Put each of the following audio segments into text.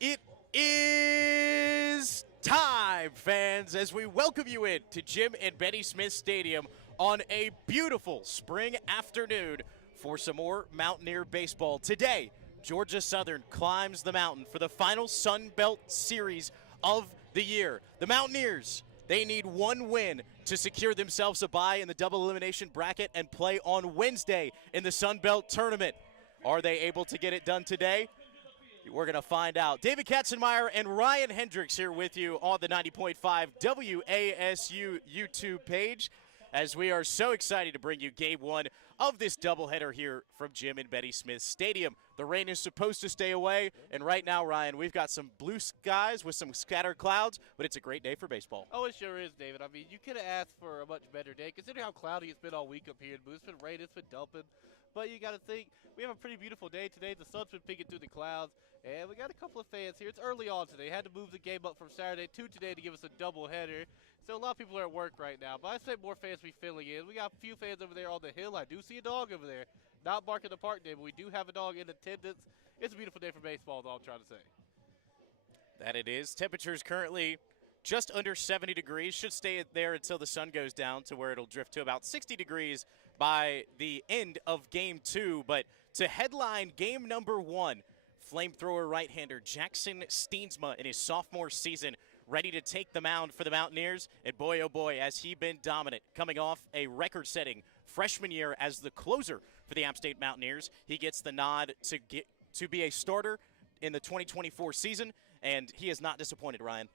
It is time, fans, as we welcome you in to Jim and Benny Smith Stadium on a beautiful spring afternoon for some more Mountaineer baseball. Today, Georgia Southern climbs the mountain for the final Sun Belt Series of the year. The Mountaineers, they need one win to secure themselves a bye in the double elimination bracket and play on Wednesday in the Sun Belt Tournament. Are they able to get it done today? We're going to find out. David Katzenmeyer and Ryan Hendricks here with you on the 90.5 WASU YouTube page as we are so excited to bring you game one of this doubleheader here from Jim and Betty Smith Stadium. The rain is supposed to stay away, and right now, Ryan, we've got some blue skies with some scattered clouds, but it's a great day for baseball. Oh, it sure is, David. I mean, you could have asked for a much better day, considering how cloudy it's been all week up here. It's been raining, it's been dumping. But you got to think, we have a pretty beautiful day today. The sun's been peeking through the clouds, and we got a couple of fans here. It's early on today. Had to move the game up from Saturday to today to give us a doubleheader. So a lot of people are at work right now, but I say more fans be filling in. We got a few fans over there on the hill. I do see a dog over there. Not barking the park day, but we do have a dog in attendance. It's a beautiful day for baseball, is all I'm trying to say. That it is. Temperatures currently just under 70 degrees. Should stay there until the sun goes down to where it'll drift to about 60 degrees by the end of game two. But to headline game number one, flamethrower right-hander Jackson Steensma in his sophomore season ready to take the mound for the Mountaineers. And boy, oh boy, has he been dominant, coming off a record-setting freshman year as the closer for the App State Mountaineers. He gets the nod to be a starter in the 2024 season, and he has not disappointed, Ryan.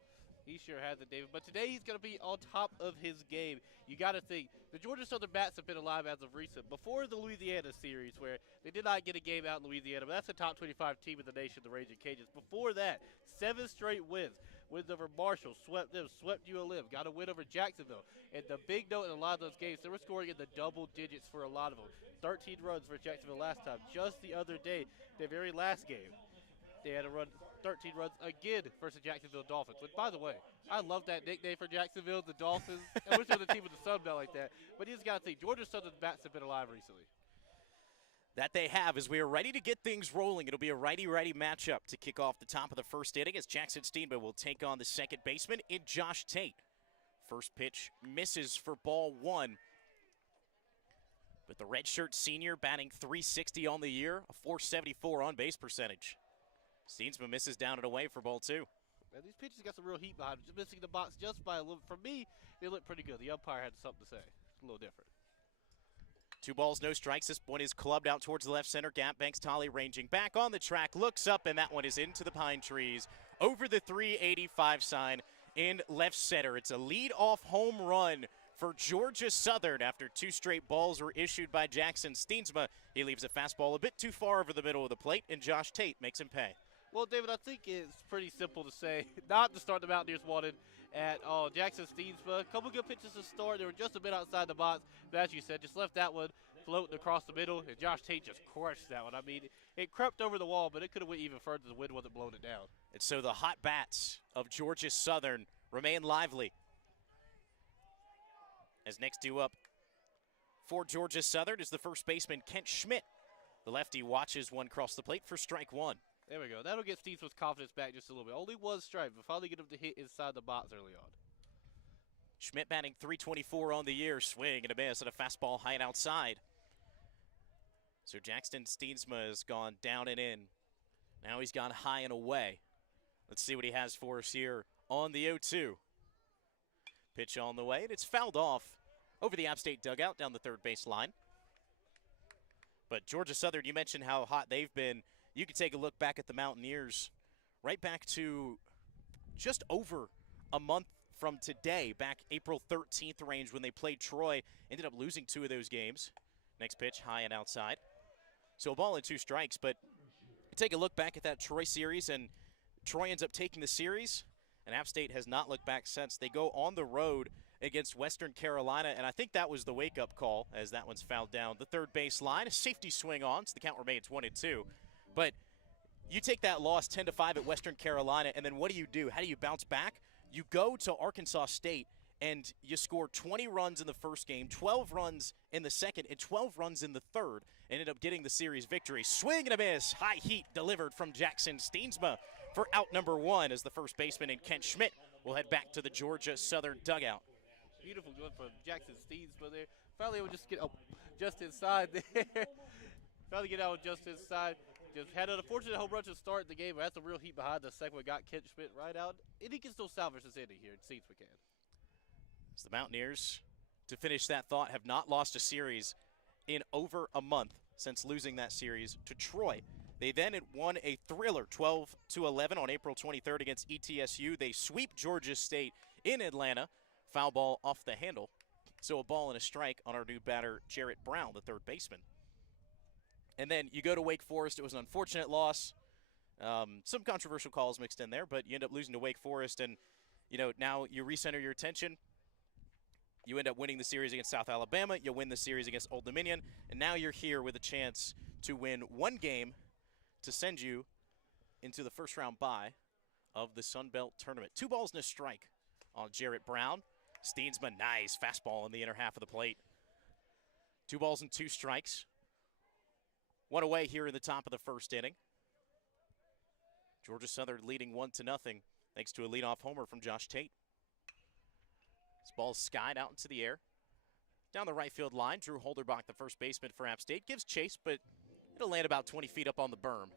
He sure has it, David. But today he's going to be on top of his game. You got to think, the Georgia Southern Bats have been alive as of recent. Before the Louisiana series, where they did not get a game out in Louisiana, but that's a top 25 team in the nation, the Raging Cajuns. Before that, 7 straight wins. Wins over Marshall, swept them, swept ULM, got a win over Jacksonville. And the big note in a lot of those games, they were scoring in the double digits for a lot of them. 13 runs for Jacksonville last time. Just the other day, their very last game, they had to run 13 runs again versus Jacksonville Dolphins. But by the way, I love that nickname for Jacksonville, the Dolphins. I wish there was a team with the Sun Belt like that. But you just got to think, Georgia Southern Bats have been alive recently. That they have, as we are ready to get things rolling. It'll be a righty-righty matchup to kick off the top of the first inning as Jackson Steensma will take on the second baseman in Josh Tate. First pitch misses for ball one. But the redshirt senior batting .360 on the year, a .474 on-base percentage. Steensma misses down and away for ball two. Man, these pitchers got some real heat behind them. Just missing the box just by a little. For me, they look pretty good. The umpire had something to say. It's a little different. 2 balls, no strikes. This one is clubbed out towards the left center gap. Banks Tolley ranging back on the track, looks up, and that one is into the pine trees over the 385 sign in left center. It's a lead-off home run for Georgia Southern after 2 straight balls were issued by Jackson Steensma. He leaves a fastball a bit too far over the middle of the plate, and Josh Tate makes him pay. Well, David, I think it's pretty simple to say not to start the Mountaineers wanted at all. Jackson Steensma, a couple good pitches to start. They were just a bit outside the box. But as you said, just left that one floating across the middle, and Josh Tate just crushed that one. I mean, it crept over the wall, but it could have went even further. The wind wasn't blowing it down. And so the hot bats of Georgia Southern remain lively. As next due up for Georgia Southern is the first baseman, Kent Schmidt. The lefty watches one cross the plate for strike one. There we go. That'll get Steensma's confidence back just a little bit. Only one strike, but finally get him to hit inside the box early on. Schmidt batting .324 on the year. Swing and a miss and a fastball high and outside. So Jackson Steensma has gone down and in. Now he's gone high and away. Let's see what he has for us here on the 0-2. Pitch on the way, and it's fouled off over the App State dugout down the third base line. But Georgia Southern, you mentioned how hot they've been. You can take a look back at the Mountaineers right back to just over a month from today, back April 13th range when they played Troy. Ended up losing 2 of those games. Next pitch, high and outside. So a ball and 2 strikes, but take a look back at that Troy series, and Troy ends up taking the series, and App State has not looked back since. They go on the road against Western Carolina, and I think that was the wake-up call as that one's fouled down the third base line. A safety swing on, so the count remains 1-2. But you take that loss 10-5 at Western Carolina, and then what do? How do you bounce back? You go to Arkansas State, and you score 20 runs in the first game, 12 runs in the second, and 12 runs in the third, and ended up getting the series victory. Swing and a miss. High heat delivered from Jackson Steensma for out number 1 as the first baseman and Kent Schmidt will head back to the Georgia Southern dugout. Beautiful one from Jackson Steensma there. Finally, able to just get just inside there. Finally get out just inside. Just had an unfortunate home run to start the game, but had some real heat behind the second one. Got Kent Schmidt right out. And he can still salvage this inning here. It seems we can. As the Mountaineers, to finish that thought, have not lost a series in over a month since losing that series to Troy. They then had won a thriller 12-11 on April 23rd against ETSU. They sweep Georgia State in Atlanta. Foul ball off the handle. So a ball and a strike on our new batter, Jarrett Brown, the third baseman. And then you go to Wake Forest. It was an unfortunate loss. Some controversial calls mixed in there, but you end up losing to Wake Forest. And, you know, now you recenter your attention. You end up winning the series against South Alabama. You win the series against Old Dominion. And now you're here with a chance to win one game to send you into the first round bye of the Sun Belt Tournament. 2 balls and a strike on Jarrett Brown. Steensma, nice fastball in the inner half of the plate. 2 balls and 2 strikes. 1 away here in the top of the first inning. Georgia Southern leading 1-0 thanks to a leadoff homer from Josh Tate. This ball is skied out into the air. Down the right field line, Drew Holderbach, the first baseman for App State, gives chase, but it'll land about 20 feet up on the berm.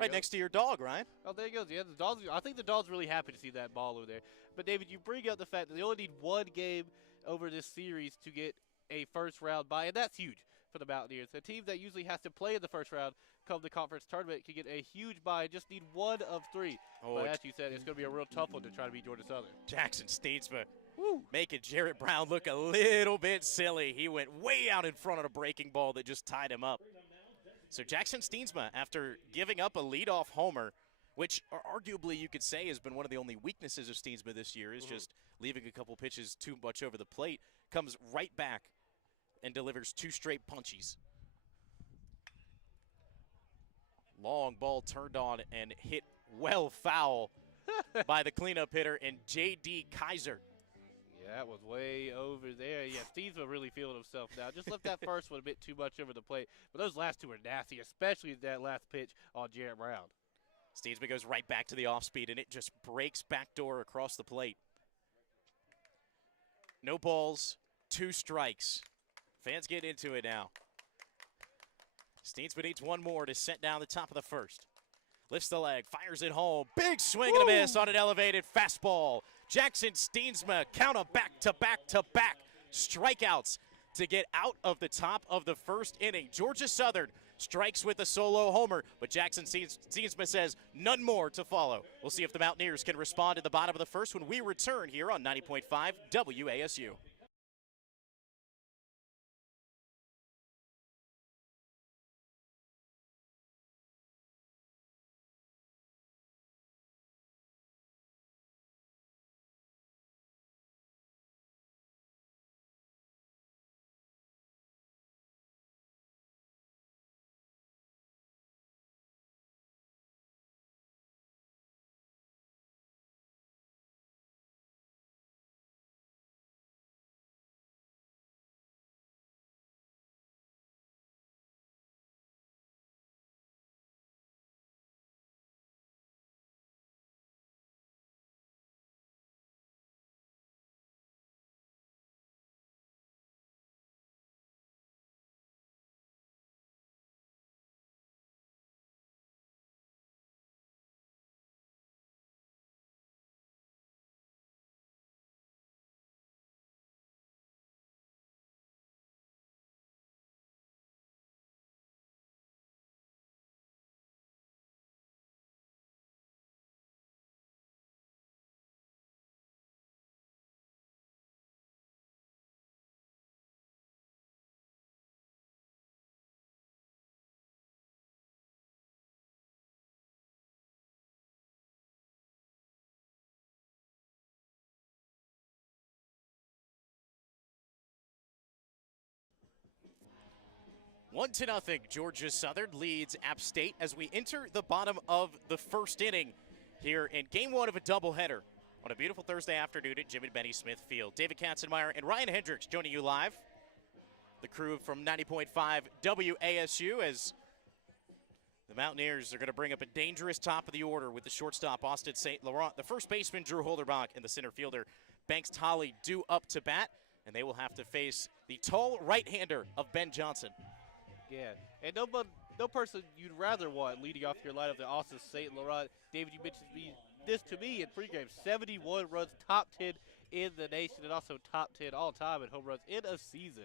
Right next to your dog, Ryan. Oh, there he goes. Yeah, the dogs. I think the dog's really happy to see that ball over there. But, David, you bring up the fact that they only need 1 game over this series to get a first-round bye, and that's huge for the Mountaineers. A team that usually has to play in the first round come the conference tournament can get a huge bye, just need 1 of 3. Oh, but as you said, it's going to be a real tough one to try to beat Georgia Southern. Jackson Steensma making Jarrett Brown look a little bit silly. He went way out in front of a breaking ball that just tied him up. So Jackson Steensma, after giving up a leadoff homer, which arguably you could say has been one of the only weaknesses of Steensma this year, is just leaving a couple pitches too much over the plate, comes right back and delivers 2 straight punchies. Long ball turned on and hit well foul by the cleanup hitter and J.D. Kaiser. Yeah, that was way over there. Yeah, Steensma really feeling himself now. Just left that first one a bit too much over the plate. But those last 2 were nasty, especially that last pitch on Jarrett Brown. Steensma goes right back to the off-speed, and it just breaks backdoor across the plate. No balls, 2 strikes. Fans get into it now. Steensma needs 1 more to set down the top of the first. Lifts the leg, fires it home. Big swing and a miss on an elevated fastball. Jackson Steensma count a back-to-back-to-back strikeouts to get out of the top of the first inning. Georgia Southern strikes with a solo homer, but Jackson Steensma says none more to follow. We'll see if the Mountaineers can respond in the bottom of the first when we return here on 90.5 WASU. One to nothing, Georgia Southern leads App State as we enter the bottom of the first inning here in Game 1 of a doubleheader on a beautiful Thursday afternoon at Jim and Benny Smith Field. David Katzenmeyer and Ryan Hendricks joining you live. The crew from 90.5 WASU as The Mountaineers are going to bring up a dangerous top of the order with the shortstop, Austin St. Laurent. The first baseman, Drew Holderbach, and the center fielder, Banks Tolley, due up to bat, and they will have to face the tall right-hander of Ben Johnson. Yeah, and no person you'd rather want leading off your lineup than Austin St. Laurent. David, you mentioned this to me in pregame. 71 runs, top 10 in the nation, and also top 10 all-time in home runs in a season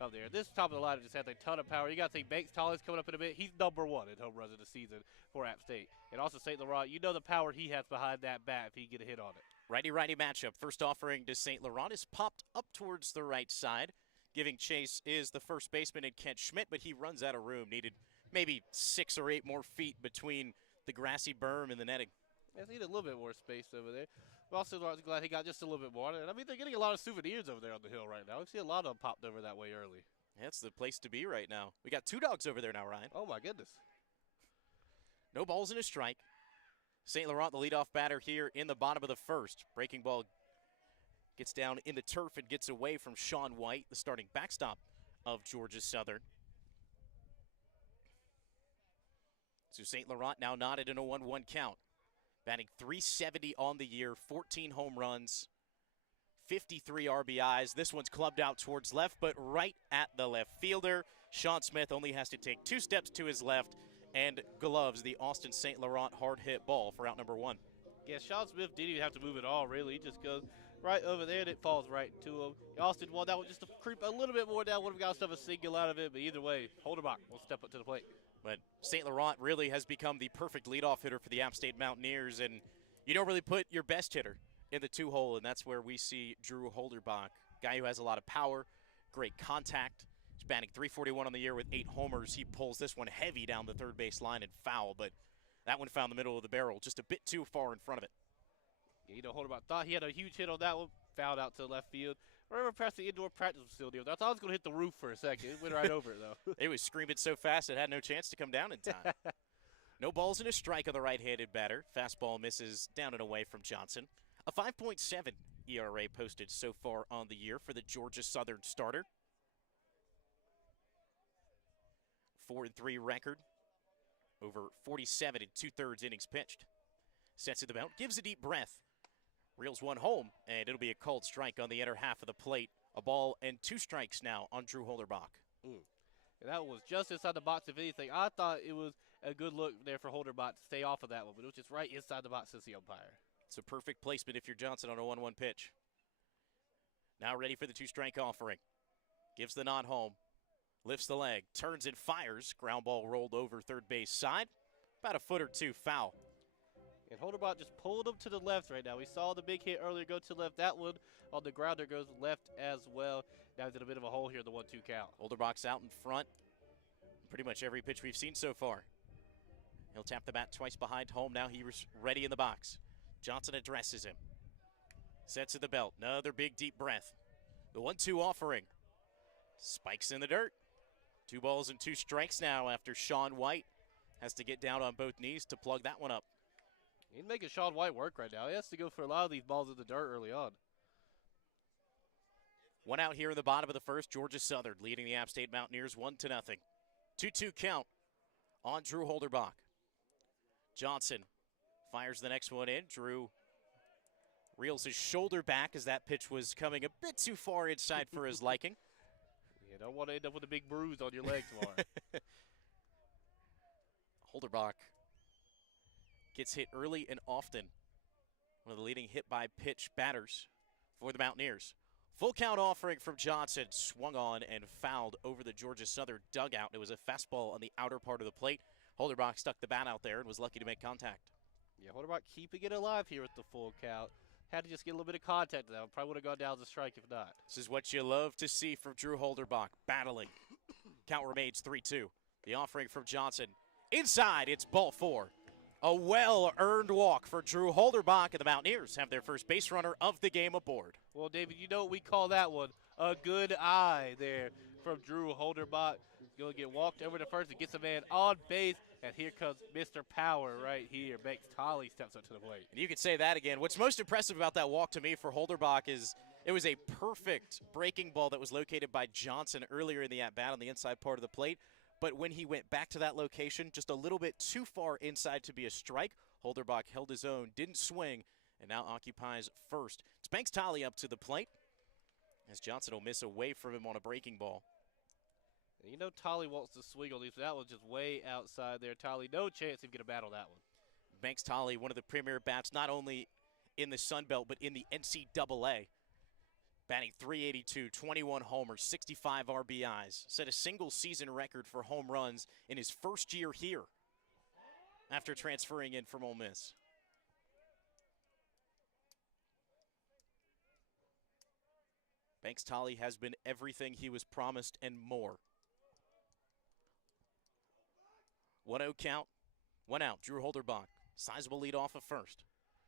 up there. This top of the lineup just has a ton of power. You got to think Banks Tolley's coming up in a bit. He's #1 in home runs in the season for App State. And also St. Laurent, you know the power he has behind that bat if he can get a hit on it. Righty-righty matchup. First offering to St. Laurent is popped up towards the right side. Giving chase is the first baseman in Kent Schmidt, but he runs out of room. Needed maybe 6 or 8 more feet between the grassy berm and the netting. Yeah, he needed a little bit more space over there. But also glad he got just a little bit more. And I mean, they're getting a lot of souvenirs over there on the hill right now. We've seen a lot of them popped over that way early. That's the place to be right now. We got 2 dogs over there now, Ryan. Oh, my goodness. No balls and a strike. St. Laurent, the leadoff batter here in the bottom of the first. Breaking ball gets down in the turf and gets away from Sean White, the starting backstop of Georgia Southern. So St. Laurent now knotted in a 1-1 count. Batting .370 on the year, 14 home runs, 53 RBIs. This one's clubbed out towards left, but right at the left fielder. Sean Smith only has to take 2 steps to his left and gloves the Austin St. Laurent hard hit ball for out number 1. Yeah, Sean Smith didn't even have to move at all, really. He just goes right over there, and it falls right to him. Austin wanted that one just to creep a little bit more down. Would have got stuff a single out of it, but either way, Holderbach will step up to the plate. But St. Laurent really has become the perfect leadoff hitter for the App State Mountaineers, and you don't really put your best hitter in the 2-hole, and that's where we see Drew Holderbach, guy who has a lot of power, great contact. He's batting .341 on the year with 8 homers. He pulls this one heavy down the third base line and foul, but that one found the middle of the barrel, just a bit too far in front of it. Yeah, you know, Holderbach thought he had a huge hit on that one, fouled out to the left field. Remember past the indoor practice facility. I thought I was going to hit the roof for a second. It went right over it, though. It was screaming so fast it had no chance to come down in time. No balls and a strike on the right-handed batter. Fastball misses down and away from Johnson. A 5.7 ERA posted so far on the year for the Georgia Southern starter. 4-3 record. Over 47 2/3 innings pitched. Sets at the belt, gives a deep breath. Reels one home, and it'll be a called strike on the inner half of the plate. A ball and 2 strikes now on Drew Holderbach. And that was just inside the box, if anything. I thought it was a good look there for Holderbach to stay off of that one, but it was just right inside the box since the umpire. It's a perfect placement if you're Johnson on a 1-1 pitch. Now ready for the 2-strike offering. Gives the nod home. Lifts the leg, turns and fires. Ground ball rolled over third base side. About a foot or 2 foul. And Holderbach just pulled him to the left right now. We saw the big hit earlier go to the left. That one on the grounder goes left as well. Now he's in a bit of a hole here in the 1-2 count. Holderbach's out in front. Pretty much every pitch we've seen so far. He'll tap the bat twice behind home. Now he's ready in the box. Johnson addresses him. Sets at the belt. Another big deep breath. The 1-2 offering. Spikes in the dirt. 2 balls and 2 strikes now after Sean White has to get down on both knees to plug that one up. He's making Sean White work right now. He has to go for a lot of these balls in the dirt early on. 1 out here in the bottom of the first. Georgia Southern leading the App State Mountaineers 1-0. 2-2 count on Drew Holderbach. Johnson fires the next one in. Drew reels his shoulder back as that pitch was coming a bit too far inside for his liking. You don't want to end up with a big bruise on your leg tomorrow. Holderbach gets hit early and often. One of the leading hit-by-pitch batters for the Mountaineers. Full count offering from Johnson. Swung on and fouled over the Georgia Southern dugout. It was a fastball on the outer part of the plate. Holderbach stuck the bat out there and was lucky to make contact. Yeah, Holderbach keeping it alive here with the full count. Had to just get a little bit of contact with that one. Probably would have gone down as a strike if not. This is what you love to see from Drew Holderbach. Battling. Count remains 3-2. The offering from Johnson. Inside, it's ball 4. A well-earned walk for Drew Holderbach, and the Mountaineers have their first base runner of the game aboard. Well, David, you know what we call that one? A good eye there from Drew Holderbach. Going to get walked over to first and gets a man on base. And here comes Mr. Power right here. Banks Tolley steps up to the plate. And you can say that again. What's most impressive about that walk to me for Holderbach is it was a perfect breaking ball that was located by Johnson earlier in the at-bat on the inside part of the plate. but when he went back to that location, just a little bit too far inside to be a strike. Holderbach held his own, didn't swing, and now occupies first. It's Banks Tolley up to the plate as Johnson will miss away from him on a breaking ball. And you know Tolley wants to swing on these, but that was just way outside there. Tolley, no chance he'd get a bat on that one. Banks Tolley, one of the premier bats, not only in the Sun Belt, but in the NCAA. Batting .382, 21 homers, 65 RBIs. Set a single season record for home runs in his first year here after transferring in from Ole Miss. Banks Tolley has been everything he was promised and more. 1-0 count, 1 out. Drew Holderbach, sizable lead off of first.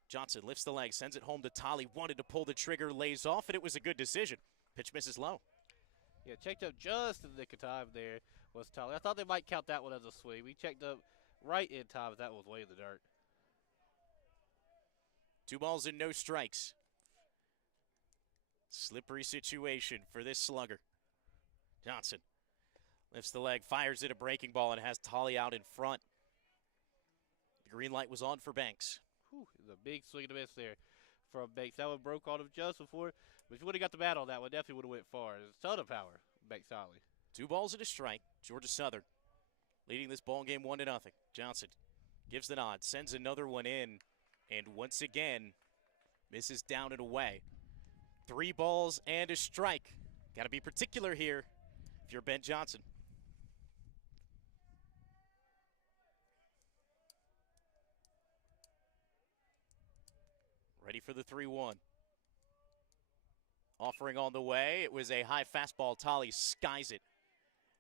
Johnson lifts the leg, sends it home to Tolley, wanted to pull the trigger, lays off, and it was a good decision. Pitch misses low. Yeah, checked up just in the nick of time there was Tolley. I thought they might count that one as a swing. We checked up right in time, but that was way in the dirt. 2 balls and no strikes. Slippery situation for this slugger. Johnson lifts the leg, fires it a breaking ball, and has Tolley out in front. The green light was on for Banks. Whew, a big swing and a miss there from Banks. That one broke on him just before, but if you would have got the bat on that one, definitely would have went far. There's a ton of power, Banks Tolley. 2 balls and a strike. Georgia Southern leading this ball game 1-0. Johnson gives the nod, sends another one in, and once again misses down and away. 3 balls and a strike. Got to be particular here if you're Ben Johnson. Ready for the 3-1. Offering on the way. It was a high fastball. Tolley skies it.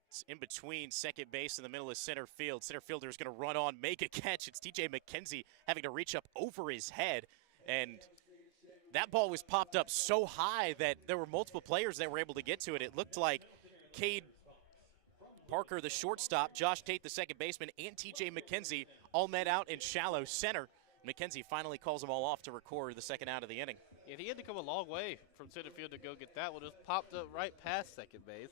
It's in between second base and the middle of center field. Center fielder is going to run on, make a catch. It's TJ McKenzie having to reach up over his head. And that ball was popped up so high that there were multiple players that were able to get to it. It looked like Cade Parker, the shortstop, Josh Tate, the second baseman, and TJ McKenzie all met out in shallow center. McKenzie finally calls them all off to record the second out of the inning. Yeah, he had to come a long way from center field to go get that one. Just popped up right past second base.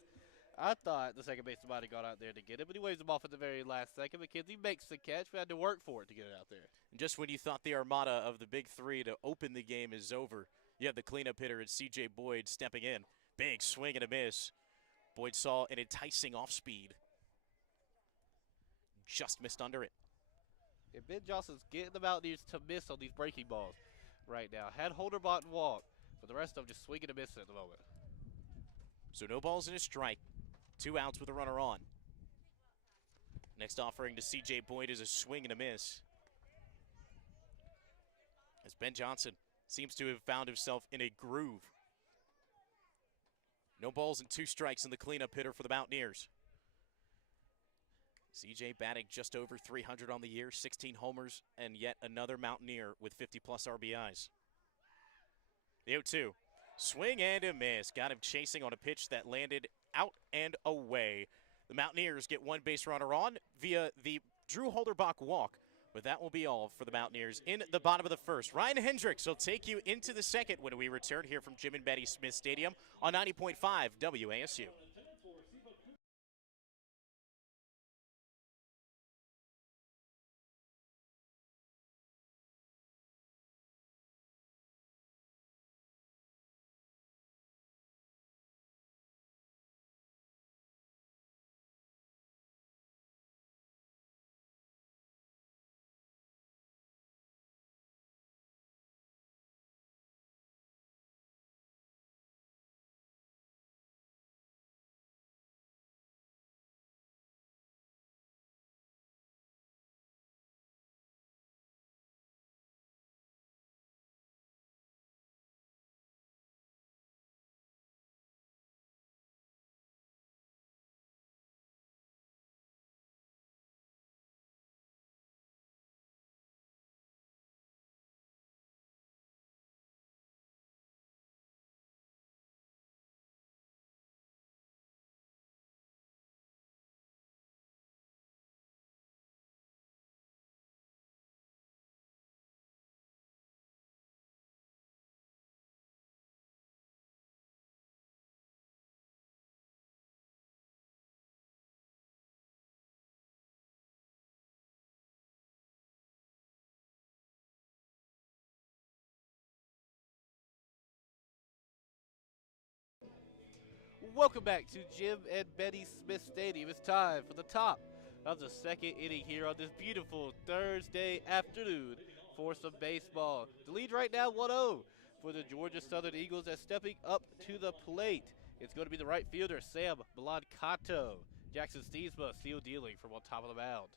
I thought the second baseman might have gone out there to get it, but he waves him off at the very last second. McKenzie makes the catch. We had to work for it to get it out there. And just when you thought the armada of the big three to open the game is over, you have the cleanup hitter, it's C.J. Boyd stepping in. Big swing and a miss. Boyd saw an enticing off speed. Just missed under it. And Ben Johnson's getting the Mountaineers to miss on these breaking balls right now. Had Holderbach walk, but the rest of them just swinging and missing at the moment. So no balls and a strike. 2 outs with a runner on. Next offering to C.J. Boyd is a swing and a miss. As Ben Johnson seems to have found himself in a groove. No balls and 2 strikes in the cleanup hitter for the Mountaineers. C.J. batting just over 300 on the year, 16 homers, and yet another Mountaineer with 50-plus RBIs. The 0-2. Swing and a miss. Got him chasing on a pitch that landed out and away. The Mountaineers get 1 base runner on via the Drew Holderbach walk, but that will be all for the Mountaineers in the bottom of the first. Ryan Hendricks will take you into the second when we return here from Jim and Betty Smith Stadium on 90.5 WASU. Welcome back to Jim and Betty Smith Stadium. It's time for the top of the second inning here on this beautiful Thursday afternoon for some baseball. The lead right now 1-0 for the Georgia Southern Eagles as stepping up to the plate. It's going to be the right fielder, Sam Blancato. Jackson Steensma still dealing from on top of the mound.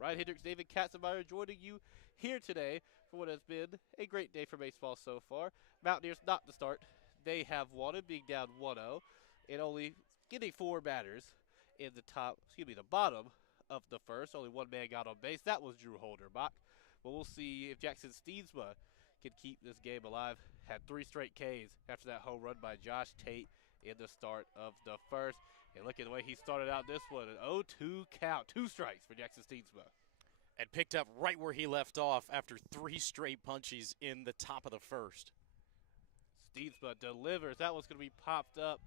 Ryan Hendricks, David Katzenmeyer joining you here today for what has been a great day for baseball so far. Mountaineers not to start. They have won it, being down 1-0 and only getting 4 batters in the bottom of the first. Only one man got on base. That was Drew Holderbach. But we'll see if Jackson Steensma can keep this game alive. Had 3 straight Ks after that home run by Josh Tate in the start of the first. And look at the way he started out this one. An 0-2 count. 2 strikes for Jackson Steensma. And picked up right where he left off after 3 straight punches in the top of the first. Steensma delivers. That one's going to be popped up.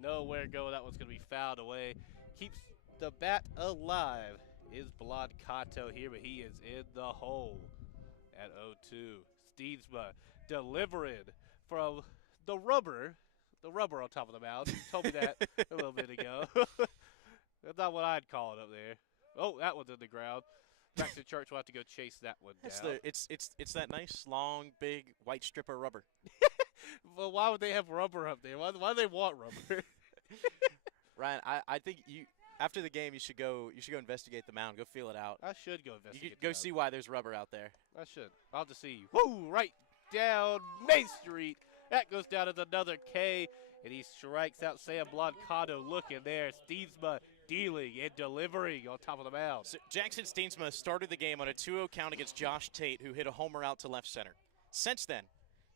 Nowhere to go. That one's going to be fouled away. Keeps the bat alive is Blancato here, but he is in the hole at 0-2. Steensma delivering from the rubber on top of the mound. You told me that a little bit ago. That's not what I'd call it up there. Oh, that one's in the ground. Jackson Church will have to go chase that one down. It's that nice, long, big, white strip of rubber. Well, why would they have rubber up there? Why do they want rubber? Ryan, I think you after the game you should go investigate the mound. Go feel it out. I should go investigate. You could go see why there's rubber out there. I should. I'll have to see you. Woo! Right down Main Street. That goes down as another K, and he strikes out Sam Blancato. Looking there, Steensma dealing and delivering on top of the mound. So Jackson Steensma started the game on a 2-0 count against Josh Tate, who hit a homer out to left center. Since then,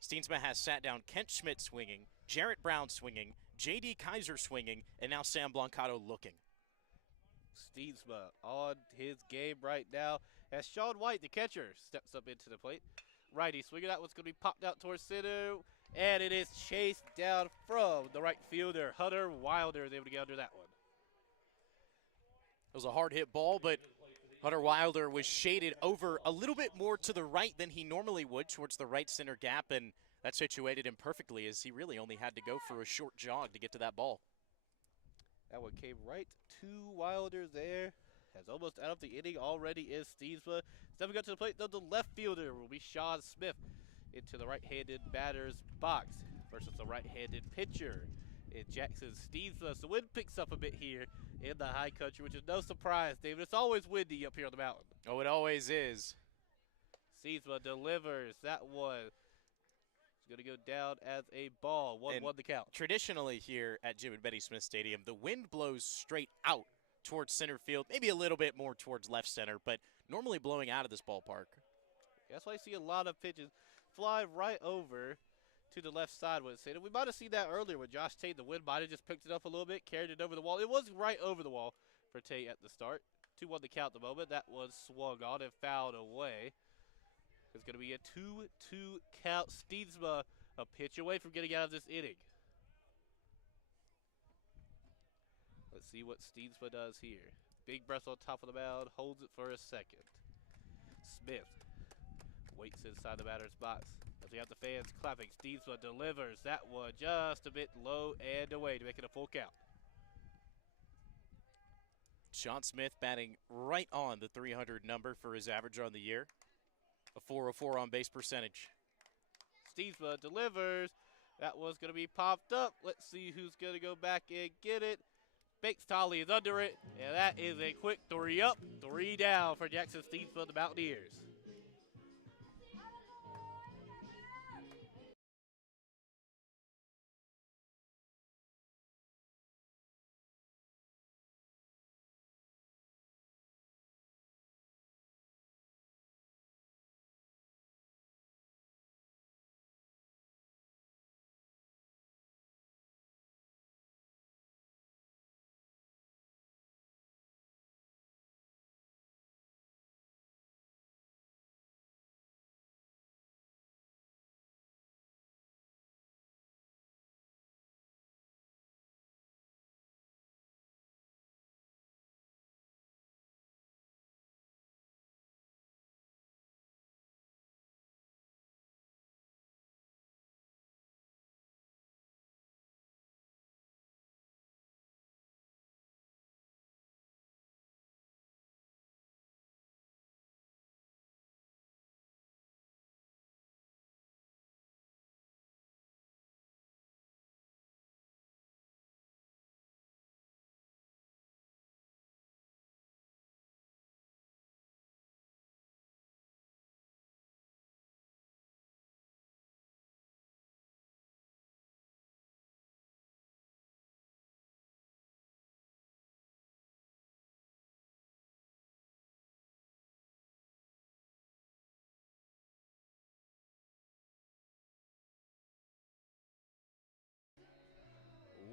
Steensma has sat down Kent Schmidt swinging, Jarrett Brown swinging, J.D. Kaiser swinging, and now Sam Blancato looking. Steensma on his game right now as Sean White, the catcher, steps up into the plate. Righty swinging. That one's going to be popped out towards center, and it is chased down from the right fielder. Hunter Wilder is able to get under that one. It was a hard hit ball, but Hunter Wilder was shaded over a little bit more to the right than he normally would towards the right center gap, and that situated him perfectly as he really only had to go for a short jog to get to that ball. That one came right to Wilder there. As almost out of the inning already is Steensma. Stepping up to the plate, though, the left fielder will be Sean Smith into the right-handed batter's box versus the right-handed pitcher in Jackson Steensma. So the wind picks up a bit here in the high country, which is no surprise, David. It's always windy up here on the mountain. Oh, it always is. Steensma delivers. That one is going to go down as a ball. 1-1 the count. Traditionally here at Jim and Betty Smith Stadium, the wind blows straight out towards center field, maybe a little bit more towards left center, but normally blowing out of this ballpark. That's why I see a lot of pitches fly right over to the left side. We might have seen that earlier with Josh Tate. The wind might have just picked it up a little bit, carried it over the wall. It was right over the wall for Tate at the start. 2-1 the count at the moment. That was swung on and fouled away. It's going to be a 2-2 count. Steensma a pitch away from getting out of this inning. Let's see what Steensma does here. Big breath on top of the mound, holds it for a second. Smith waits inside the batter's box. As we have the fans clapping, Steensma delivers that one just a bit low and away to make it a full count. Sean Smith batting right on the 300 number for his average on the year. A 404 on base percentage. Steensma delivers. That one's going to be popped up. Let's see who's going to go back and get it. Bakes Tolley is under it, and that is a quick 3 up, 3 down for Jackson Steensma, the Mountaineers.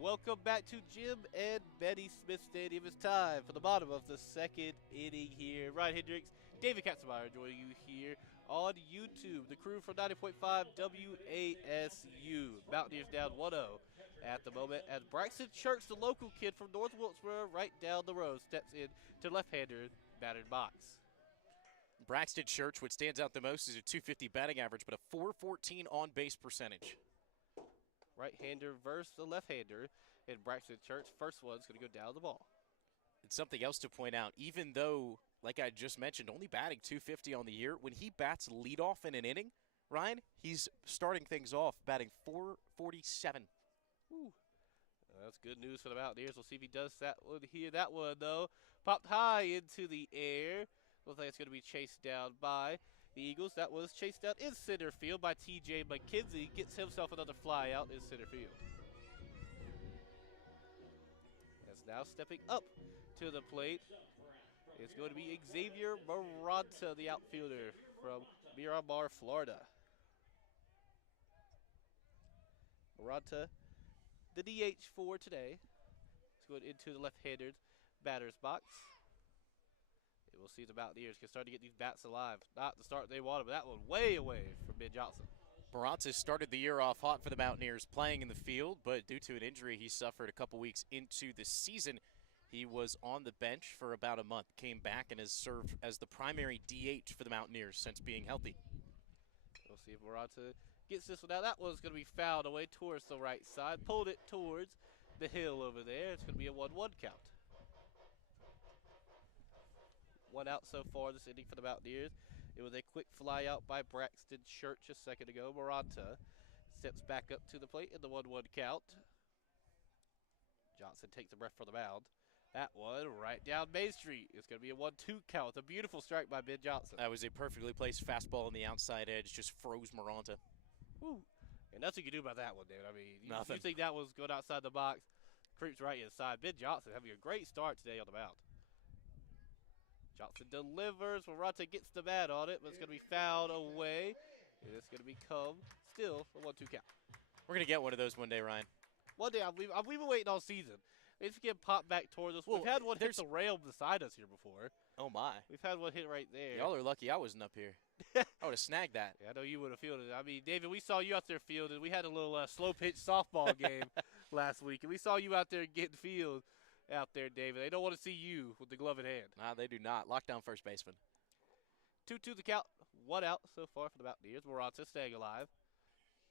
Welcome back to Jim and Betty Smith Stadium. It's time for the bottom of the second inning here. Ryan Hendricks, David Katzenmeyer joining you here on YouTube. The crew from 90.5 WASU. Mountaineers down 1-0 at the moment as Braxton Church, the local kid from North Wilkesboro, right down the road, steps in to left-hander battered box. Braxton Church, what stands out the most is a .250 batting average, but a .414 on-base percentage. Right-hander versus the left-hander, and Braxton Church, first one's going to go down the ball. And something else to point out, even though, like I just mentioned, only batting .250 on the year, when he bats leadoff in an inning, Ryan, he's starting things off batting .447. Ooh. That's good news for the Mountaineers. We'll see if he does that one here. That one, though, popped high into the air. Looks like it's going to be chased down by the Eagles. That was chased down in center field by T.J. McKenzie. Gets himself another fly out in center field. That's now stepping up to the plate. It's going to be Xavier Maranta, the outfielder from Miramar, Florida. Maranta, the DH for today. It's going into the left-hander batter's box. And we'll see the Mountaineers can start to get these bats alive. Not the start they wanted, but that one way away from Ben Johnson. Maranta started the year off hot for the Mountaineers, playing in the field, but due to an injury he suffered a couple weeks into the season, he was on the bench for about a month, came back and has served as the primary DH for the Mountaineers since being healthy. We'll see if Maranta gets this one out. That one's going to be fouled away towards the right side. Pulled it towards the hill over there. It's going to be a 1-1 count. One out so far this inning for the Mountaineers. It was a quick fly out by Braxton Church a second ago. Maranta steps back up to the plate in the 1-1 count. Johnson takes a breath from the mound. That one right down Main Street. It's going to be a 1-2 count. A beautiful strike by Ben Johnson. That was a perfectly placed fastball on the outside edge, just froze Maranta. Woo. And nothing you can do about that one, dude. I mean, Nothing. You think that was going outside the box, creeps right inside. Ben Johnson having a great start today on the mound. Johnson delivers. Maranta gets the bat on it, but it's going to be fouled away. And it's going to become still a 1-2 count. We're going to get one of those one day, Ryan. One day, we've been waiting all season. It's getting popped back towards us. Well, We've had one hit the rail beside us here before. Oh, my. We've had one hit right there. Y'all are lucky I wasn't up here. I would have snagged that. Yeah, I know you would have fielded it. I mean, David, we saw you out there fielding. We had a little slow pitch softball game last week, and we saw you out there getting field out there, David. They don't want to see you with the glove in hand. Nah, they do not. Lockdown first baseman. 2-2 the count. One out so far for the Mountaineers. Maranta staying alive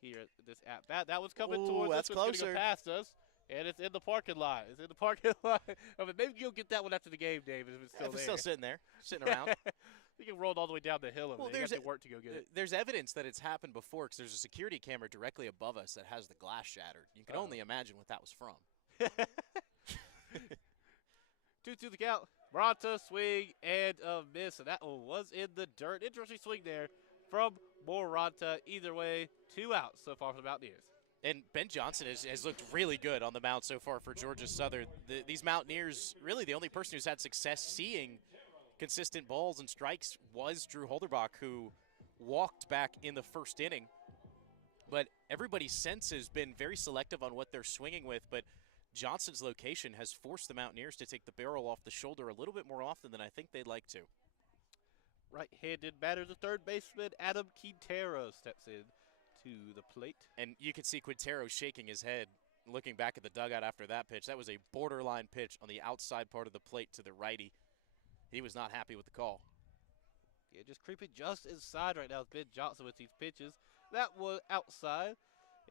here at this at-bat. That one's coming towards that's us. It's going to closer. go past us. And it's in the parking lot. It's in the parking lot. I mean, maybe you'll get that one after the game, David, if it's still If it's there. still sitting there, sitting around. You can roll all the way down the hill over there. You have there's to work to go get it. There's evidence that it's happened before because there's a security camera directly above us that has the glass shattered. You can only imagine what that was from. 2-2 the count. Maranta swing and a miss. And that one was in the dirt. Interesting swing there from Maranta. Either way, 2 outs so far for the Mountaineers. And Ben Johnson has looked really good on the mound so far for Georgia Southern. These Mountaineers, really the only person who's had success seeing consistent balls and strikes was Drew Holderbach, who walked back in the first inning. But everybody since has been very selective on what they're swinging with, but Johnson's location has forced the Mountaineers to take the barrel off the shoulder a little bit more often than I think they'd like to. Right-handed batter, the third baseman, Adam Quintero, steps in to the plate. And you could see Quintero shaking his head, looking back at the dugout after that pitch. That was a borderline pitch on the outside part of the plate to the righty. He was not happy with the call. Yeah, just creeping just inside right now is Ben Johnson with these pitches. That was outside.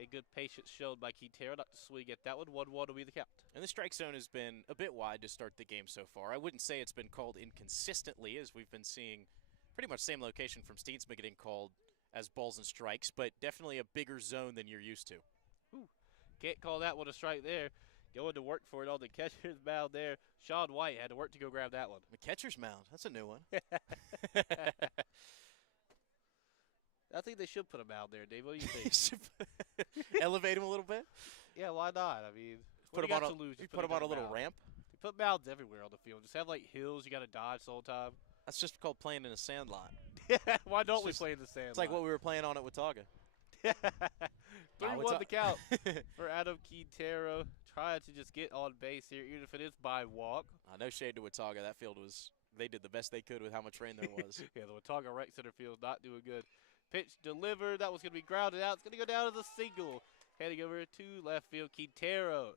A good patience shown by Quintero not to swing at that one. 1-1 will be the count. And the strike zone has been a bit wide to start the game so far. I wouldn't say it's been called inconsistently, as we've been seeing pretty much same location from Steensma getting called as balls and strikes, but definitely a bigger zone than you're used to. Ooh, can't call that one a strike there. Going to work for it on the catcher's mound there. Sean White had to work to go grab that one. The catcher's mound, that's a new one. I think they should put a mound there, Dave. What do you think? Elevate him a little bit? Yeah, why not? I mean, Put him on a little ramp? You put mounds everywhere on the field. Just have like hills you got to dodge the whole time. That's just called playing in a sand lot. Why don't we just- play in the sand? It's like what we were playing on at Watauga. 3-1 the count for Adam Quintero. trying to just get on base here, even if it is by walk. No shade to Watauga. That field was, they did the best they could with how much rain there was. Yeah, the Watauga Rec Center field not doing good. Pitch delivered. That was going to be grounded out. It's going to go down as a single. Heading over to left field, Quintero.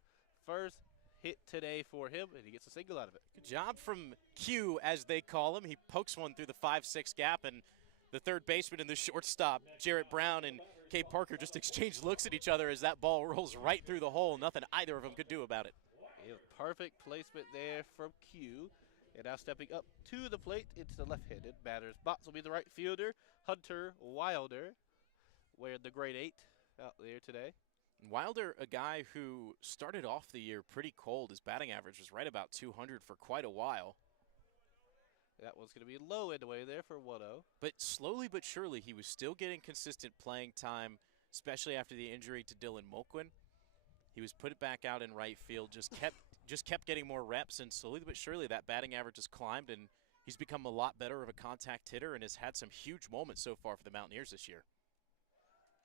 First hit today for him, and he gets a single out of it. Good job from Q, as they call him. He pokes one through the 5-6 gap, and the third baseman and the shortstop, Jarrett Brown and Cade Parker, just exchange looks at each other as that ball rolls right through the hole. Nothing either of them could do about it. Yeah, perfect placement there from Q. And now stepping up to the plate into the left-handed batter's box will be the right fielder, Hunter Wilder, wearing the grade 8 out there today. Wilder, a guy who started off the year pretty cold. His batting average was right about 200 for quite a while. That one's going to be low in the way there for 1-0. But slowly but surely, he was still getting consistent playing time, especially after the injury to Dylan Mulquin. He was put back out in right field, just kept getting more reps, and slowly but surely that batting average has climbed, and he's become a lot better of a contact hitter and has had some huge moments so far for the Mountaineers this year.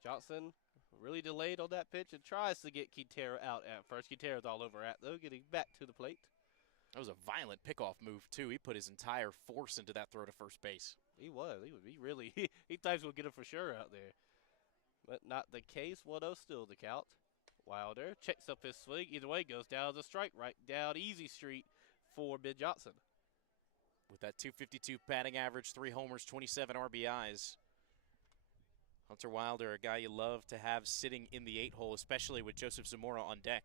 Johnson really delayed on that pitch and tries to get Quintero out at first. Quintero's all over at, though, getting back to the plate. That was a violent pickoff move, too. He put his entire force into that throw to first base. He was. He really, he thought he was going to get him for sure out there. But not the case. 1-0 still the count. Wilder checks up his swing. Either way, goes down as a strike, right down easy street for Ben Johnson. With that .252 batting average, 3 homers, 27 RBIs. Hunter Wilder, a guy you love to have sitting in the 8-hole, especially with Joseph Zamora on deck.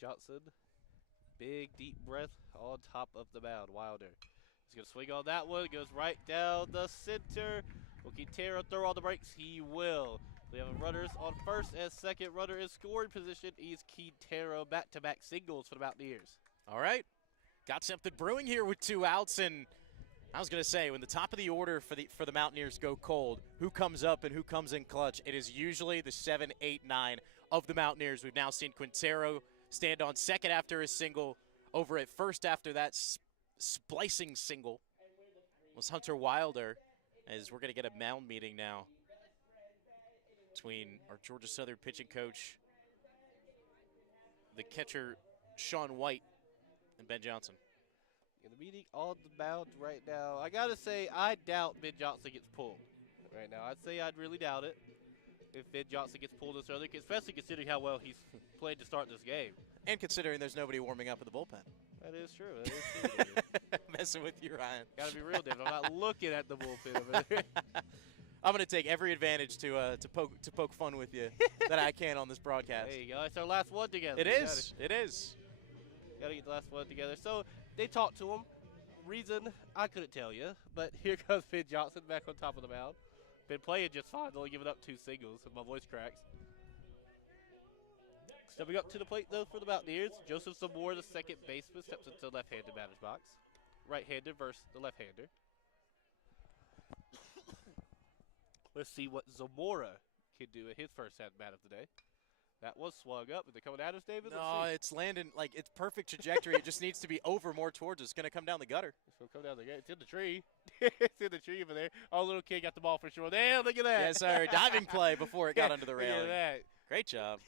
Johnson, big deep breath on top of the mound. Wilder is going to swing on that one. Goes right down the center. Will Quintero throw all the brakes? He will. We have runners on first and second. Runner in scoring position is Quintero. Back-to-back singles for the Mountaineers. All right. Got something brewing here with 2 outs, and I was going to say, when the top of the order for the Mountaineers go cold, who comes up and who comes in clutch? It is usually the 7, 8, 9 of the Mountaineers. We've now seen Quintero stand on second after his single. Over at first after that splicing single was Hunter Wilder, as we're going to get a mound meeting now between our Georgia Southern pitching coach, the catcher Sean White, and Ben Johnson. The meeting on the mound right now. I got to say, I doubt Ben Johnson gets pulled right now. I'd say I'd really doubt it if Ben Johnson gets pulled this early, especially considering how well he's played to start this game. And considering there's nobody warming up in the bullpen. That is true. That is true, David. Messing with you, Ryan. Got to be real, David. I'm not looking at the bullpen over there. I'm going to take every advantage to poke fun with you that I can on this broadcast. There you go. It's our last one together. It is. It is. Got to get the last one together. So they talked to him. Reason, I couldn't tell you. But here comes Ben Johnson back on top of the mound. Been playing just fine, only giving up 2 singles, and my voice cracks. Stepping up to the plate, though, for the Mountaineers, Joseph Zamora, the second baseman, steps into the left-handed batter's box. Right-hander versus the left-hander. Let's see what Zamora can do at his first at-bat of the day. That was swung up. Is it coming at us, David? No, it's landing, like, it's perfect trajectory. It just needs to be over more towards us. It's going to come down the gutter. It's going to come down the gutter. It's in the tree. It's in the tree over there. Oh, little kid got the ball for sure. Damn, look at that. Yes, sir. Diving play before it got under the railing. Look at that. Great job.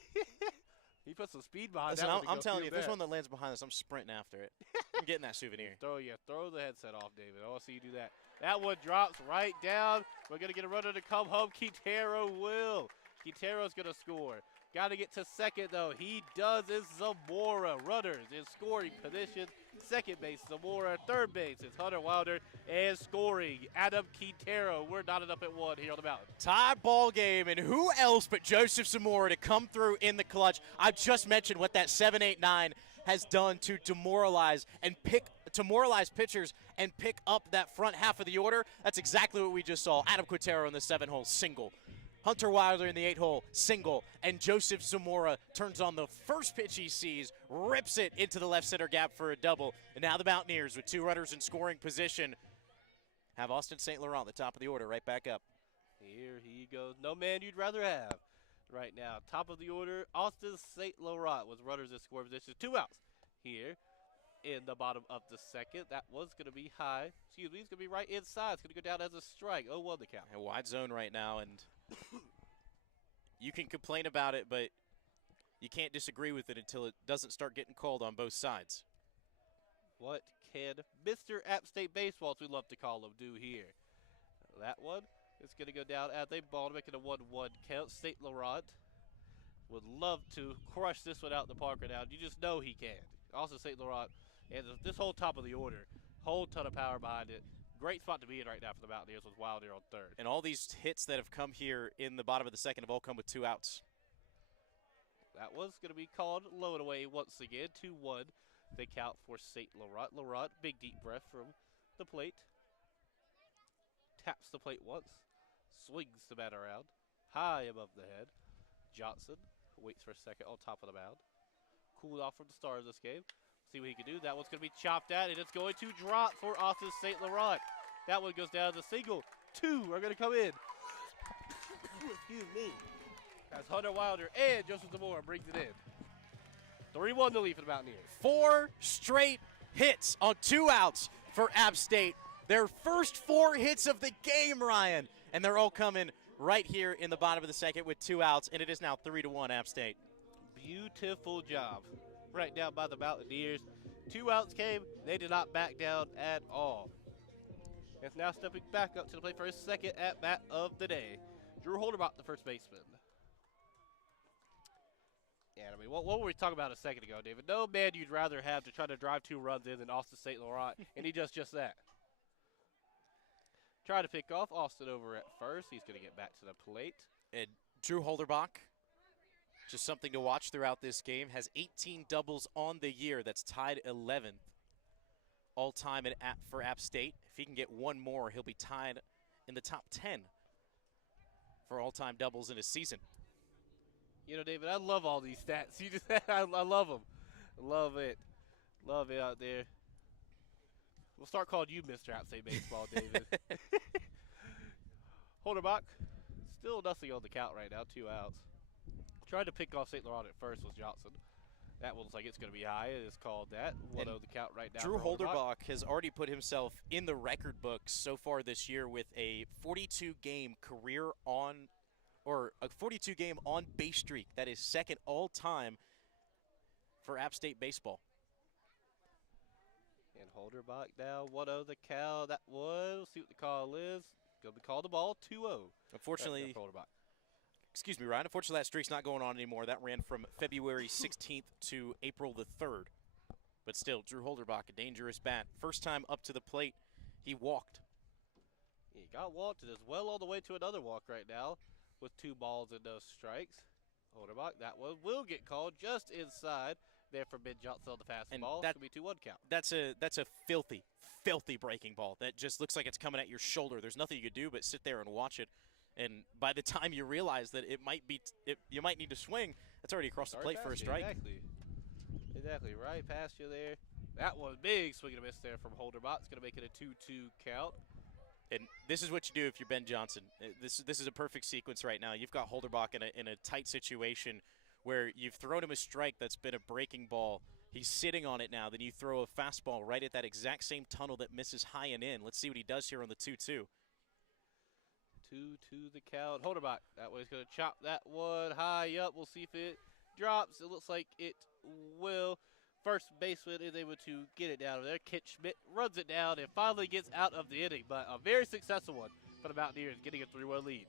He put some speed behind Listen, that. I'm telling you, if there's one that lands behind us, I'm sprinting after it. I'm getting that souvenir. Throw the headset off, David. I want to see you do that. That one drops right down. We're going to get a runner to come home. Quintero will. Quintero's going to score. Got to get to second, though. He does. It's Zamora. Runners in scoring position. Second base, Zamora. Third base is Hunter Wilder. And scoring, Adam Quintero. We're knotted up at 1 here on the mountain. Tie ball game, and who else but Joseph Zamora to come through in the clutch? I just mentioned what that 7-8-9 has done to demoralize pitchers and pick up that front half of the order. That's exactly what we just saw. Adam Quintero in the 7-hole single. Hunter Wilder in the 8-hole single, and Joseph Zamora turns on the first pitch he sees, rips it into the left center gap for a double. And now the Mountaineers, with 2 runners in scoring position, have Austin St. Laurent, the top of the order, right back up. Here he goes. No man you'd rather have right now. Top of the order, Austin St. Laurent with runners in scoring position. 2 outs here in the bottom of the second. That was going to be high. Excuse me, it's going to be right inside. It's going to go down as a strike. 0-1 the count. A wide zone right now, and you can complain about it, but you can't disagree with it until it doesn't start getting called on both sides. What can Mr. App State Baseball, as we love to call him, do here? That one is going to go down as a ball to make it a 1-1 count. St. Laurent would love to crush this one out in the park right now. You just know he can. Also, St. Laurent, and this whole top of the order, whole ton of power behind it. Great spot to be in right now for the Mountaineers with Wilder on third. And all these hits that have come here in the bottom of the second have all come with 2 outs. That was going to be called low and away once again. 2-1. They count for St. Laurent. Laurent, big deep breath from the plate. Taps the plate once. Swings the bat around. High above the head. Johnson waits for a second on top of the mound. Cooled off from the start of this game. See what he can do. That one's going to be chopped at, and it's going to drop for Austin St. Laurent. That one goes down as a single. 2 are going to come in. Excuse me. As Hunter Wilder and Joseph Zamora brings it in. 3-1 to lead for the Mountaineers. 4 straight hits on 2 outs for App State. Their first 4 hits of the game, Ryan. And they're all coming right here in the bottom of the second with 2 outs, and it is now 3-1 App State. Beautiful job. Right down by the Mountaineers. 2 outs came. They did not back down at all. It's now stepping back up to the plate for his second at-bat of the day. Drew Holderbach, the first baseman. Yeah, I mean, what were we talking about a second ago, David? No man you'd rather have to try to drive 2 runs in than Austin St. Laurent, and he does just that. Try to pick off Austin over at first. He's going to get back to the plate. And Drew Holderbach, just something to watch throughout this game, has 18 doubles on the year. That's tied 11th all-time for App State. If he can get 1 more, he'll be tied in the top 10 for all-time doubles in a season. You know, David, I love all these stats. You just, I love them. Love it. Love it out there. We'll start calling you Mr. App State Baseball, David. Holderbach, still nothing on the count right now, 2 outs. Tried to pick off St. Laurent at first was Johnson. That one looks like it's going to be high. It is called that. 1-0 the count right now. Drew Holderbach has already put himself in the record books so far this year with a 42-game career on, or a 42-game on-base streak. That is second all-time for App State baseball. And Holderbach now 1-0 the count. That was, see what the call is. Going to be called the ball, 2-0. Unfortunately, Holderbach. Excuse me, Ryan. Unfortunately, that streak's not going on anymore. That ran from February 16th to April the 3rd. But still, Drew Holderbach, a dangerous bat. First time up to the plate, he walked. He got walked as well all the way to another walk right now with 2 balls and no strikes. Holderbach, that one will get called just inside there for Ben Johnson on the fastball. It's going to be 2-1 count. That's a filthy, filthy breaking ball. That just looks like it's coming at your shoulder. There's nothing you could do but sit there and watch it. And by the time you realize that you might need to swing, it's already across the plate for a strike. Exactly, right past you there. That was big swing and a miss there from Holderbach. It's going to make it a 2-2 count. And this is what you do if you're Ben Johnson. This is a perfect sequence right now. You've got Holderbach in a tight situation where you've thrown him a strike that's been a breaking ball. He's sitting on it now. Then you throw a fastball right at that exact same tunnel that misses high and in. Let's see what he does here on the 2-2. 2-2 the count. Holderbach, that way he's going to chop that one high up. We'll see if it drops. It looks like it will. First baseman is able to get it down there. Kent Schmidt runs it down and finally gets out of the inning, but a very successful one for the Mountaineers, getting a 3-1 lead.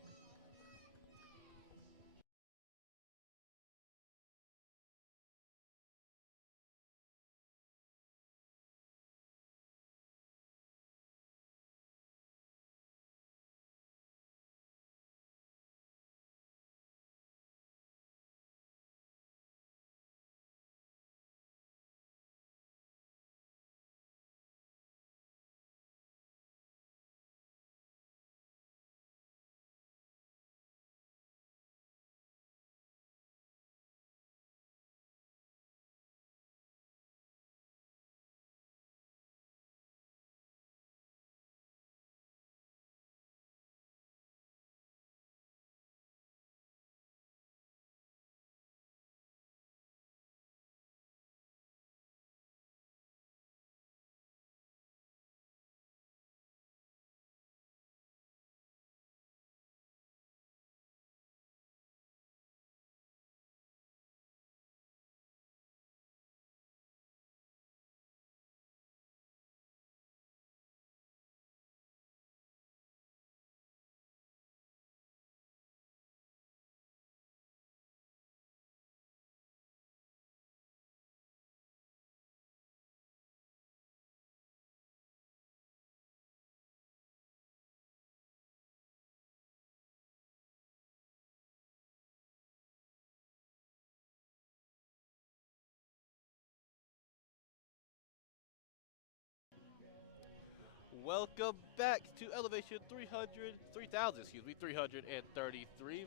Welcome back to Elevation 333,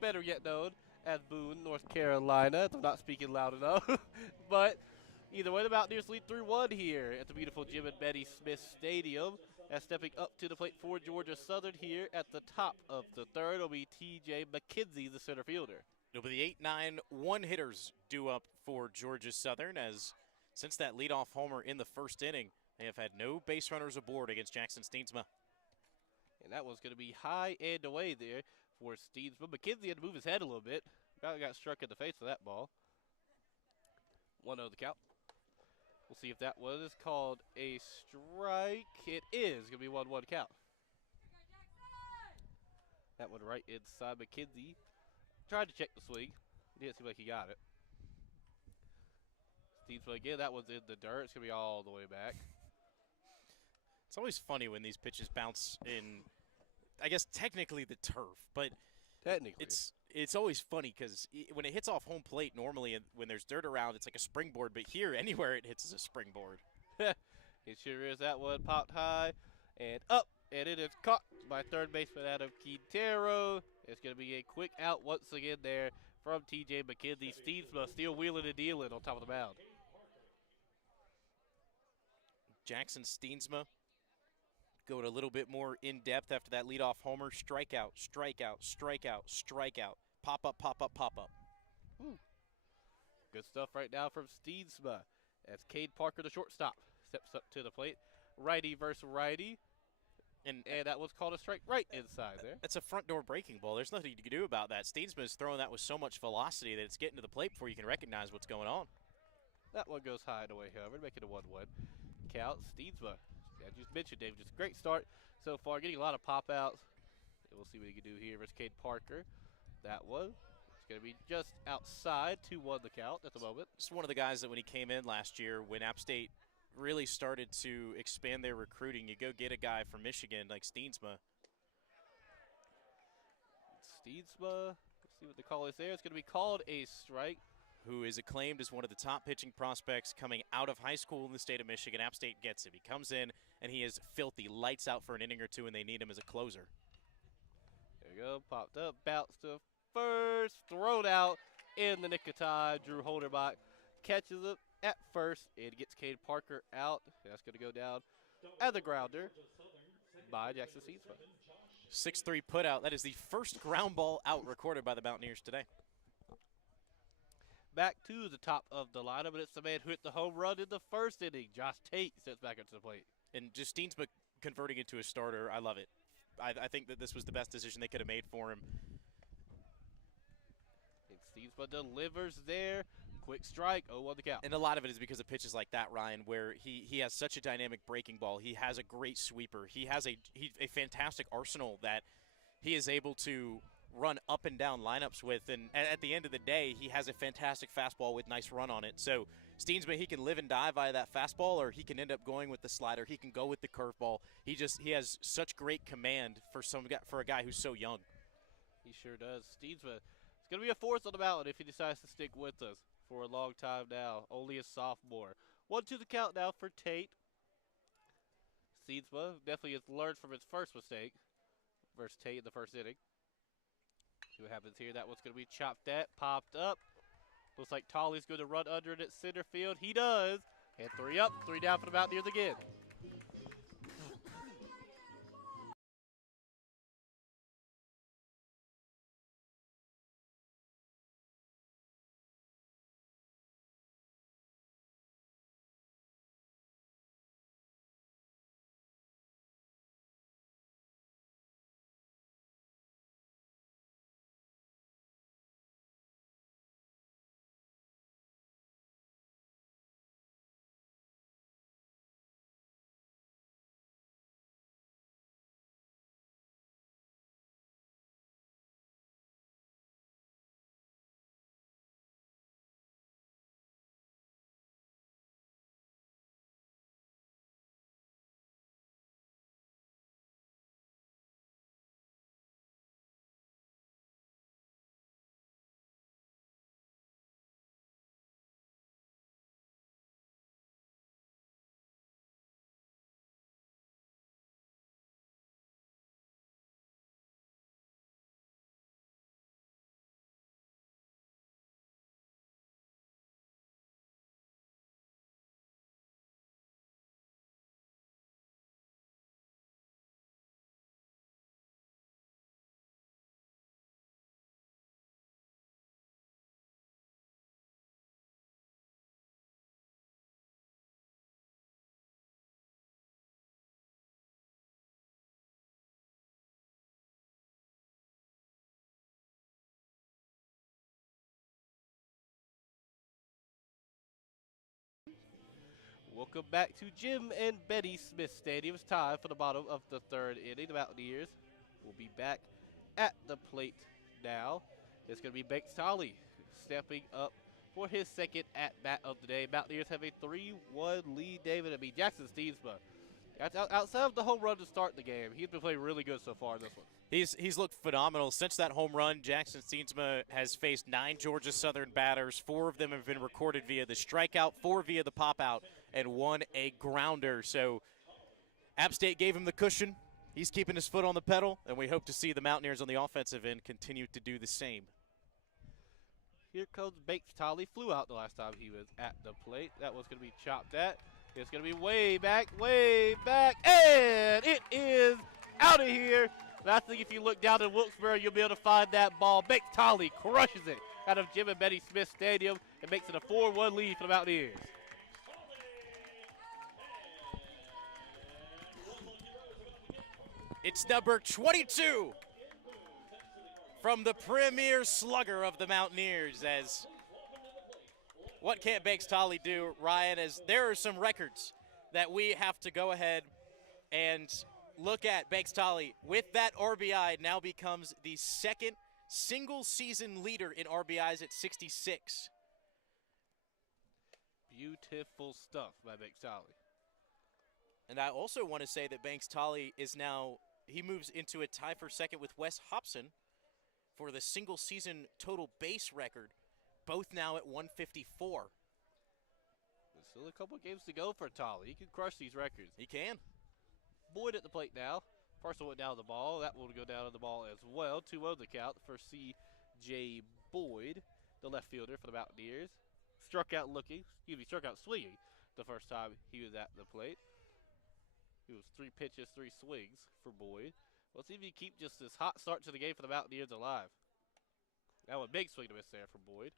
better yet known as Boone, North Carolina. I'm not speaking loud enough, but either way, the Mountaineers lead 3-1 here at the beautiful Jim and Betty Smith Stadium. And stepping up to the plate for Georgia Southern here at the top of the third will be T.J. McKenzie, the center fielder. It'll be the 8-9 one-hitters due up for Georgia Southern, as since that leadoff homer in the first inning, they have had no base runners aboard against Jackson Steensma. And that one's going to be high and away there for Steensma. McKenzie had to move his head a little bit. Got struck in the face with that ball. 1-0 the count. We'll see if that one is called a strike. It is going to be 1-1 count. That one right inside. McKenzie tried to check the swing. Didn't seem like he got it. Steensma again, that one's in the dirt. It's going to be all the way back. It's always funny when these pitches bounce in, I guess technically the turf, but technically it's always funny because when it hits off home plate normally, and when there's dirt around, it's like a springboard, but here anywhere it hits is a springboard. It sure is. That one popped high and up, and it is caught by third baseman Adam Quintero. It's going to be a quick out once again there from T.J. McKenzie. Steensma still wheeling and dealing on top of the mound. Jackson Steensma going a little bit more in depth after that leadoff homer. Strikeout, strikeout, strikeout, strikeout. Pop up, pop up, pop up. Good stuff right now from Steensma as Cade Parker, the shortstop, steps up to the plate. Righty versus righty. And that was called a strike right inside there. That's a front door breaking ball. There's nothing you can do about that. Steensma is throwing that with so much velocity that it's getting to the plate before you can recognize what's going on. That one goes high and away, however, to make it a 1-1 count. Steensma, as you mentioned, Dave, just a great start so far, getting a lot of pop outs. And we'll see what he can do here versus Cade Parker. That one, it's going to be just outside, 2-1 the count at the moment. Just one of the guys that when he came in last year, when App State really started to expand their recruiting, you go get a guy from Michigan like Steensma. Steensma, let's see what the call is there. It's going to be called a strike. Who is acclaimed as one of the top pitching prospects coming out of high school in the state of Michigan. App State gets him. He comes in, and he is filthy. Lights out for an inning or two, and they need him as a closer. There you go. Popped up, bounced to first, thrown out in the nick of time. Drew Holderbach catches it at first and gets Cade Parker out. That's going to go down as a grounder by Jackson Steensma. 6-3 put out. That is the first ground ball out recorded by the Mountaineers today. Back to the top of the lineup, but it's the man who hit the home run in the first inning. Josh Tate steps back up to the plate. And just Steensma converting into a starter, I love it. I think that this was the best decision they could have made for him. And Steensma delivers there. Quick strike, 0-1 the count. And a lot of it is because of pitches like that, Ryan, where he has such a dynamic breaking ball. He has a great sweeper. He has a fantastic arsenal that he is able to run up and down lineups with, and at the end of the day, he has a fantastic fastball with nice run on it. So Steensma, he can live and die via that fastball, or he can end up going with the slider. He can go with the curveball. He has such great command for a guy who's so young. He sure does. Steensma, it's going to be a fourth on the mountain if he decides to stick with us for a long time now. Only a sophomore. 1-2 the count now for Tate. Steensma definitely has learned from his first mistake versus Tate in the first inning. See what happens here. That one's going to be chopped at, popped up. Looks like Tolley's going to run under it at center field. He does. And 3 up, 3 down for the Mountaineers again. Welcome back to Jim and Betty Smith Stadium. It's time for the bottom of the third inning. The Mountaineers will be back at the plate now. It's going to be Banks Tolley stepping up for his second at-bat of the day. Mountaineers have a 3-1 lead, David. I mean, Jackson Steensma, outside of the home run to start the game, he's been playing really good so far in this one. He's looked phenomenal. Since that home run, Jackson Steensma has faced 9 Georgia Southern batters. 4 of them have been recorded via the strikeout, 4 via the pop-out, and 1 a grounder. So App State gave him the cushion. He's keeping his foot on the pedal, and we hope to see the Mountaineers on the offensive end continue to do the same. Here comes Banks Tolley. Flew out the last time he was at the plate. That was going to be chopped at. It's going to be way back, and it is out of here. And I think if you look down in Wilkesboro, you'll be able to find that ball. Banks Tolley crushes it out of Jim and Betty Smith Stadium and makes it a 4-1 lead for the Mountaineers. It's number 22 from the premier slugger of the Mountaineers. As what can't Banks Tolley do, Ryan, as there are some records that we have to go ahead and look at. Banks Tolley, with that RBI, now becomes the second single-season leader in RBIs at 66. Beautiful stuff by Banks Tolley. And I also want to say that Banks Tolley is now, he moves into a tie for second with Wes Hobson for the single-season total base record, both now at 154. There's still a couple of games to go for Tolley. He can crush these records. He can. Boyd at the plate now. First one went down the ball. That will go down on the ball as well. 2-0 the count for C.J. Boyd, the left fielder for the Mountaineers. Struck out swinging the first time he was at the plate. It was 3 pitches, 3 swings for Boyd. Let's see if he can keep just this hot start to the game for the Mountaineers alive. That was a big swing to miss there for Boyd.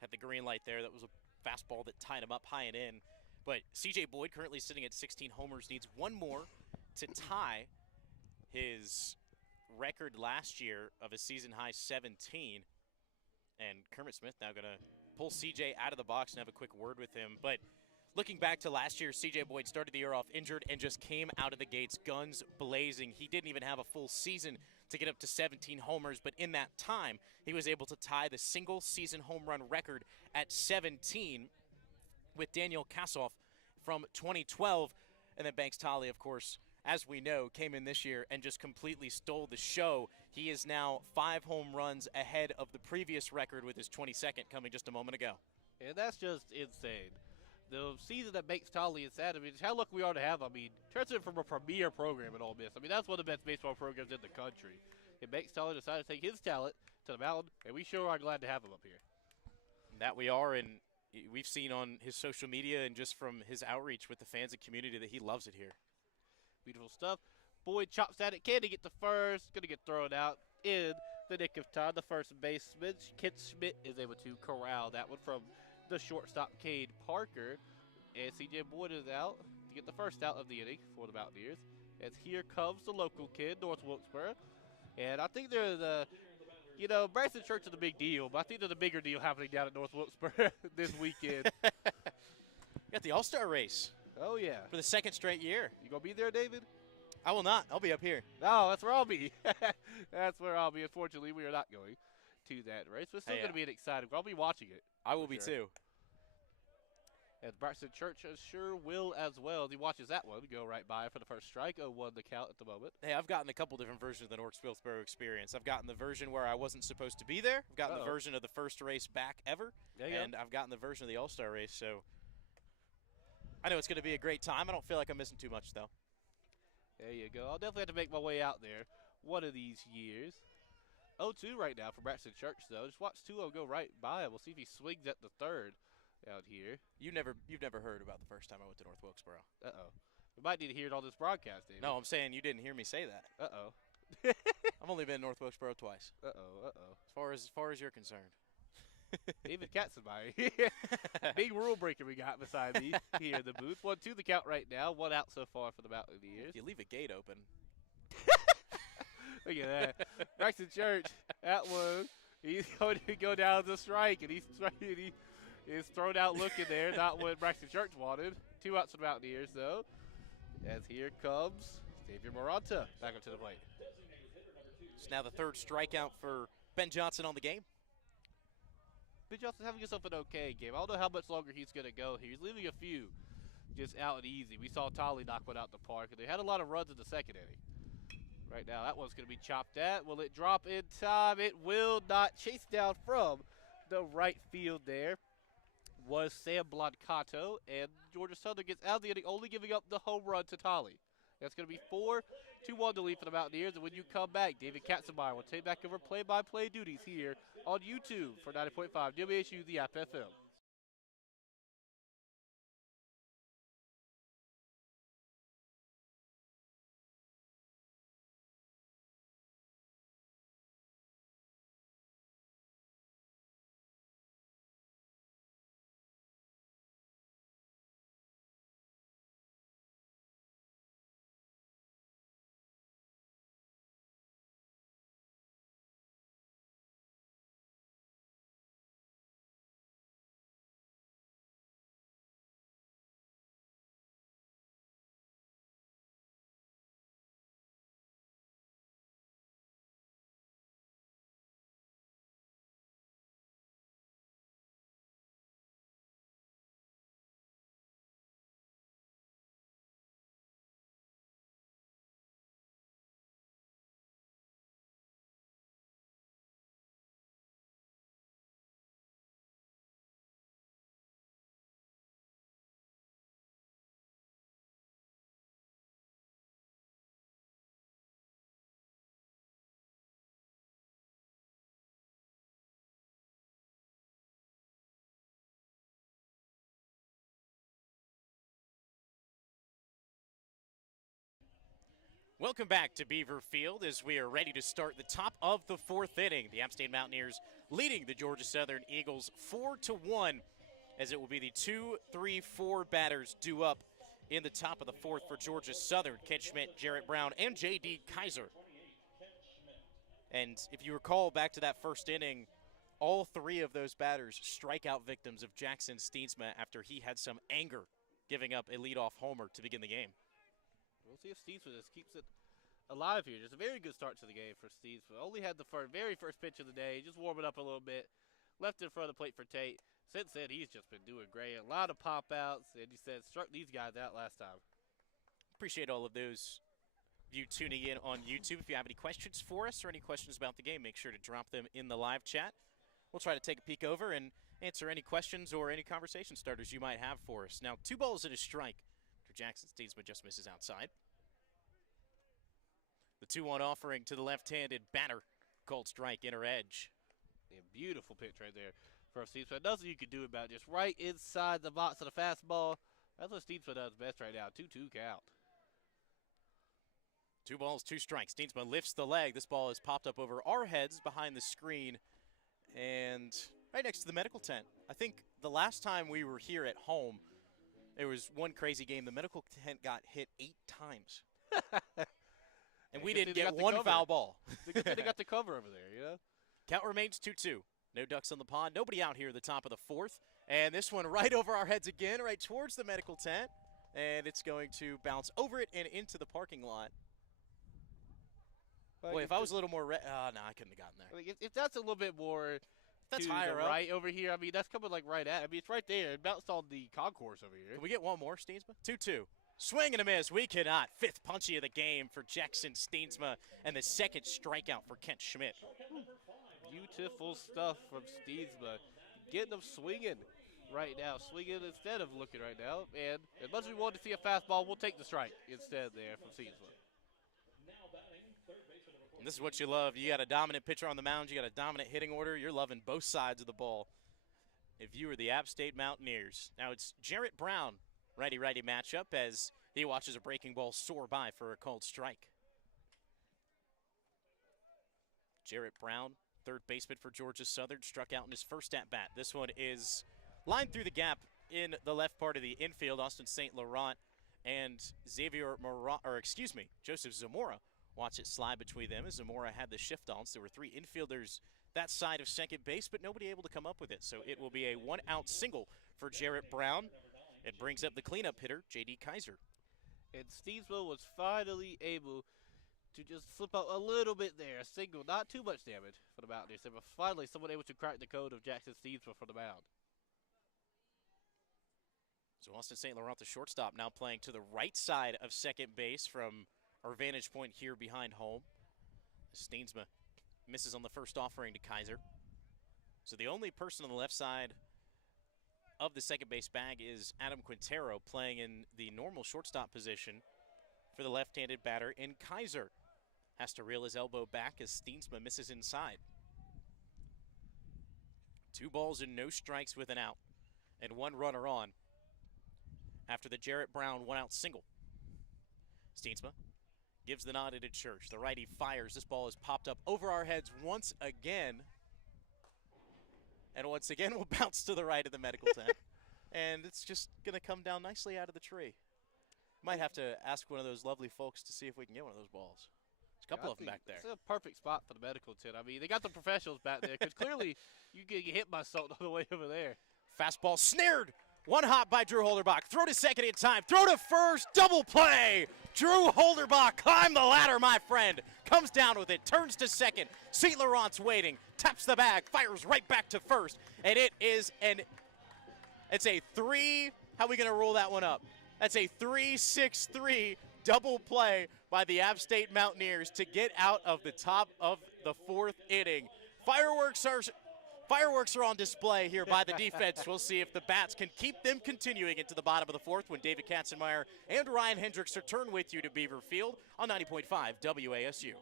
Had the green light there. That was a fastball that tied him up high and in. But C.J. Boyd, currently sitting at 16 homers, needs 1 more to tie his record last year of a season-high 17. And Kermit Smith now going to pull C.J. out of the box and have a quick word with him. But looking back to last year, C.J. Boyd started the year off injured and just came out of the gates guns blazing. He didn't even have a full season to get up to 17 homers, but in that time, he was able to tie the single-season home run record at 17 with Daniel Kassoff from 2012. And then Banks Tolley, of course, as we know, came in this year and just completely stole the show. He is now 5 home runs ahead of the previous record with his 22nd coming just a moment ago. And that's just insane. The season that Banks Tolley is at, I mean, how lucky we are to have. I mean, turns it from a premier program at Ole Miss. I mean, that's one of the best baseball programs in the country. And Banks Tolley decided to take his talent to the mountain, and we sure are glad to have him up here. That we are, and we've seen on his social media and just from his outreach with the fans and community that he loves it here. Beautiful stuff. Boyd chops at it. Can he get the first? Going to get thrown out in the nick of time. The first baseman, Kent Schmidt, is able to corral that one from the shortstop, Cade Parker. And C.J. Boyd is out to get the first out of the inning for the Mountaineers. As here comes the local kid, North Wilkesboro. And I think there's Braxton Church is a big deal, but I think there's a bigger deal happening down at North Wilkesboro this weekend. Got the All-Star race. Oh, yeah. For the second straight year. You going to be there, David? I will not. I'll be up here. No, that's where I'll be. That's where I'll be. Unfortunately, we are not going to that race, but it's still going to be an exciting. I'll be watching it. I will be too. And Braxton Church sure will as well. As he watches that one go right by for the first strike. 0-1 the count at the moment. Hey, I've gotten a couple different versions of the North Wilkesboro experience. I've gotten the version where I wasn't supposed to be there. I've gotten the version of the first race back ever. And I've gotten the version of the All-Star race. So I know it's going to be a great time. I don't feel like I'm missing too much, though. There you go. I'll definitely have to make my way out there one of these years. 0-2 right now for Braxton Church, though. Just watch 2-0 go right by him. We'll see if he swings at the third out here. You've never heard about the first time I went to North Wilkesboro. Uh-oh. We might need to hear it on this broadcast, David. No, I'm saying you didn't hear me say that. Uh-oh. I've only been in North Wilkesboro twice. Uh-oh. As far as you're concerned. David Katzenmeyer. Big rule breaker we got beside me here in the booth. 1-2 the count right now. 1 out so far for the Mountaineers. If you leave a gate open. Look at that. Braxton Church, that one. He's going to go down the strike, and he is thrown out looking there. Not what Braxton Church wanted. 2 outs for the Mountaineers, though. As here comes Xavier Moranta back up to the plate. It's now the third strikeout for Ben Johnson on the game. Ben Johnson's having himself an okay game. I don't know how much longer he's going to go here. He's leaving a few just out and easy. We saw Tolly knock one out the park, and they had a lot of runs in the second inning. Right now, that one's going to be chopped at. Will it drop in time? It will not. Chase down from the right field there was Sam Blancato, and Georgia Southern gets out of the inning, only giving up the home run to Tolly. That's going to be 4-2-1 to lead for the Mountaineers, and when you come back, David Katzenmeyer will take back over play-by-play duties here on YouTube for 90.5 WSU, the App FM. Welcome back to Beaver Field as we are ready to start the top of the fourth inning. The App State Mountaineers leading the Georgia Southern Eagles 4-1, as it will be the 2, 3, 4 batters due up in the top of the fourth for Georgia Southern. Kent Schmidt, Jarrett Brown, and J.D. Kaiser. And if you recall back to that first inning, all three of those batters strikeout victims of Jackson Steensma after he had some anger giving up a leadoff homer to begin the game. We'll see if Steensma just keeps it alive here. Just a very good start to the game for Steensma. Only had the very first pitch of the day, just warming up a little bit. Left in front of the plate for Tate. Since then, he's just been doing great. A lot of pop-outs, and he said struck these guys out last time. Appreciate all of those of you tuning in on YouTube. If you have any questions for us or any questions about the game, make sure to drop them in the live chat. We'll try to take a peek over and answer any questions or any conversation starters you might have for us. Now, 2 balls and a strike. Jackson Steensma just misses outside. The 2-1 offering to the left-handed batter. Called strike, inner edge. Yeah, beautiful pitch right there from Steensma. Nothing you can do about it. Just right inside the box of the fastball. That's what Steensma does best right now. 2-2 count. 2 balls, 2 strikes. Steensma lifts the leg. This ball has popped up over our heads behind the screen and right next to the medical tent. I think the last time we were here at home, there was one crazy game. The medical tent got hit 8 times. And we didn't get one foul ball. They got the cover over there, you know? Count remains 2-2. No ducks on the pond. Nobody out here at the top of the fourth. And this one right over our heads again, right towards the medical tent. And it's going to bounce over it and into the parking lot. Boy, if I was a little more no, I couldn't have gotten there. I mean, if that's a little bit more that's to higher the up. right over here, I mean, that's coming like right at. I mean, it's right there. It bounced on the concourse over here. Can we get one more, Steensma? 2-2. Swing and a miss. We cannot. 5th punchy of the game for Jackson Steensma and the 2nd strikeout for Kent Schmidt. Beautiful stuff from Steensma. Getting them swinging right now. Swinging instead of looking right now. And as much as we want to see a fastball, we'll take the strike instead there from Steensma. And this is what you love. You got a dominant pitcher on the mound. You got a dominant hitting order. You're loving both sides of the ball if you are the App State Mountaineers. Now it's Jarrett Brown, righty-righty matchup, as he watches a breaking ball soar by for a called strike. Jarrett Brown, third baseman for Georgia Southern, struck out in his first at-bat. This one is lined through the gap in the left part of the infield. Austin St. Laurent and Joseph Zamora watch it slide between them as Zamora had the shift on. So there were 3 infielders that side of second base, but nobody able to come up with it. So it will be a 1-out single for Jarrett Brown It brings up the cleanup hitter, J.D. Kaiser. And Steensma was finally able to just slip out a little bit there. A single, not too much damage for the Mountaineers. But finally, someone able to crack the code of Jackson Steensma for the mound. So Austin St. Laurent, the shortstop, now playing to the right side of second base from our vantage point here behind home. Steensma misses on the first offering to Kaiser. So the only person on the left side of the second base bag is Adam Quintero, playing in the normal shortstop position for the left-handed batter, and Kaiser has to reel his elbow back as Steensma misses inside. 2 balls and no strikes with an out, and 1 runner on after the Jarrett Brown 1-out single. Steensma gives the nod to Church. The righty fires. This ball is popped up over our heads once again. And once again, we'll bounce to the right of the medical tent. And it's just going to come down nicely out of the tree. Might have to ask one of those lovely folks to see if we can get one of those balls. There's a couple of them back there. It's a perfect spot for the medical tent. I mean, they got the professionals back there because clearly you get hit by something on the way over there. Fastball snared. 1 hop by Drew Holderbach. Throw to second in time. Throw to first. Double play. Drew Holderbach, climb the ladder, my friend. Comes down with it. Turns to second. St. Laurent's waiting. Taps the bag. Fires right back to first. And it's a 3. How are we going to roll that one up? That's a 3-6-3 double play by the App State Mountaineers to get out of the top of the 4th inning. Fireworks are on display here by the defense. We'll see if the Bats can keep them continuing into the bottom of the 4th when David Katzenmeyer and Ryan Hendricks return with you to Beaver Field on 90.5 WASU.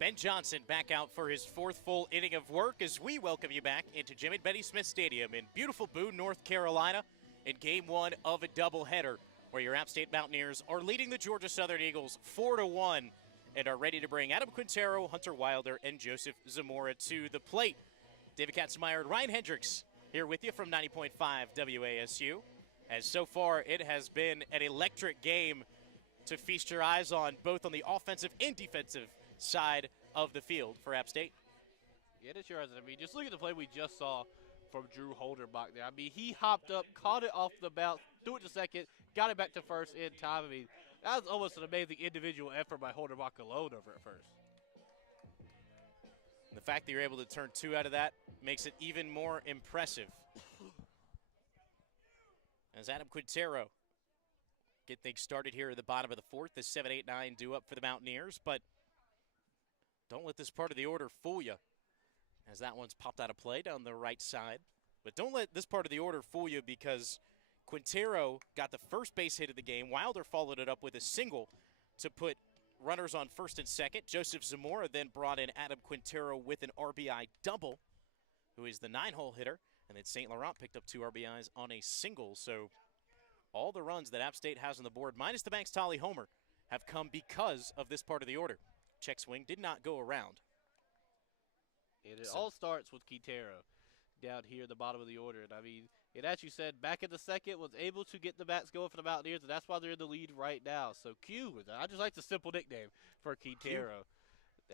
Ben Johnson back out for his 4th full inning of work as we welcome you back into Jim and Betty Smith Stadium in beautiful Boone, North Carolina in Game 1 of a doubleheader where your App State Mountaineers are leading the Georgia Southern Eagles 4-1 and are ready to bring Adam Quintero, Hunter Wilder, and Joseph Zamora to the plate. David Katzenmeyer and Ryan Hendricks here with you from 90.5 WASU. As so far, it has been an electric game to feast your eyes on, both on the offensive and defensive side of the field for App State. Yeah, it sure is. I mean, just look at the play we just saw from Drew Holderbach there. I mean, he hopped up, caught it off the bounce, threw it to second, got it back to first in time. I mean, that was almost an amazing individual effort by Holderbach alone over at first. And the fact that you're able to turn 2 out of that makes it even more impressive. As Adam Quintero get things started here at the bottom of the 4th, the 7-8-9 due up for the Mountaineers, but don't let this part of the order fool you, as that one's popped out of play down the right side. But don't let this part of the order fool you, because Quintero got the first base hit of the game. Wilder followed it up with a single to put runners on first and second. Joseph Zamora then brought in Adam Quintero with an RBI double, who is the 9-hole hitter. And then St. Laurent picked up 2 RBIs on a single. So all the runs that App State has on the board, minus the Banks Tolly homer, have come because of this part of the order. Check swing did not go around. And it all starts with Quintero down here at the bottom of the order. And I mean, it, as you said, back in the second, was able to get the bats going for the Mountaineers, and that's why they're in the lead right now. So Q, I just like the simple nickname for Quintero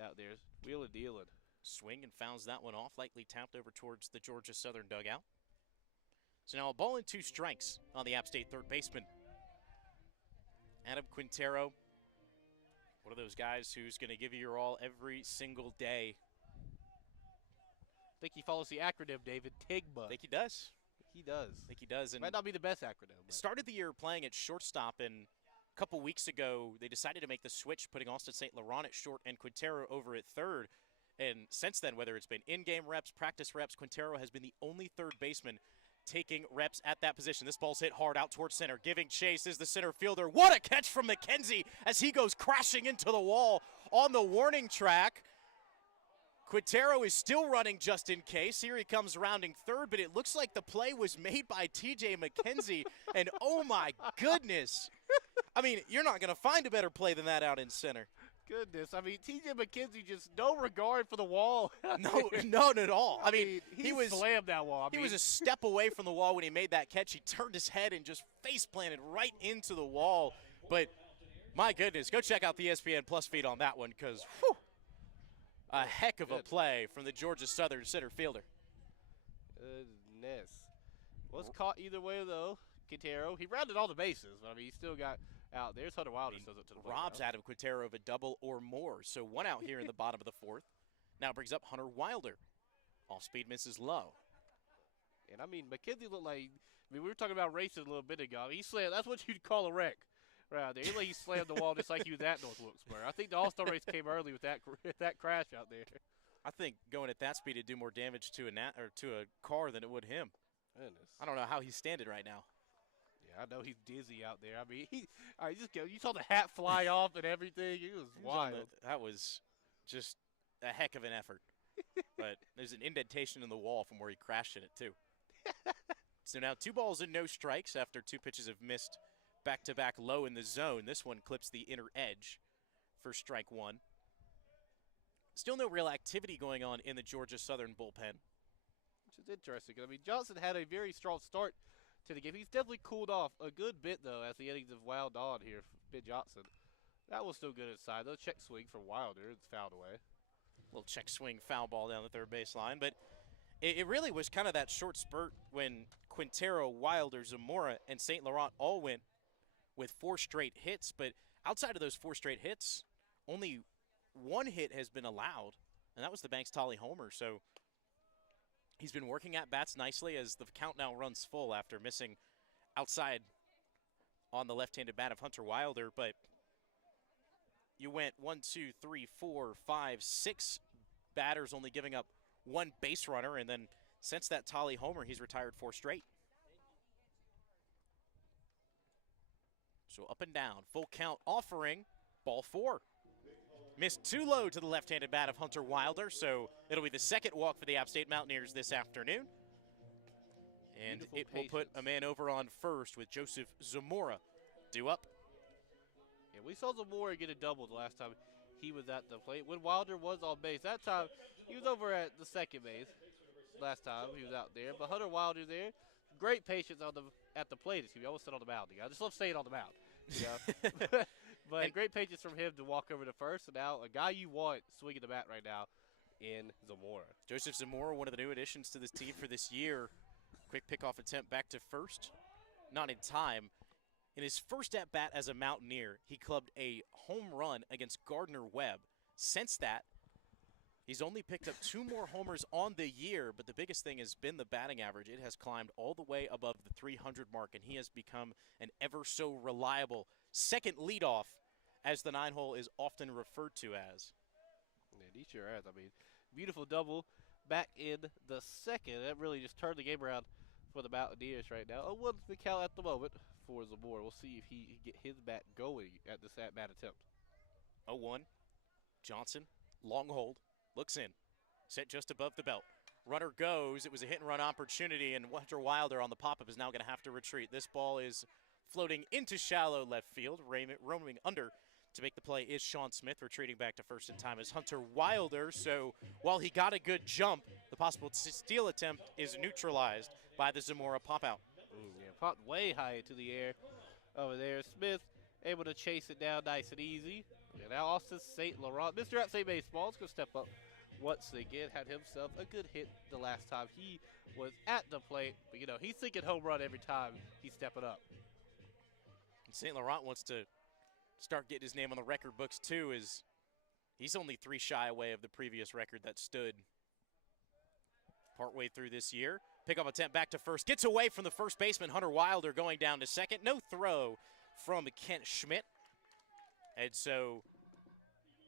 out there, wheeling dealing. Swing and fouls that one off, likely tapped over towards the Georgia Southern dugout. So now a ball and 2 strikes on the App State third baseman. Adam Quintero One of those guys who's going to give you your all every single day. I think he follows the acronym, David. TIGMA. I think he does. He does. I think he does. And Might not be the best acronym. But. started the year playing at shortstop, and a couple weeks ago they decided to make the switch, putting Austin St. Laurent at short and Quintero over at third. And since then, whether it's been in-game reps, practice reps, Quintero has been the only third baseman taking reps at that position. This ball's hit hard out towards center. Giving chase is the center fielder. What a catch from McKenzie as he goes crashing into the wall on the warning track. Quintero is still running just in case. Here he comes rounding third, but it looks like the play was made by TJ McKenzie. And oh my goodness. I mean, you're not going to find a better play than that out in center. Goodness. I mean, TJ McKenzie just no regard for the wall. No, not at all. I mean, he was slammed that wall. He was a step away from the wall when he made that catch. He turned his head and just face planted right into the wall. But my goodness, go check out the ESPN Plus feed on that one because a heck of a play from the Georgia Southern center fielder. Goodness. Was caught either way though. Quintero, he rounded all the bases, but I mean, he still got out. There's Hunter Wilder does it to the plate. Robs Adam Quintero of a double or more. So one out here in the bottom of the fourth. Now brings up Hunter Wilder. Off speed misses low. And I mean, McKenzie looked like, I mean, we were talking about racing a little bit ago. He slammed, that's what you'd call a wreck right there. He slammed the wall just like he was at North Wilkesboro. I think the All-Star race came early with that crash out there. I think going at that speed would do more damage to a car than it would him. Goodness. I don't know how he's standing right now. Yeah, I know he's dizzy out there. I mean, you saw the hat fly off and everything. It was wild. That was just a heck of an effort. But there's an indentation in the wall from where he crashed in it, too. So now 2 balls and no strikes after 2 pitches have missed back-to-back low in the zone. This one clips the inner edge for strike 1. Still no real activity going on in the Georgia Southern bullpen. Which is interesting. I mean, Johnson had a very strong start to the game. He's definitely cooled off a good bit, though, as the innings have wound on here for Ben Johnson. That was still good inside, though. Check swing for Wilder. It's fouled away. Little check swing foul ball down the third baseline. But it really was kind of that short spurt when Quintero, Wilder, Zamora, and St. Laurent all went with 4 straight hits. But outside of those 4 straight hits, only 1 hit has been allowed, and that was the Banks-Tolly homer. So he's been working at bats nicely as the count now runs full after missing outside on the left-handed bat of Hunter Wilder. But you went 1, 2, 3, 4, 5, 6 batters only giving up 1 base runner, and then since that Tolly homer, he's retired 4 straight. So up and down, full count offering, ball 4. Missed too low to the left-handed bat of Hunter Wilder, so it'll be the second walk for the App State Mountaineers this afternoon. And it will put a man over on first with Joseph Zamora due up. Yeah, we saw Zamora get a double the last time he was at the plate. When Wilder was on base, that time he was over at the second base. Last time he was out there, but Hunter Wilder there, great patience at the plate. Excuse me, I almost said on the mound. I just love saying on the mound. You know? But great patience from him to walk over to first. And now a guy you want swinging the bat right now in Zamora. Joseph Zamora, one of the new additions to this team for this year. Quick pickoff attempt back to first. Not in time. In his first at-bat as a Mountaineer, he clubbed a home run against Gardner Webb. Since that, he's only picked up 2 more homers on the year, but the biggest thing has been the batting average. It has climbed all the way above the 300 mark, and he has become an ever-so-reliable second leadoff, as the 9-hole is often referred to as. Yeah, he sure has. I mean, beautiful double back in the second. That really just turned the game around for the Mountaineers right now. 0-1 McCall at the moment for Zamora. We'll see if he can get his bat going at this at-bat attempt. 0-1. Johnson, long hold, looks in, set just above the belt. Runner goes. It was a hit-and-run opportunity, and Hunter Wilder on the pop-up is now going to have to retreat. This ball is floating into shallow left field, roaming under. To make the play is Sean Smith, retreating back to first in time is Hunter Wilder. So while he got a good jump, the possible steal attempt is neutralized by the Zamora pop-out. Yeah, popped way high into the air over there. Smith able to chase it down nice and easy. And now Austin St. Laurent, Mr. App State Baseball, is going to step up once again. Had himself a good hit the last time he was at the plate. But, you know, he's thinking home run every time he's stepping up. And St. Laurent wants to start getting his name on the record books too, is he's only 3 shy away of the previous record that stood partway through this year. Pickoff attempt back to first. Gets away from the first baseman, Hunter Wilder, going down to second. No throw from Kent Schmidt. And so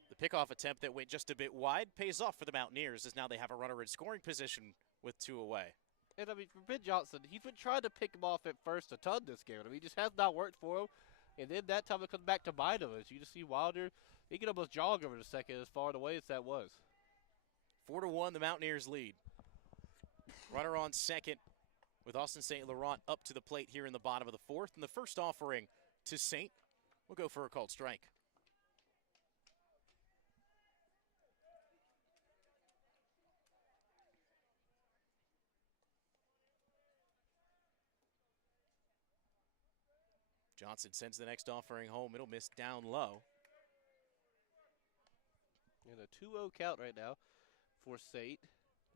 the pickoff attempt that went just a bit wide pays off for the Mountaineers, as now they have a runner in scoring position with 2 away. And, I mean, for Ben Johnson, he's been trying to pick him off at first a ton this game. I mean, he just has not worked for him. And then that time it comes back to bite him. As you just see Wilder, he can almost jog over the second as far away as that was. 4-1, the Mountaineers lead. Runner on second with Austin St. Laurent up to the plate here in the bottom of the 4th. And the first offering to St. will go for a called strike. Johnson sends the next offering home. It'll miss down low. And a 2-0 count right now for St.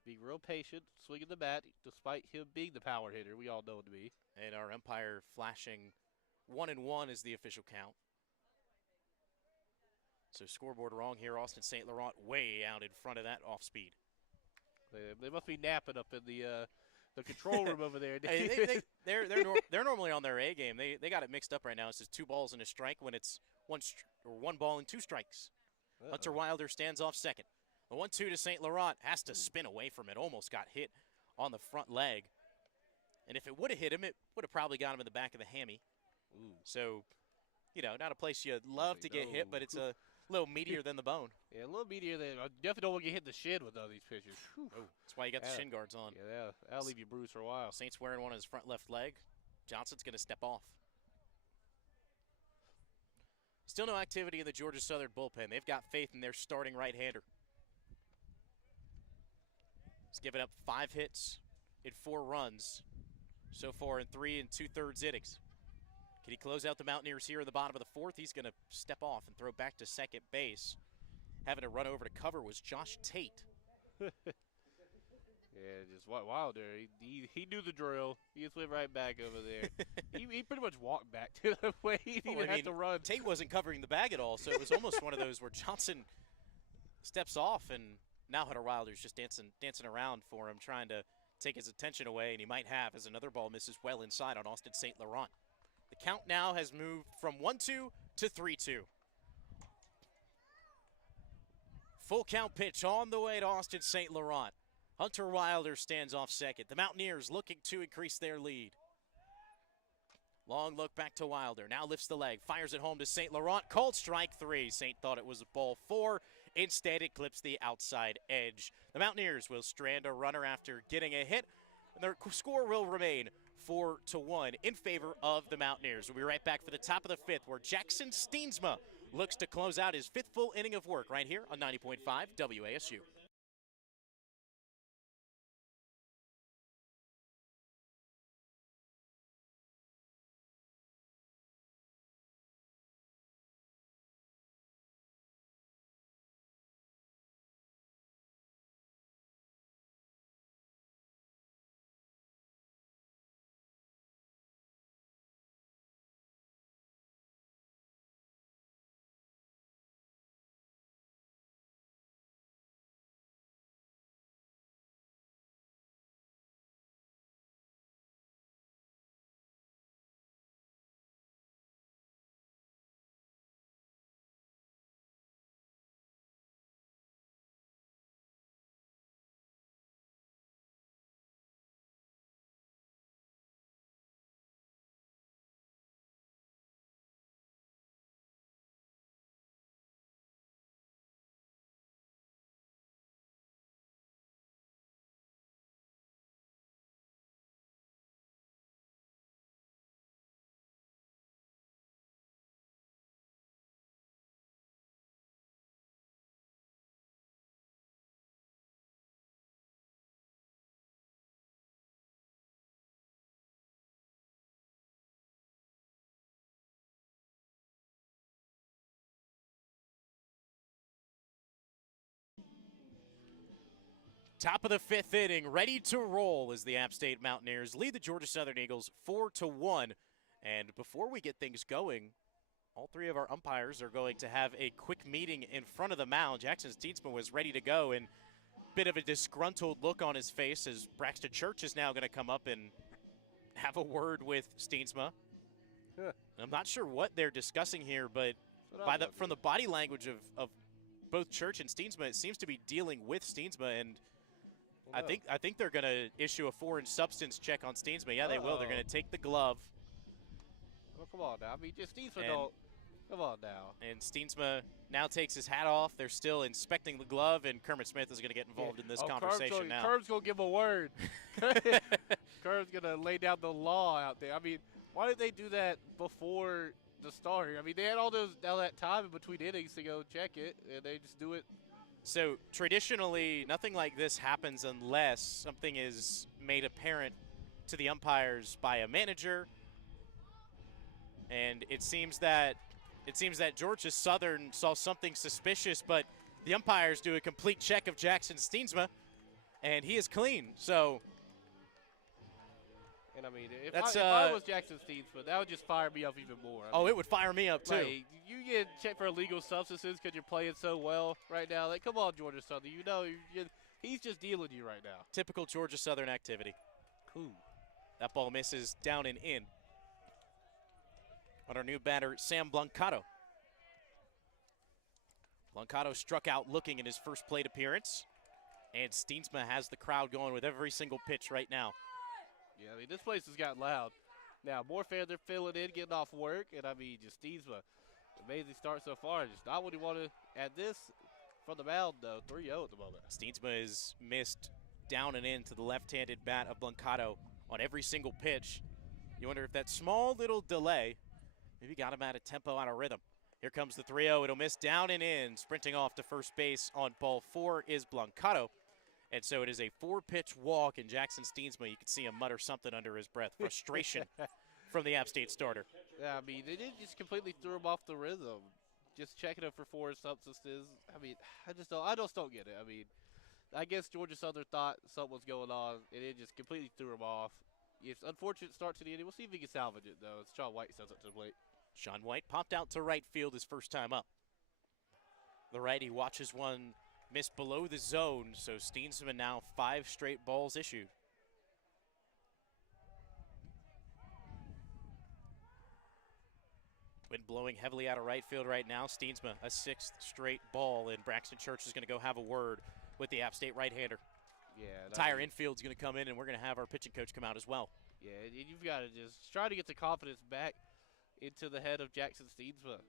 Being real patient, swinging the bat, despite him being the power hitter. We all know him to be. And our umpire flashing 1-1 is the official count. So scoreboard wrong here. Austin St. Laurent way out in front of that off speed. They must be napping up in the control room over there. They're normally on their A game. They got it mixed up right now. It's just 2 balls and a strike when it's 1 ball and 2 strikes. Hunter Wilder stands off second. The 1-2 to St. Laurent has to spin away from it. Almost got hit on the front leg. And if it would have hit him, it would have probably got him in the back of the hammy. Ooh. So, you know, not a place you'd love to get hit, but it's a little meatier than the bone. Yeah, a little meatier than I definitely don't want to get hit in the shin with all these pitches. Oh, that's why you got the shin guards on. Yeah, that'll leave you bruised for a while. Saints wearing one on his front left leg. Johnson's going to step off. Still no activity in the Georgia Southern bullpen. They've got faith in their starting right-hander. He's given up 5 hits in 4 runs so far in 3 2/3 innings. Can he close out the Mountaineers here in the bottom of the 4th? He's going to step off and throw back to second base. Having to run over to cover was Josh Tate. Yeah, just Wilder. He knew the drill. He just went right back over there. he pretty much walked back to the way he didn't have to run. Tate wasn't covering the bag at all, so it was almost one of those where Johnson steps off, and now Hunter Wilder's just dancing around for him, trying to take his attention away, and he might have, as another ball misses well inside on Austin St. Laurent. The count now has moved from 1-2 to 3-2. Full count pitch on the way to Austin St. Laurent. Hunter Wilder stands off second. The Mountaineers looking to increase their lead. Long look back to Wilder. Now lifts the leg. Fires it home to St. Laurent. Called strike 3. St. thought it was ball 4. Instead, it clips the outside edge. The Mountaineers will strand a runner after getting a hit. And their score will remain 4-1 in favor of the Mountaineers. We'll be right back for the top of the 5th, where Jackson Steensma looks to close out his 5th full inning of work right here on 90.5 WASU. Top of the 5th inning, ready to roll as the App State Mountaineers lead the Georgia Southern Eagles 4-1. And before we get things going All three of our umpires are going to have a quick meeting in front of the mound. Jackson Steensma was ready to go, and bit of a disgruntled look on his face as Braxton Church is now going to come up and have a word with Steensma. Huh. I'm not sure what they're discussing here, but That's from the body language of both Church and Steensma, it seems to be dealing with Steensma, and I think they're going to issue a foreign substance check on Steensma. Yeah, they will. They're going to take the glove. Well, come on now. I mean, just Steensma don't. Come on now. And Steensma now takes his hat off. They're still inspecting the glove, and Kermit Smith is going to get involved in this conversation now. Kerm's going to give a word. Kerm's going to lay down the law out there. I mean, why did they do that before the start? I mean, they had all that time in between innings to go check it, and they just do it. So traditionally, nothing like this happens unless something is made apparent to the umpires by a manager. And it seems that Georgia Southern saw something suspicious, but the umpires do a complete check of Jackson Steensma, and he is clean. So, and I mean, if I was Jackson Steensma, that would just fire me up even more. It would fire me up too. Like, you get checked for illegal substances because you're playing so well right now. Like, come on, Georgia Southern. You know, he's just dealing you right now. Typical Georgia Southern activity. Cool. That ball misses down and in. On our new batter, Sam Blancato. Blancato struck out looking in his first plate appearance. And Steensma has the crowd going with every single pitch right now. Yeah, I mean, this place has gotten loud. Now, more fans are filling in, getting off work. And, I mean, just Steensma, amazing start so far. Just not what he wanted at this from the mound, though. 3-0 at the moment. Steensma is missed down and in to the left-handed bat of Blancato on every single pitch. You wonder if that small little delay maybe got him out of tempo, out of rhythm. Here comes the 3-0. It'll miss down and in. Sprinting off to first base on ball 4 is Blancato. And so it is a 4-pitch walk, and Jackson Steensma, you can see him mutter something under his breath. Frustration from the App State starter. Yeah, I mean, they did just completely threw him off the rhythm. Just checking him for foreign substances. I mean, I just don't get it. I mean, I guess Georgia Southern thought something was going on, and it just completely threw him off. It's an unfortunate start to the inning. We'll see if he can salvage it, though. It's Sean White sends it to the plate. Sean White popped out to right field his first time up. The righty watches one miss below the zone, so Steensma now 5 straight balls issued. Wind blowing heavily out of right field right now. Steensma, a 6th straight ball, and Braxton Church is going to go have a word with the App State right-hander. Yeah, entire infield's going to come in, and we're going to have our pitching coach come out as well. Yeah, you've got to just try to get the confidence back into the head of Jackson Steensma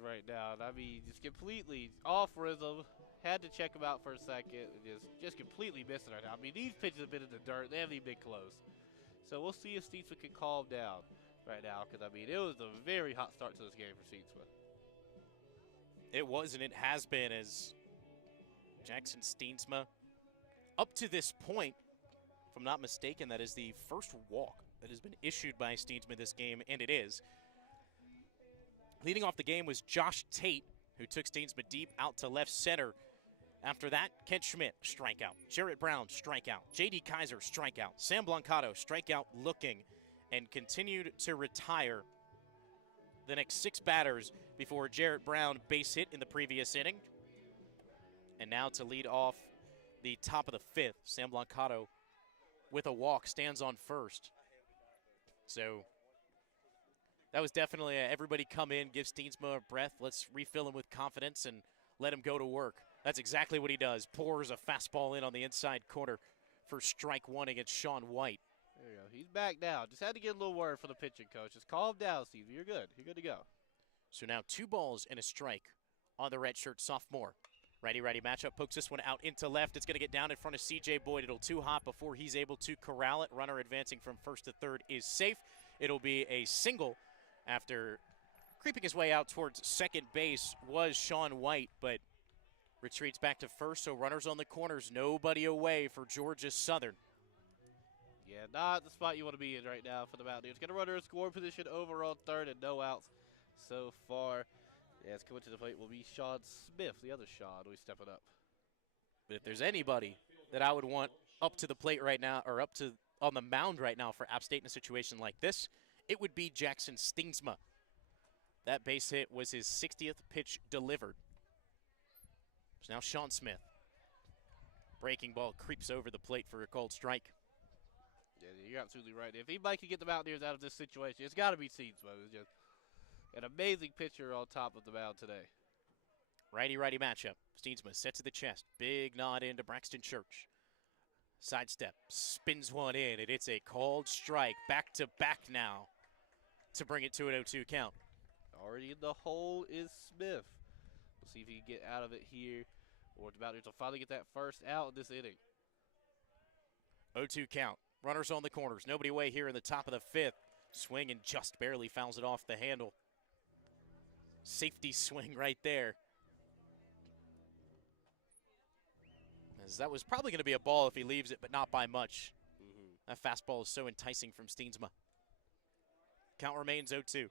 right now. And I mean, just completely off rhythm. Had to check him out for a second. And just completely missing right now. I mean, these pitches have been in the dirt. They haven't even been close. So we'll see if Steensma can calm down right now. Because, I mean, it was a very hot start to this game for Steensma. It was, and it has been, as Jackson Steensma, up to this point, if I'm not mistaken, that is the first walk that has been issued by Steensma this game, and it is. Leading off the game was Josh Tate, who took Steensma deep out to left center. After that, Kent Schmidt, strikeout. Jarrett Brown, strikeout. J.D. Kaiser, strikeout. Sam Blancato, strikeout looking, and continued to retire the next 6 batters before Jarrett Brown base hit in the previous inning. And now to lead off the top of the 5th, Sam Blancato with a walk stands on first. So that was definitely everybody come in, give Steensma a breath. Let's refill him with confidence and let him go to work. That's exactly what he does. Pours a fastball in on the inside corner for strike 1 against Sean White. There you go. He's back down. Just had to get a little word from the pitching coach. Just calm down, Steve. You're good. You're good to go. So now 2 balls and a strike on the redshirt sophomore. Righty-righty matchup, pokes this one out into left. It's going to get down in front of C.J. Boyd. It'll too hot before he's able to corral it. Runner advancing from first to third is safe. It'll be a single after creeping his way out towards second base was Sean White, but retreats back to first, so runners on the corners, nobody away for Georgia Southern. Yeah, not the spot you want to be in right now for the Mountaineers. Going to run her in scoring position over on third and no outs so far. Yes, coming to the plate will be Sean Smith, the other Sean. We stepping up. But if there's anybody that I would want up to the plate right now, or up to on the mound right now for App State in a situation like this, it would be Jackson Steensma. That base hit was his 60th pitch delivered. So now Sean Smith. Breaking ball creeps over the plate for a called strike. Yeah, you're absolutely right. If anybody can get the Mountaineers out of this situation, it's got to be Steensma. It's just an amazing pitcher on top of the mound today. Righty-righty matchup. Steensma sets to the chest. Big nod into Braxton Church. Sidestep. Spins one in, and it's a called strike. Back-to-back now to bring it to an 0-2 count. Already in the hole is Smith. We'll see if he can get out of it here, or the Mountaineers will finally get that first out in this inning. 0-2 count. Runners on the corners. Nobody away here in the top of the fifth. Swing and just barely fouls it off the handle. Safety swing right there. As that was probably going to be a ball if he leaves it, but not by much. That fastball is so enticing from Steensma. Count remains 0-2.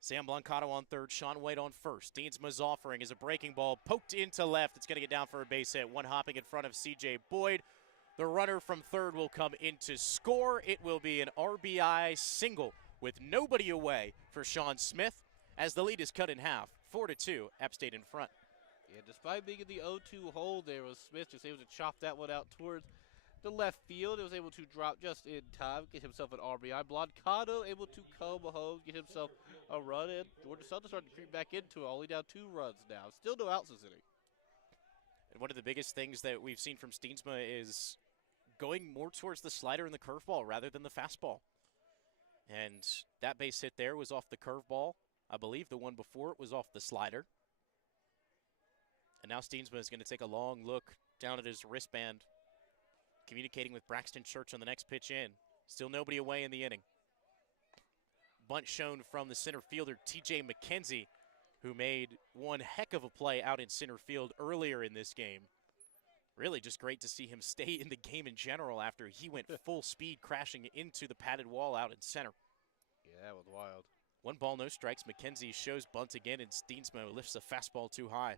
Sam Blancato on third, Sean White on first. Steensma's offering is a breaking ball poked into left. It's going to get down for a base hit. One hopping in front of C.J. Boyd. The runner from third will come in to score. It will be an RBI single with nobody away for Sean Smith as the lead is cut in half. 4-2, App State in front. Yeah, despite being in the 0-2 hole there, was Smith just able to chop that one out towards the left field. He was able to drop just in time, get himself an RBI. Blancato able to come home, get himself a run, and Georgia Southern starting to creep back into it, only down 2 runs now. Still no outs this inning. And one of the biggest things that we've seen from Steensma is going more towards the slider and the curveball rather than the fastball. And that base hit there was off the curveball. I believe the one before it was off the slider. And now Steensma is going to take a long look down at his wristband, communicating with Braxton Church on the next pitch in. Still nobody away in the inning. Bunt shown from the center fielder, T.J. McKenzie, who made one heck of a play out in center field earlier in this game. Really just great to see him stay in the game in general after he went full speed crashing into the padded wall out in center. Yeah, that was wild. 1 ball, no strikes. McKenzie shows bunt again, and Steensma lifts a fastball too high.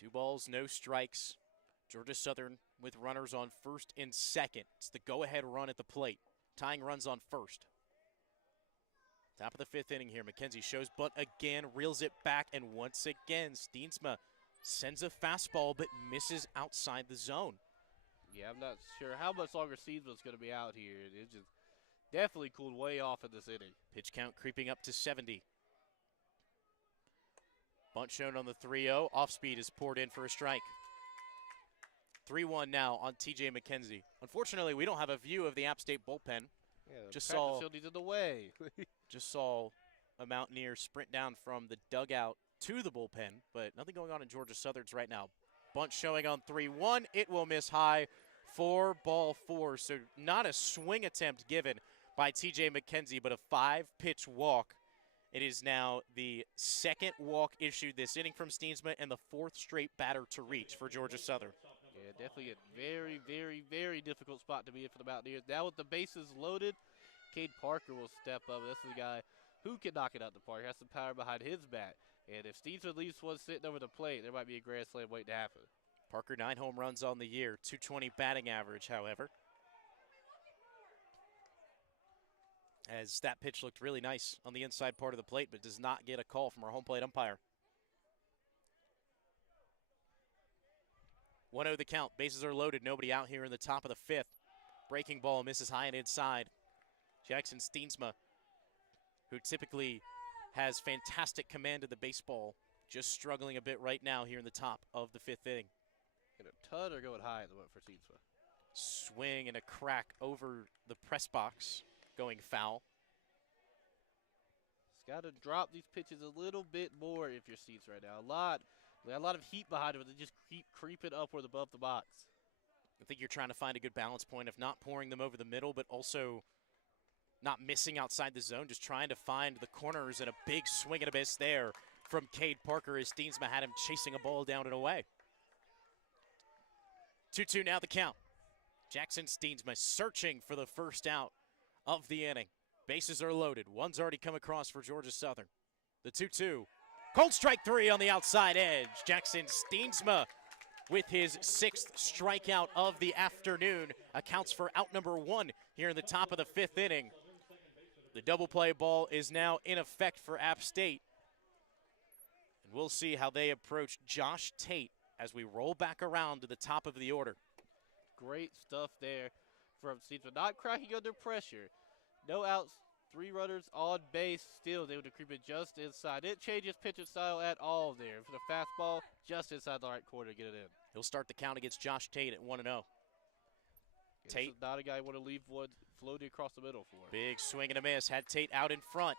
2 balls, no strikes. Georgia Southern with runners on first and second. It's the go-ahead run at the plate. Tying runs on first. Top of the 5th inning here. McKenzie shows bunt again, reels it back, and once again, Steensma sends a fastball but misses outside the zone. Yeah, I'm not sure how much longer Steensma's going to be out here. It just definitely cooled way off in this inning. Pitch count creeping up to 70. Bunt shown on the 3-0. Off speed is poured in for a strike. 3-1 now on T.J. McKenzie. Unfortunately, we don't have a view of the App State bullpen. Yeah, Just practice saw- facility's in the way. Just saw a Mountaineer sprint down from the dugout to the bullpen, but nothing going on in Georgia Southern's right now. Bunt showing on 3-1. It will miss high for ball 4. So not a swing attempt given by T.J. McKenzie, but a 5-pitch walk. It is now the 2nd walk issued this inning from Steensma and the 4th straight batter to reach for Georgia Southern. Yeah, definitely a very, very, very difficult spot to be in for the Mountaineers. Now with the bases loaded, Cade Parker will step up. This is a guy who can knock it out the park. Has some power behind his bat. And if Steensma leaves one sitting over the plate, there might be a grand slam waiting to happen. Parker 9 home runs on the year, .220 batting average, however. As that pitch looked really nice on the inside part of the plate, but does not get a call from our home plate umpire. 1-0 the count. Bases are loaded. Nobody out here in the top of the 5th. Breaking ball misses high and inside. Jackson Steensma, who typically has fantastic command of the baseball, just struggling a bit right now here in the top of the 5th inning. And a ton are going high in the one for Steensma. Swing and a crack over the press box, going foul. It's got to drop these pitches a little bit more if you're Steensma right now. A lot of heat behind them. They just keep creeping upward above the box. I think you're trying to find a good balance point of not pouring them over the middle, but also not missing outside the zone, just trying to find the corners, and a big swing and a miss there from Cade Parker as Steensma had him chasing a ball down and away. 2-2 now the count. Jackson Steensma searching for the first out of the inning. Bases are loaded. One's already come across for Georgia Southern. The 2-2. Cold strike 3 on the outside edge. Jackson Steensma with his 6th strikeout of the afternoon accounts for out number 1 here in the top of the 5th inning. The double play ball is now in effect for App State. And we'll see how they approach Josh Tate as we roll back around to the top of the order. Great stuff there from Steensma. Not cracking under pressure. No outs, 3 runners on base. Still able to creep it just inside. It changes pitching style at all there. For the fastball, just inside the right corner to get it in. He'll start the count against Josh Tate at 1-0. Tate. This is not a guy you want to leave one floating across the middle for. Big swing and a miss. Had Tate out in front.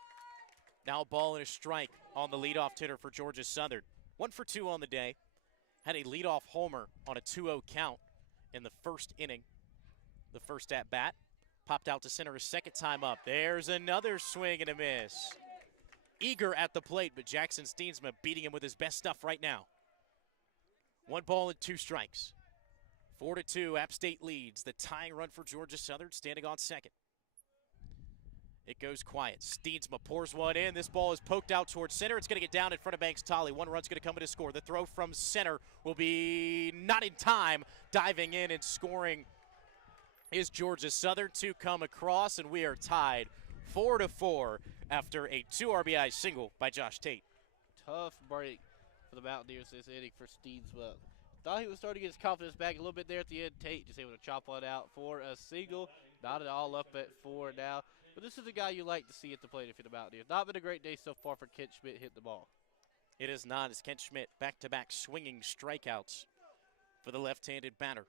Now a ball and a strike on the leadoff hitter for Georgia Southern. 1 for 2 on the day. Had a leadoff homer on a 2-0 count in the first inning. The first at bat. Popped out to center a second time up. There's another swing and a miss. Eager at the plate, but Jackson Steensma beating him with his best stuff right now. 1 ball and 2 strikes. 4-2, App State leads. The tying run for Georgia Southern standing on second. It goes quiet. Steensma pours one in. This ball is poked out towards center. It's going to get down in front of Banks Tolley. 1 run's going to come in to score. The throw from center will be not in time. Diving in and scoring is Georgia Southern to come across, and we are tied 4-4 after a 2 RBI single by Josh Tate. Tough break for the Mountaineers this inning for Steensma. Thought he was starting to get his confidence back a little bit there at the end. Tate just able to chop one out for a single. Not at all up at 4 now. But this is a guy you like to see at the plate if you're the Mountaineers. Not been a great day so far for Kent Schmidt hitting the ball. It is not, as Kent Schmidt back-to-back swinging strikeouts for the left-handed batter.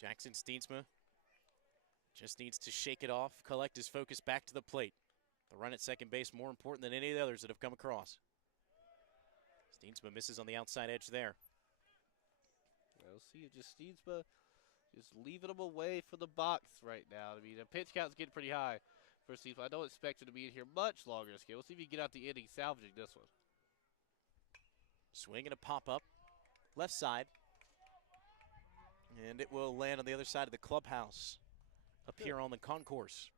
Jackson Steensma just needs to shake it off, collect his focus back to the plate. The run at second base more important than any of the others that have come across. Steensma misses on the outside edge there. We'll see if just Steensma just leaving him away for the box right now. I mean, the pitch count's getting pretty high for Steensma. I don't expect him to be in here much longer. We'll see if he can get out the inning salvaging this one. Swing and a pop-up, left side. And it will land on the other side of the clubhouse up here on the concourse.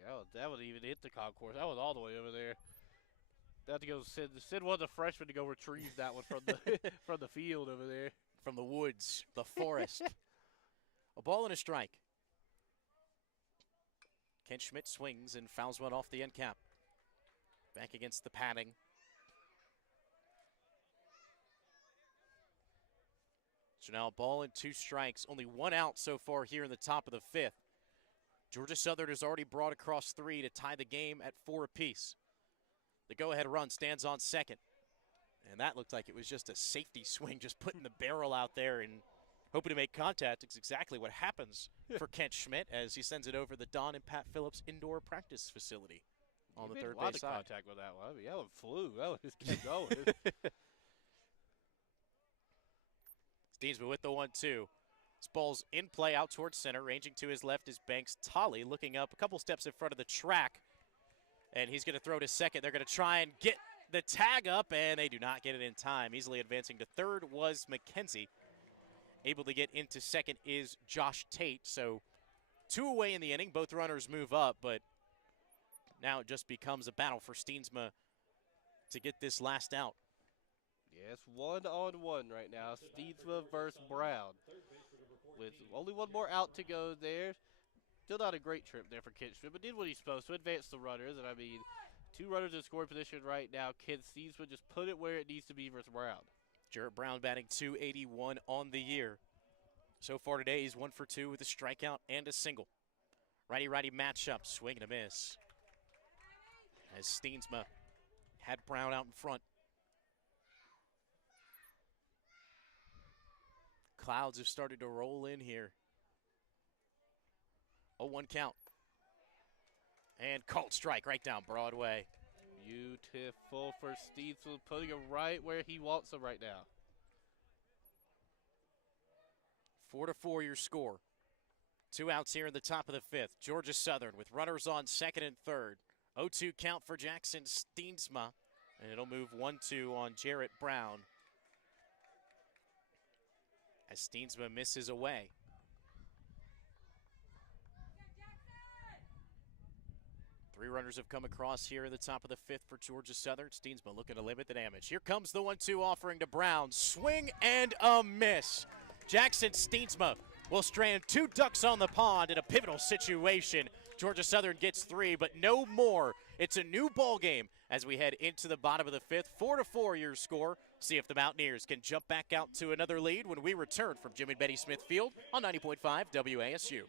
Yeah, that would even hit the concourse. That was all the way over there. They have to go send one of the freshmen to go retrieve that one from the from the field over there. From the woods, the forest. A ball and a strike. Kent Schmidt swings and fouls one off the end cap. Back against the padding. So now a ball and 2 strikes. Only 1 out so far here in the top of the 5th. Georgia Southern has already brought across 3 to tie the game at 4 apiece. The go-ahead run stands on second. And that looked like it was just a safety swing, just putting the barrel out there and hoping to make contact. It's exactly what happens for Kent Schmidt as he sends it over the Don and Pat Phillips indoor practice facility on the third base side. A lot of contact with that one. I mean, that one flew. That one just kept going. Steensma with the 1-2. This ball's in play out towards center. Ranging to his left is Banks Tolley, looking up a couple steps in front of the track. And he's going to throw to second. They're going to try and get the tag up, and they do not get it in time. Easily advancing to third was McKenzie. Able to get into second is Josh Tate. So 2 away in the inning. Both runners move up, but now it just becomes a battle for Steensma to get this last out. Yeah, it's 1-on-1 right now. Steensma versus Brown. With only 1 more out to go there. Still not a great trip there for Kent Schmidt, but did what he's supposed to, advance the runners. And I mean, 2 runners in scoring position right now. Kent Steensma just put it where it needs to be versus Brown. Jarrett Brown batting .281 on the year. So far today, he's 1 for 2 with a strikeout and a single. Righty-righty matchup, swing and a miss. As Steensma had Brown out in front. Clouds have started to roll in here. 0-1 count. And called strike right down Broadway. Beautiful for Steensma, putting him right where he wants him right now. 4-4 your score. 2 outs here in the top of the 5th. Georgia Southern with runners on second and third. 0-2 count for Jackson Steensma. And it'll move 1-2 on Jarrett Brown. As Steensma misses away. Three runners have come across here in the top of the 5th for Georgia Southern. Steensma looking to limit the damage. Here comes the 1-2 offering to Brown. Swing and a miss. Jackson Steensma will strand 2 ducks on the pond in a pivotal situation Georgia Southern gets 3, but no more. It's a new ball game as we head into the bottom of the 5th. 4-4 your score. See if the Mountaineers can jump back out to another lead when we return from Jim and Betty Smith Field on 90.5 WASU.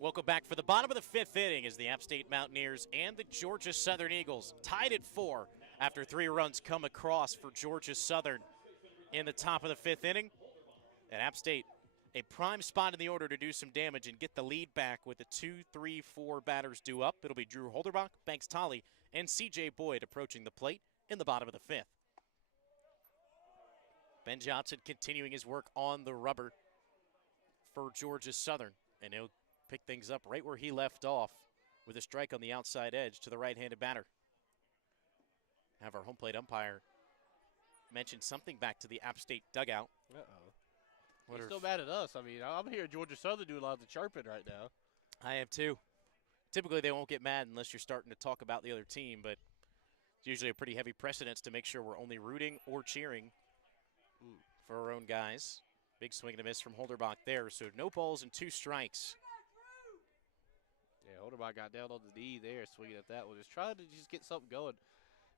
Welcome back for the bottom of the 5th inning as the App State Mountaineers and the Georgia Southern Eagles tied at 4 after 3 runs come across for Georgia Southern in the top of the 5th inning. And App State, a prime spot in the order to do some damage and get the lead back with the 2-3-4 batters due up. It'll be Drew Holderbach, Banks Tolley, and C.J. Boyd approaching the plate in the bottom of the 5th. Ben Johnson continuing his work on the rubber for Georgia Southern, and he'll pick things up right where he left off with a strike on the outside edge to the right-handed batter. Have our home plate umpire mention something back to the App State dugout. He's still mad at us. I mean, I'm hearing Georgia Southern do a lot of the chirping right now. I am too. Typically, they won't get mad unless you're starting to talk about the other team, but it's usually a pretty heavy precedence to make sure we're only rooting or cheering for our own guys. Big swing and a miss from Holderbach there, so no balls and 2 strikes. Yeah, Holderbach got down on the knee there, swinging at that one. Just trying to get something going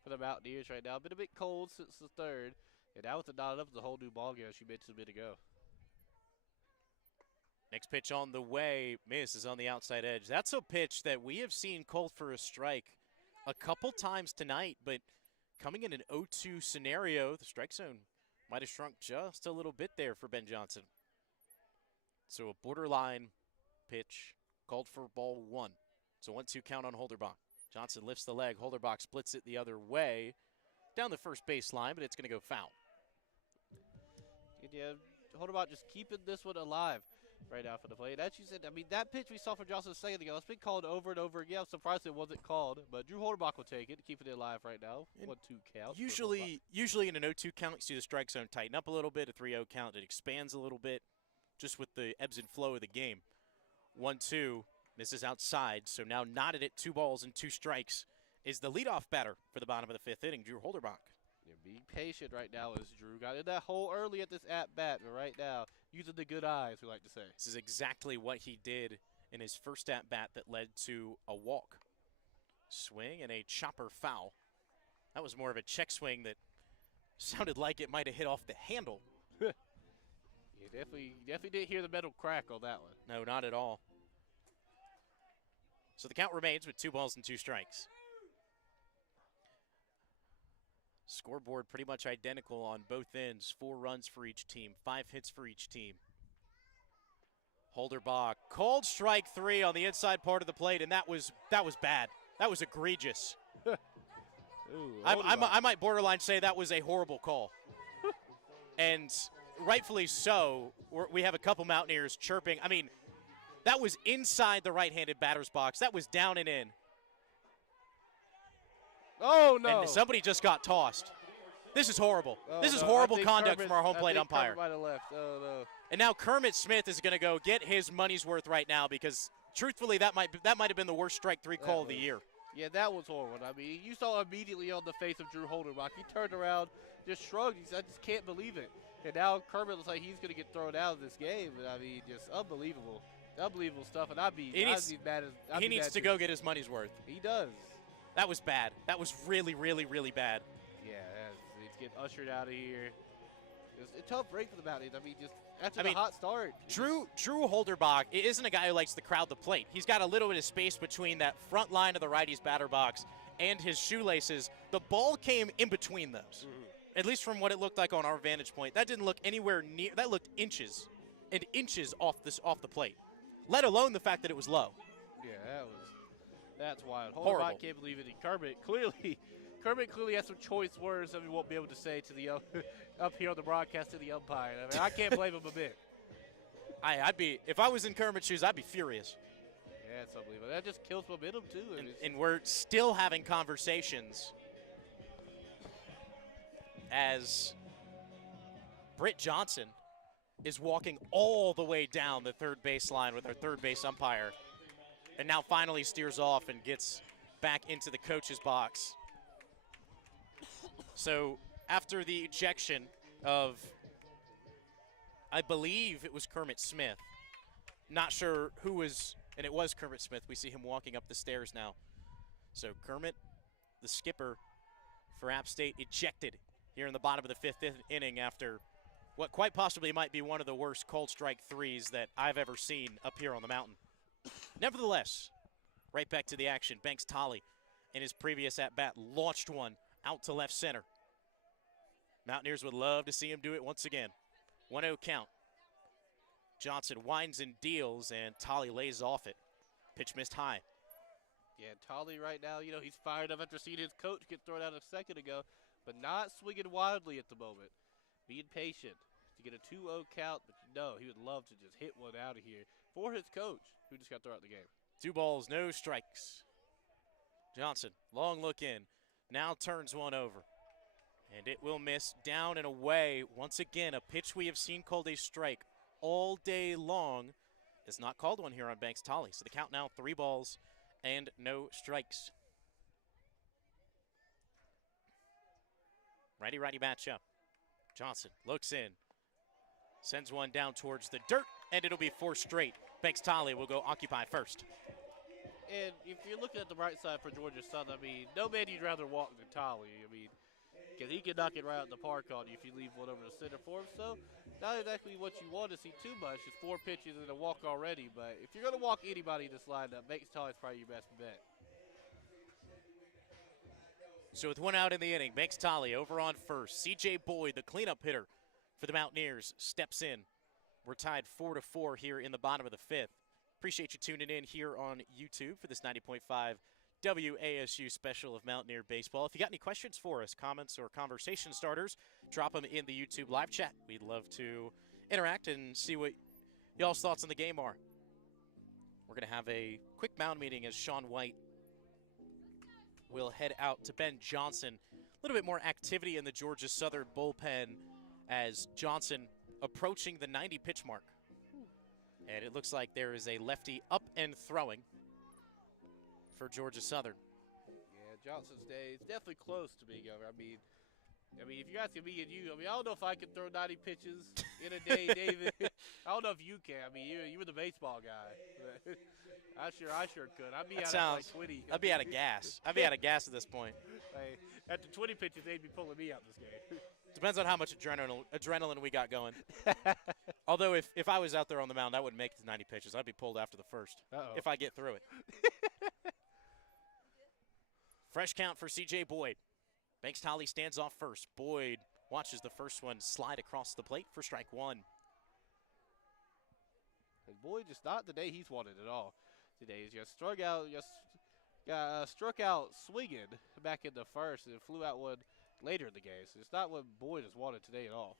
for the Mountaineers right now. Been a bit cold since the 3rd, and now with the not enough, it's a whole new ballgame, as you mentioned a bit ago. Next pitch on the way, misses on the outside edge. That's a pitch that we have seen called for a strike a couple times tonight, but coming in an 0-2 scenario, the strike zone might have shrunk just a little bit there for Ben Johnson. So a borderline pitch called for ball 1. So 1-2 count on Holderbach. Johnson lifts the leg. Holderbach splits it the other way down the first baseline, but it's going to go foul. Yeah, Holderbach just keeping this one alive right out for the plate. As you said, I mean, that pitch we saw from Johnson a second ago, it's been called over and over again. I'm surprised it wasn't called, but Drew Holderbach will take it, keeping it alive right now. 1-2 count. Usually in an 0-2 count, you see the strike zone tighten up a little bit. A 3-0 count, it expands a little bit, just with the ebbs and flow of the game. 1-2, misses outside, so now knotted at 2 balls and 2 strikes is the leadoff batter for the bottom of the 5th inning, Drew Holderbach. You're being patient right now as Drew got in that hole early at this at-bat, but right now, using the good eyes, we like to say. This is exactly what he did in his first at-bat that led to a walk. Swing and a chopper foul. That was more of a check swing that sounded like it might have hit off the handle. You definitely didn't hear the metal crack on that one. No, not at all. So the count remains with 2 balls and 2 strikes. Scoreboard pretty much identical on both ends. 4 runs for each team, 5 hits for each team. Holderbach called strike 3 on the inside part of the plate, and that was bad. That was egregious. Ooh, I might borderline say that was a horrible call. And rightfully so. We have a couple Mountaineers chirping. I mean, that was inside the right-handed batter's box. That was down and in. Oh, no. And somebody just got tossed. This is horrible. Oh, This is no, horrible I think conduct Kermit- from our home I plate think umpire. Kermit might have left. Oh, no. And now Kermit Smith is going to go get his money's worth right now because, truthfully, that might have been the worst strike three call of the year. Yeah, that was horrible. I mean, you saw immediately on the face of Drew Holdenbach. He turned around, just shrugged. He said, I just can't believe it. And now Kermit looks like he's going to get thrown out of this game. And I mean, just unbelievable. Unbelievable stuff. And I'd be mad as He needs to go get his money's worth. He does. That was bad. That was really, really, really bad. Yeah, he's getting ushered out of here. It's a tough break for the Mounties. I mean, just after the hot start. Drew Holderbach isn't a guy who likes to crowd the plate. He's got a little bit of space between that front line of the righty's batter box and his shoelaces. The ball came in between those, at least from what it looked like on our vantage point. That didn't look anywhere near. That looked inches and inches off the plate, let alone the fact that it was low. Yeah, that's wild. Horrible. Holdenbach can't believe it. And Kermit clearly has some choice words that we won't be able to say to the up here on the broadcast to the umpire. I mean, I can't blame him a bit. I'd be, if I was in Kermit's shoes, I'd be furious. Yeah, it's unbelievable. That just kills momentum too. And we're still having conversations as Britt Johnson is walking all the way down the third baseline with our third base umpire, and now finally steers off and gets back into the coach's box. So after the ejection of, I believe it was Kermit Smith, not sure who was, and it was Kermit Smith. We see him walking up the stairs now. So Kermit, the skipper for App State, ejected here in the bottom of the fifth inning after what quite possibly might be one of the worst cold strike threes that I've ever seen up here on the mountain. Nevertheless, right back to the action. Banks Tolley, in his previous at-bat, launched one out to left center. Mountaineers would love to see him do it once again. 1-0 count. Johnson winds and deals, and Tolley lays off it. Pitch missed high. Yeah, Tolley right now, he's fired up after seeing his coach get thrown out a second ago, but not swinging wildly at the moment. Being patient to get a 2-0 count, but he would love to just hit one out of here for his coach, who just got thrown out of the game. 2 balls, no strikes. Johnson, long look in, now turns one over. And it will miss down and away. Once again, a pitch we have seen called a strike all day long is not called one here on Banks Tolley. So the count now 3 balls and no strikes. Righty-righty matchup. Johnson looks in, sends one down towards the dirt, and it'll be 4 straight. Banks Tolley will go occupy first. And if you're looking at the right side for Georgia Southern, I mean, no man you'd rather walk than Tolley. I mean, because he can knock it right out the park on you if you leave one over the center for him. So, not exactly what you want to see too much. It's 4 pitches and a walk already. But if you're going to walk anybody in this lineup, Banks Tolley's probably your best bet. So with 1 out in the inning, Banks Tolley over on first. C.J. Boyd, the cleanup hitter for the Mountaineers, steps in. We're tied 4-4 here in the bottom of the 5th. Appreciate you tuning in here on YouTube for this 90.5 WASU special of Mountaineer Baseball. If you got any questions for us, comments, or conversation starters, drop them in the YouTube live chat. We'd love to interact and see what y'all's thoughts on the game are. We're going to have a quick mound meeting as Sean White will head out to Ben Johnson. A little bit more activity in the Georgia Southern bullpen as Johnson approaching the 90 pitch mark. And it looks like there is a lefty up and throwing for Georgia Southern. Yeah, Johnson's day is definitely close to being over. I mean, if you're asking me and you, I don't know if I could throw 90 pitches in a day, David. I don't know if you can. I mean, you were the baseball guy. I sure could. I'd be out of like 20. I'd be out of gas. I'd be out of gas at this point. Like, after 20 pitches, they'd be pulling me out this game. Depends on how much adrenaline we got going. Although if I was out there on the mound, I wouldn't make it to 90 pitches. I'd be pulled after the first if I get through it. Fresh count for C.J. Boyd. Banks Tolley stands off first. Boyd watches the first one slide across the plate for strike 1. And Boyd just not the day he's wanted at all. Today he's just struck out swinging back in the first and flew out one later in the game. So it's not what Boyd has wanted today at all.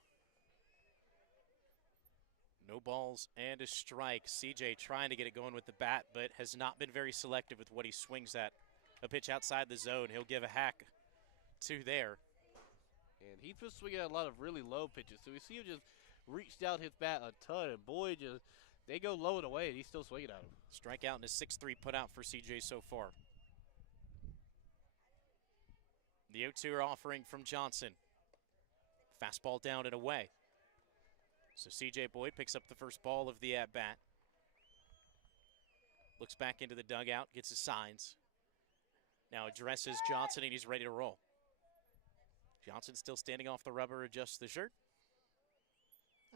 No balls and a strike. CJ trying to get it going with the bat, but has not been very selective with what he swings at. A pitch outside the zone. He'll give a hack to there. And he's been swinging at a lot of really low pitches, so we see him just reach down his bat a ton, and boy, just they go low and away, and he's still swinging at them. Strikeout and a 6-3 put out for CJ so far. The 0-2 offering from Johnson. Fastball down and away. So CJ Boyd picks up the first ball of the at-bat. Looks back into the dugout, gets his signs. Now addresses Johnson, and he's ready to roll. Johnson still standing off the rubber, adjusts the shirt.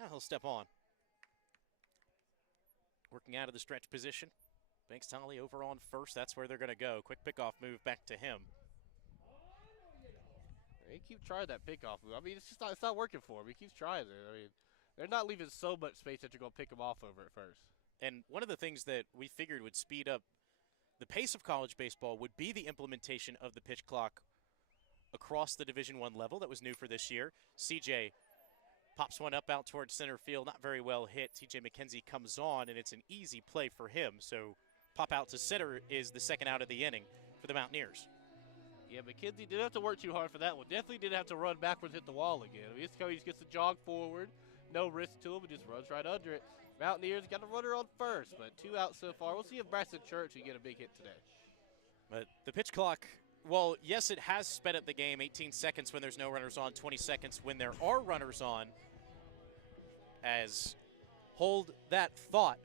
He'll step on. Working out of the stretch position. Banks Tolly over on first. That's where they're going to go. Quick pickoff move back to him. He keeps trying that pickoff move. I mean, it's not working for him. He keeps trying it. I mean, they're not leaving so much space that you're going to pick him off over at first. And one of the things that we figured would speed up the pace of college baseball would be the implementation of the pitch clock across the Division I level. That was new for this year. CJ pops one up out towards center field, not very well hit. TJ McKenzie comes on, and it's an easy play for him. So pop out to center is the second out of the inning for the Mountaineers. Yeah, McKenzie didn't have to work too hard for that one. Definitely didn't have to run backwards, hit the wall again. I mean, he just gets to jog forward, no risk to him, and just runs right under it. Mountaineers got a runner on first, but 2 out so far. We'll see if Braxton Church can get a big hit today. But the pitch clock, well, yes, it has sped up the game. 18 seconds when there's no runners on, 20 seconds when there are runners on. As hold that thought,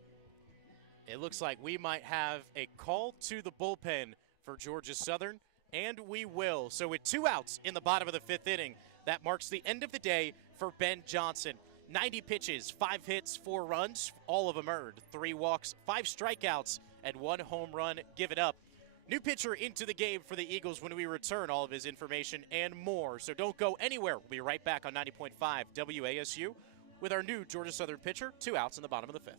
it looks like we might have a call to the bullpen for Georgia Southern, and we will. So with 2 outs in the bottom of the 5th inning, that marks the end of the day for Ben Johnson. 90 pitches, 5 hits, 4 runs, all of them earned. 3 walks, 5 strikeouts, and 1 home run given up. New pitcher into the game for the Eagles when we return. All of his information and more. So don't go anywhere. We'll be right back on 90.5 WASU with our new Georgia Southern pitcher. 2 outs in the bottom of the 5th.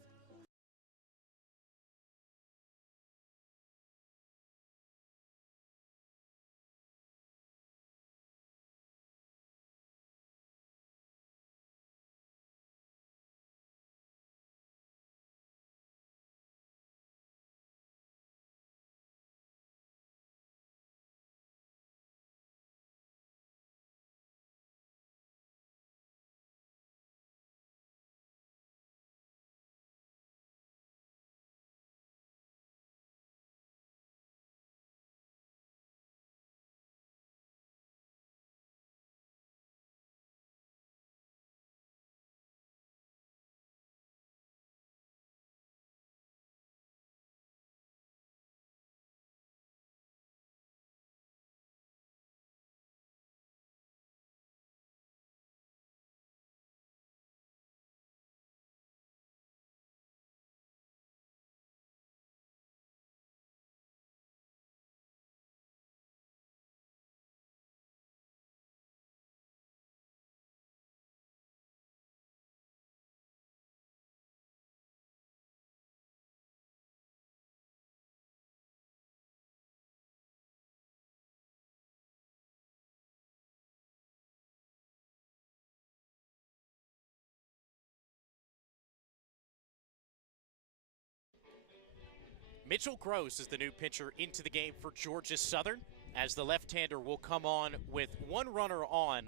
Mitchell Gross is the new pitcher into the game for Georgia Southern, as the left-hander will come on with 1 runner on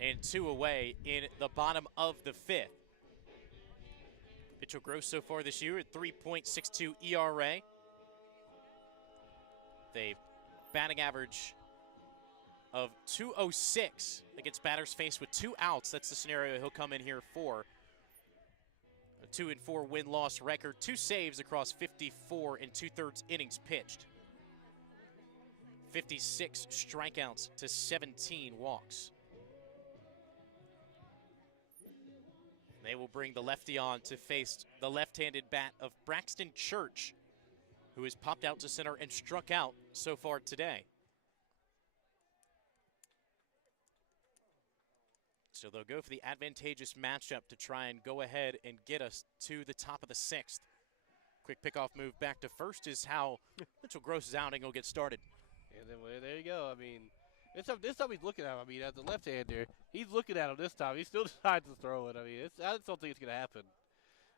and 2 away in the bottom of the 5th. Mitchell Gross so far this year at 3.62 ERA. The batting average of .206 against batters faced with 2 outs. That's the scenario he'll come in here for. A 2-4 win-loss record, 2 saves across 54 and 2/3 innings pitched. 56 strikeouts to 17 walks. They will bring the lefty on to face the left-handed bat of Braxton Church, who has popped out to center and struck out so far today. So they'll go for the advantageous matchup to try and go ahead and get us to the top of the 6th. Quick pickoff move back to first is how Mitchell Gross's outing will get started. And then well, there you go. I mean, this time he's looking at him. I mean, as a left-hander, he's looking at him this time. He still decides to throw it. I mean, I just don't think it's going to happen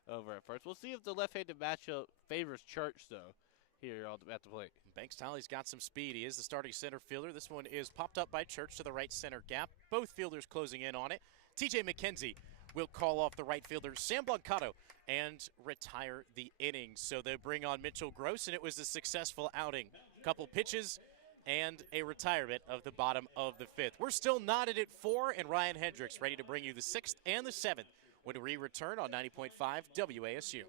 over at first. We'll see if the left-handed matchup favors Church, though. here at the plate. Banks Talley's got some speed. He is the starting center fielder. This one is popped up by Church to the right center gap. Both fielders closing in on it. TJ McKenzie will call off the right fielder, Sam Blancato, and retire the inning. So they bring on Mitchell Gross, and it was a successful outing. Couple pitches and a retirement of the bottom of the fifth. We're still knotted at 4, and Ryan Hendricks ready to bring you the 6th and the 7th when we return on 90.5 WASU.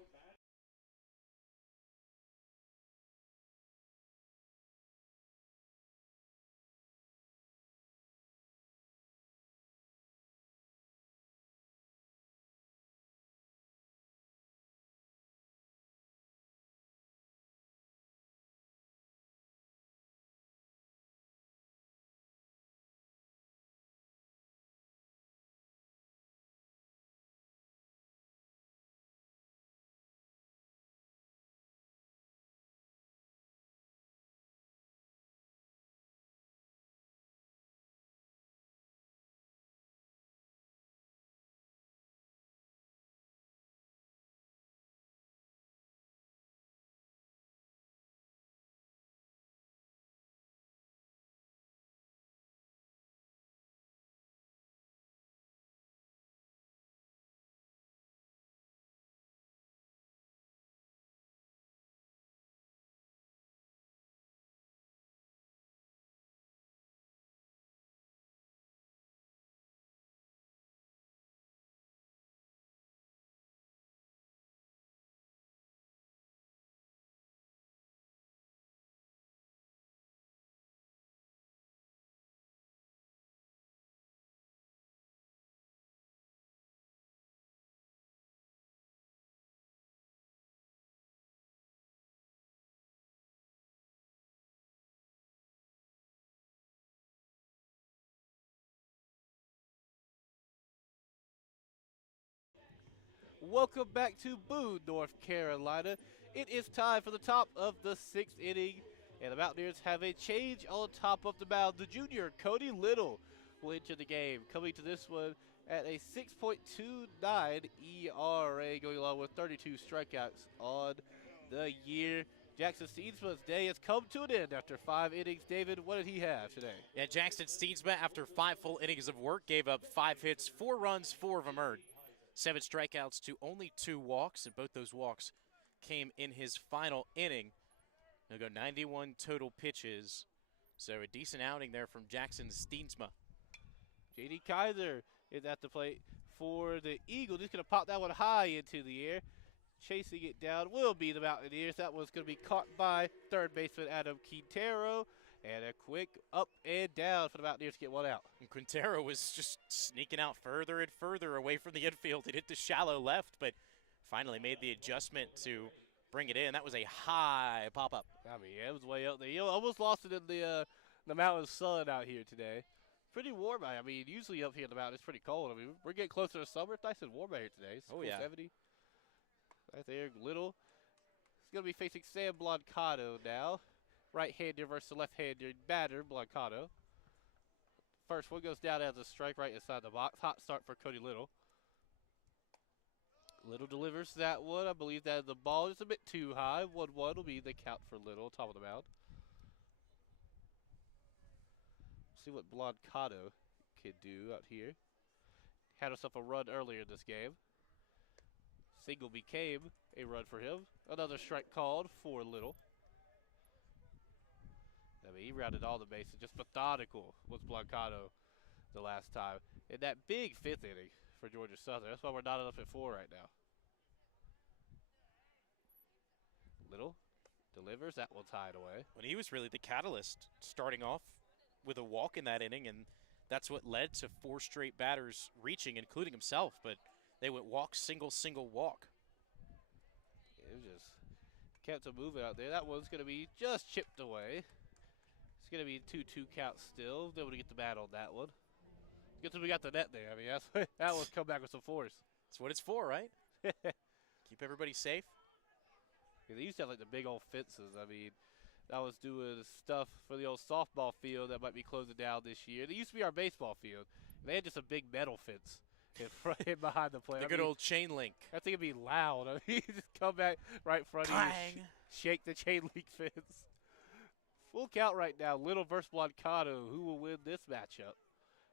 Welcome back to Boone, North Carolina. It is time for the top of the 6th inning, and the Mountaineers have a change on top of the mound. The junior, Cody Little, will enter the game, coming to this one at a 6.29 ERA, going along with 32 strikeouts on the year. Jackson Steensma's day has come to an end after 5 innings. David, what did he have today? Yeah, Jackson Steensma, after 5 full innings of work, gave up 5 hits, 4 runs, 4 of them earned. 7 strikeouts to only 2 walks, and both those walks came in his final inning. He'll go 91 total pitches, so a decent outing there from Jackson Steensma. J.D. Kaiser is at the plate for the Eagles. He's going to pop that one high into the air. Chasing it down will be the Mountaineers. That one's going to be caught by third baseman Adam Quintero. And a quick up and down for the Mountaineers to get one out. And Quintero was just sneaking out further and further away from the infield. It hit the shallow left, but finally made the adjustment to bring it in. That was a high pop-up. I mean, yeah, it was way out there. You almost lost it in the mountain sun out here today. Pretty warm. I mean, usually up here in the mountain it's pretty cold. I mean, we're getting closer to summer. It's nice and warm out here today. It's oh, yeah. 70. Right there, Little. He's going to be facing Sam Blancato now. Right-hander versus left-hander batter, Blancato. First one goes down as a strike right inside the box. Hot start for Cody Little. Little delivers that one. I believe that the ball is a bit too high. 1-1 will be the count for Little, top of the mound. See what Blancato can do out here. Had himself a run earlier in this game. Single became a run for him. Another strike called for Little. I mean, he rounded all the bases. Just methodical was Blancato the last time. In that big 5th inning for Georgia Southern. That's why we're not up at 4 right now. Little delivers. That one's tied away. When he was really the catalyst, starting off with a walk in that inning, and that's what led to 4 straight batters reaching, including himself. But they went walk, single, walk. It was just kept a moving out there. That one's going to be just chipped away. It's going to be 2-2 count still. Able to get the bat on that one. Good thing we got the net there. I mean, that one's come back with some force. That's what it's for, right? Keep everybody safe. Yeah, they used to have like the big old fences. I mean, that was doing stuff for the old softball field that might be closing down this year. They used to be our baseball field. They had just a big metal fence hit behind the plate. The good old chain link. I think it'd be loud. I mean, just come back right in front of you, Clang. shake the chain link fence. Full count right now. Little versus Blancado. Who will win this matchup?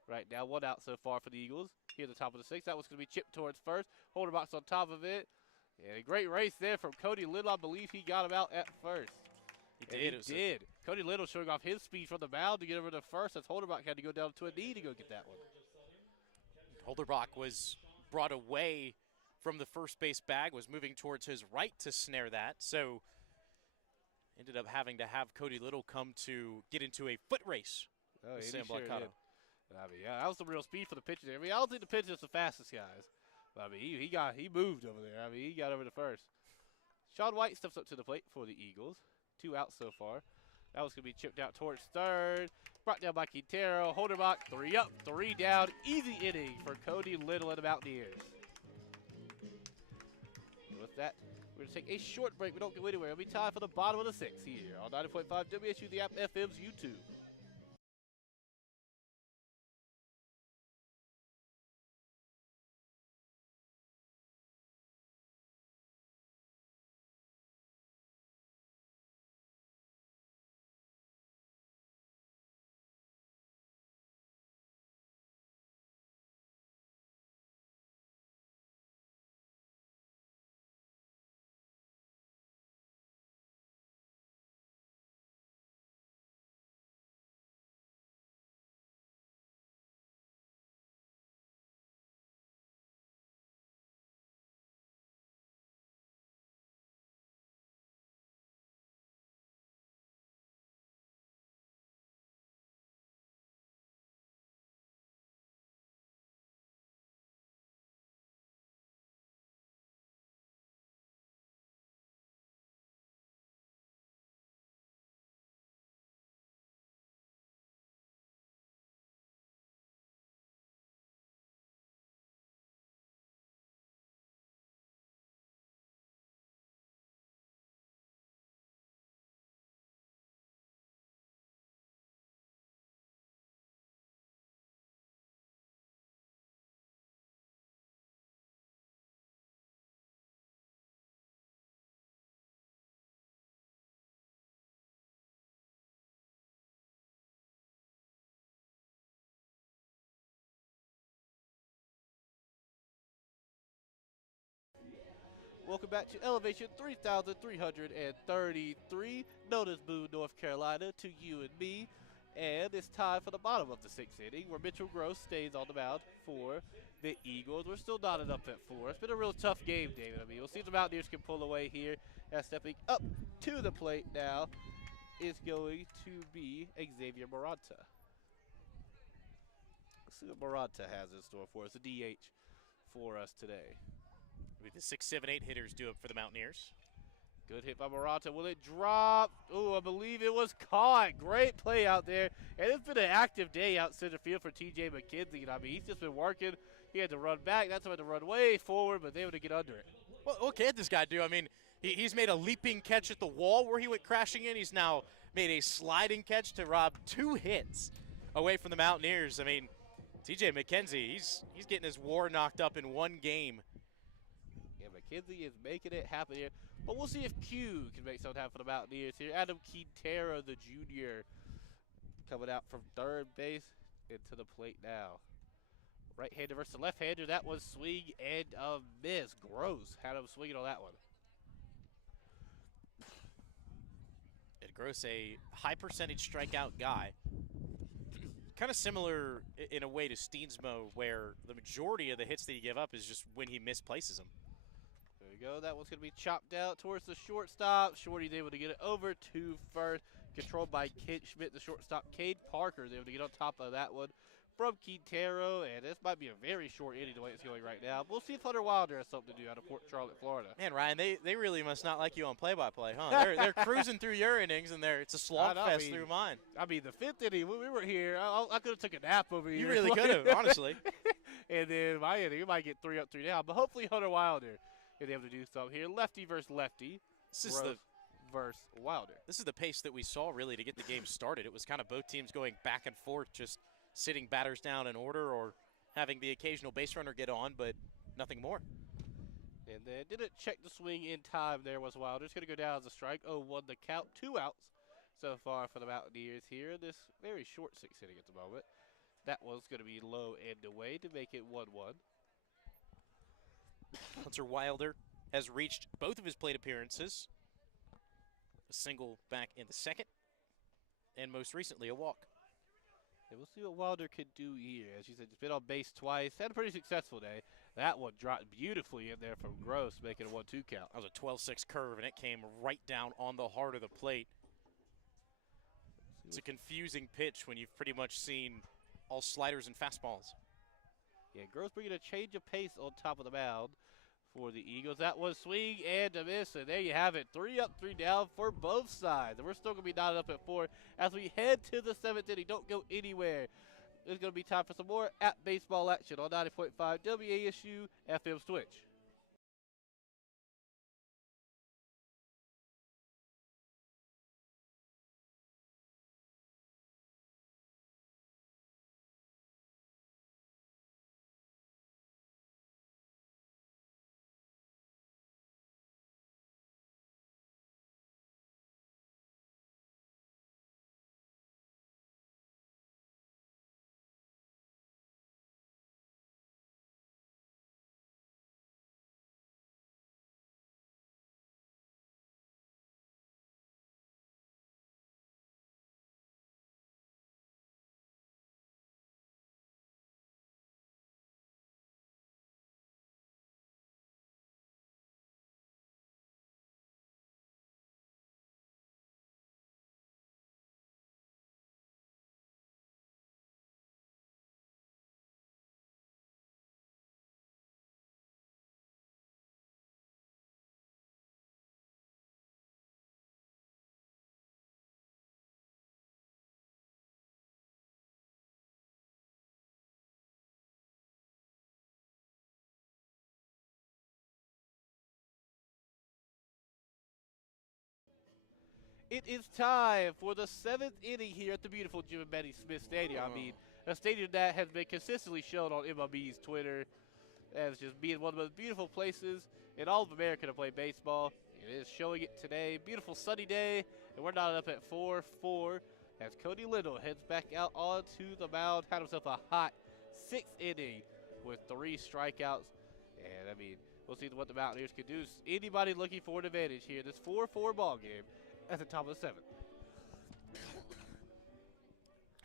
Right now, 1 out so far for the Eagles. Here at the top of the 6th. That was going to be chipped towards first. Holder box on top of it. And a great race there from Cody Little. I believe he got him out at first. He did. He did. Cody Little showing off his speed from the mound to get over to first. As Holderbach had to go down to a knee to go get that one. Holderbach was brought away from the first base bag, was moving towards his right to snare that. So ended up having to have Cody Little come to get into a foot race with Sam Blancado. I mean, yeah, that was some real speed for the pitcher there. I mean, I don't think the pitcher is the fastest guys. But, I mean, he moved over there. I mean, he got over to first. Sean White steps up to the plate for the Eagles. 2 outs so far. That was going to be chipped out towards third. Brought down by Quintero. Holderbach, 3 up, 3 down. Easy inning for Cody Little and the Mountaineers. With that, we're going to take a short break. We don't go anywhere. It'll be time for the bottom of the 6th here on 90.5 WSU, the app, FM's YouTube. Welcome back to Elevation 3333, known as Boone, North Carolina, to you and me. And it's time for the bottom of the 6th inning, where Mitchell Gross stays on the mound for the Eagles. We're still knotted up at 4. It's been a real tough game, David. I mean, we'll see if the Mountaineers can pull away here. As stepping up to the plate now is going to be Xavier Moranta. Let's see what Moranta has in store for us, a DH for us today. Maybe the 6, 7, 8 hitters do it for the Mountaineers. Good hit by Moranta. Will it drop? Oh, I believe it was caught. Great play out there. And it's been an active day out center field for TJ McKenzie. And I mean, he's just been working. He had to run back. That's why he had to run way forward, but they able to get under it. Well, what can this guy do? I mean, he's made a leaping catch at the wall where he went crashing in. He's now made a sliding catch to rob 2 hits away from the Mountaineers. I mean, TJ McKenzie, he's getting his war knocked up in 1 game. McKenzie is making it happen here. But we'll see if Q can make something happen for the Mountaineers here. Adam Quintero, the junior, coming out from third base into the plate now. Right-hander versus left-hander. That was swing and a miss. Gross had him swinging on that one. Ed Gross, a high percentage strikeout guy. Kind of similar in a way to Steensmo, where the majority of the hits that he give up is just when he misplaces them. There we go. That one's going to be chopped out towards the shortstop. Shorty's able to get it over to first. Controlled by Kent Schmidt, the shortstop. Cade Parker is able to get on top of that one from Quintero. And this might be a very short inning the way it's going right now. We'll see if Hunter Wilder has something to do out of Port Charlotte, Florida. Man, Ryan, they really must not like you on play-by-play, huh? They're cruising through your innings, and it's a slog fest through mine. I mean, the 5th inning, when we were here, I could have took a nap over here. You really could have, honestly. And then my inning, you might get 3 up, 3 down. But hopefully Hunter Wilder is able to do something here. Lefty versus lefty. This is versus Wilder. This is the pace that we saw really to get the game started. It was kind of both teams going back and forth, just sitting batters down in order or having the occasional base runner get on, but nothing more. And then didn't check the swing in time there was Wilder. It's going to go down as a strike. 0-1 the count. 2 outs so far for the Mountaineers here. This very short 6th inning at the moment. That one's going to be low and away to make it 1-1. Hunter Wilder has reached both of his plate appearances. A single back in the 2nd, and most recently a walk. And we'll see what Wilder could do here. As you said, he's been on base twice. Had a pretty successful day. That one dropped beautifully in there from Gross, making a 1-2 count. That was a 12-6 curve, and it came right down on the heart of the plate. It's a confusing pitch when you've pretty much seen all sliders and fastballs. Yeah, Gross bringing a change of pace on top of the mound for the Eagles. That was swing and a miss, and there you have it. 3 up, 3 down for both sides. And we're still going to be knotted up at 4 as we head to the 7th inning. Don't go anywhere. There's going to be time for some more at baseball action on 90.5 WASU FM Switch. It is time for the 7th inning here at the beautiful Jim and Betty Smith Stadium. I mean, a stadium that has been consistently shown on MLB's Twitter as just being one of the most beautiful places in all of America to play baseball. It is showing it today. Beautiful sunny day, and we're not up at 4-4 as Cody Little heads back out onto the mound. Had himself a hot 6th inning with 3 strikeouts. And, I mean, we'll see what the Mountaineers can do. Anybody looking for an advantage here, this 4-4 ball game at the top of the 7th.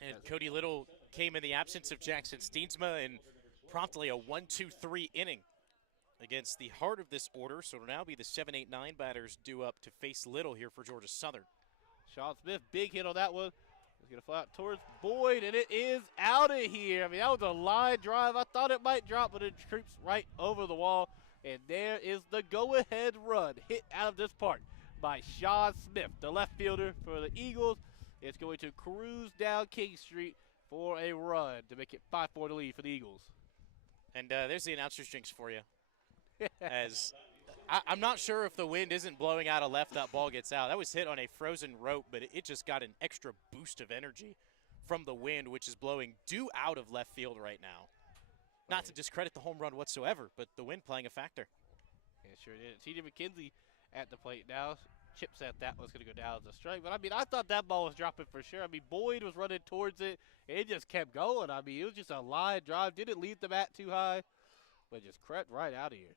And Cody Little came in the absence of Jackson Steensma in promptly a 1-2-3 inning against the heart of this order. So it'll now be the 7-8-9 batters due up to face Little here for Georgia Southern. Sean Smith, big hit on that one. He's going to fly out towards Boyd, and it is out of here. I mean, that was a line drive. I thought it might drop, but it creeps right over the wall. And there is the go-ahead run hit out of this park by Sean Smith, the left fielder for the Eagles. It's going to cruise down King Street for a run to make it 5-4 to lead for the Eagles. And there's the announcer's jinx for you. As I'm not sure if the wind isn't blowing out of left, that ball gets out. That was hit on a frozen rope, but it just got an extra boost of energy from the wind, which is blowing due out of left field right now. Not to discredit the home run whatsoever, but the wind playing a factor. Yeah, sure did. T.J. McKenzie at the plate now. Chips at that was going to go down as a strike. But, I mean, I thought that ball was dropping for sure. I mean, Boyd was running towards it. And it just kept going. I mean, it was just a line drive. Didn't leave the bat too high, but just crept right out of here.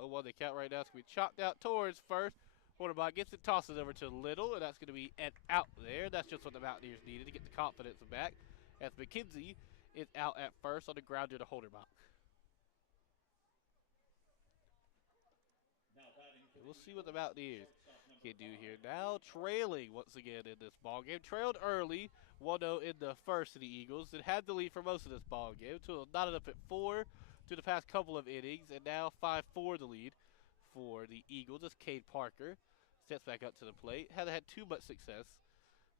0-1 the count right now. It's going to be chopped out towards first. Quarterback gets it, tosses over to Little, and that's going to be an out there. That's just what the Mountaineers needed to get the confidence back. As McKenzie is out at first on the grounder to Holderbach. We'll see what the Mountaineers can do here. Now trailing once again in this ball game. Trailed early, 1-0 in the first of the Eagles. It had the lead for most of this ball game. So knotted up at 4 to the past couple of innings, and now 5-4 the lead for the Eagles as Cade Parker steps back up to the plate. Hasn't had too much success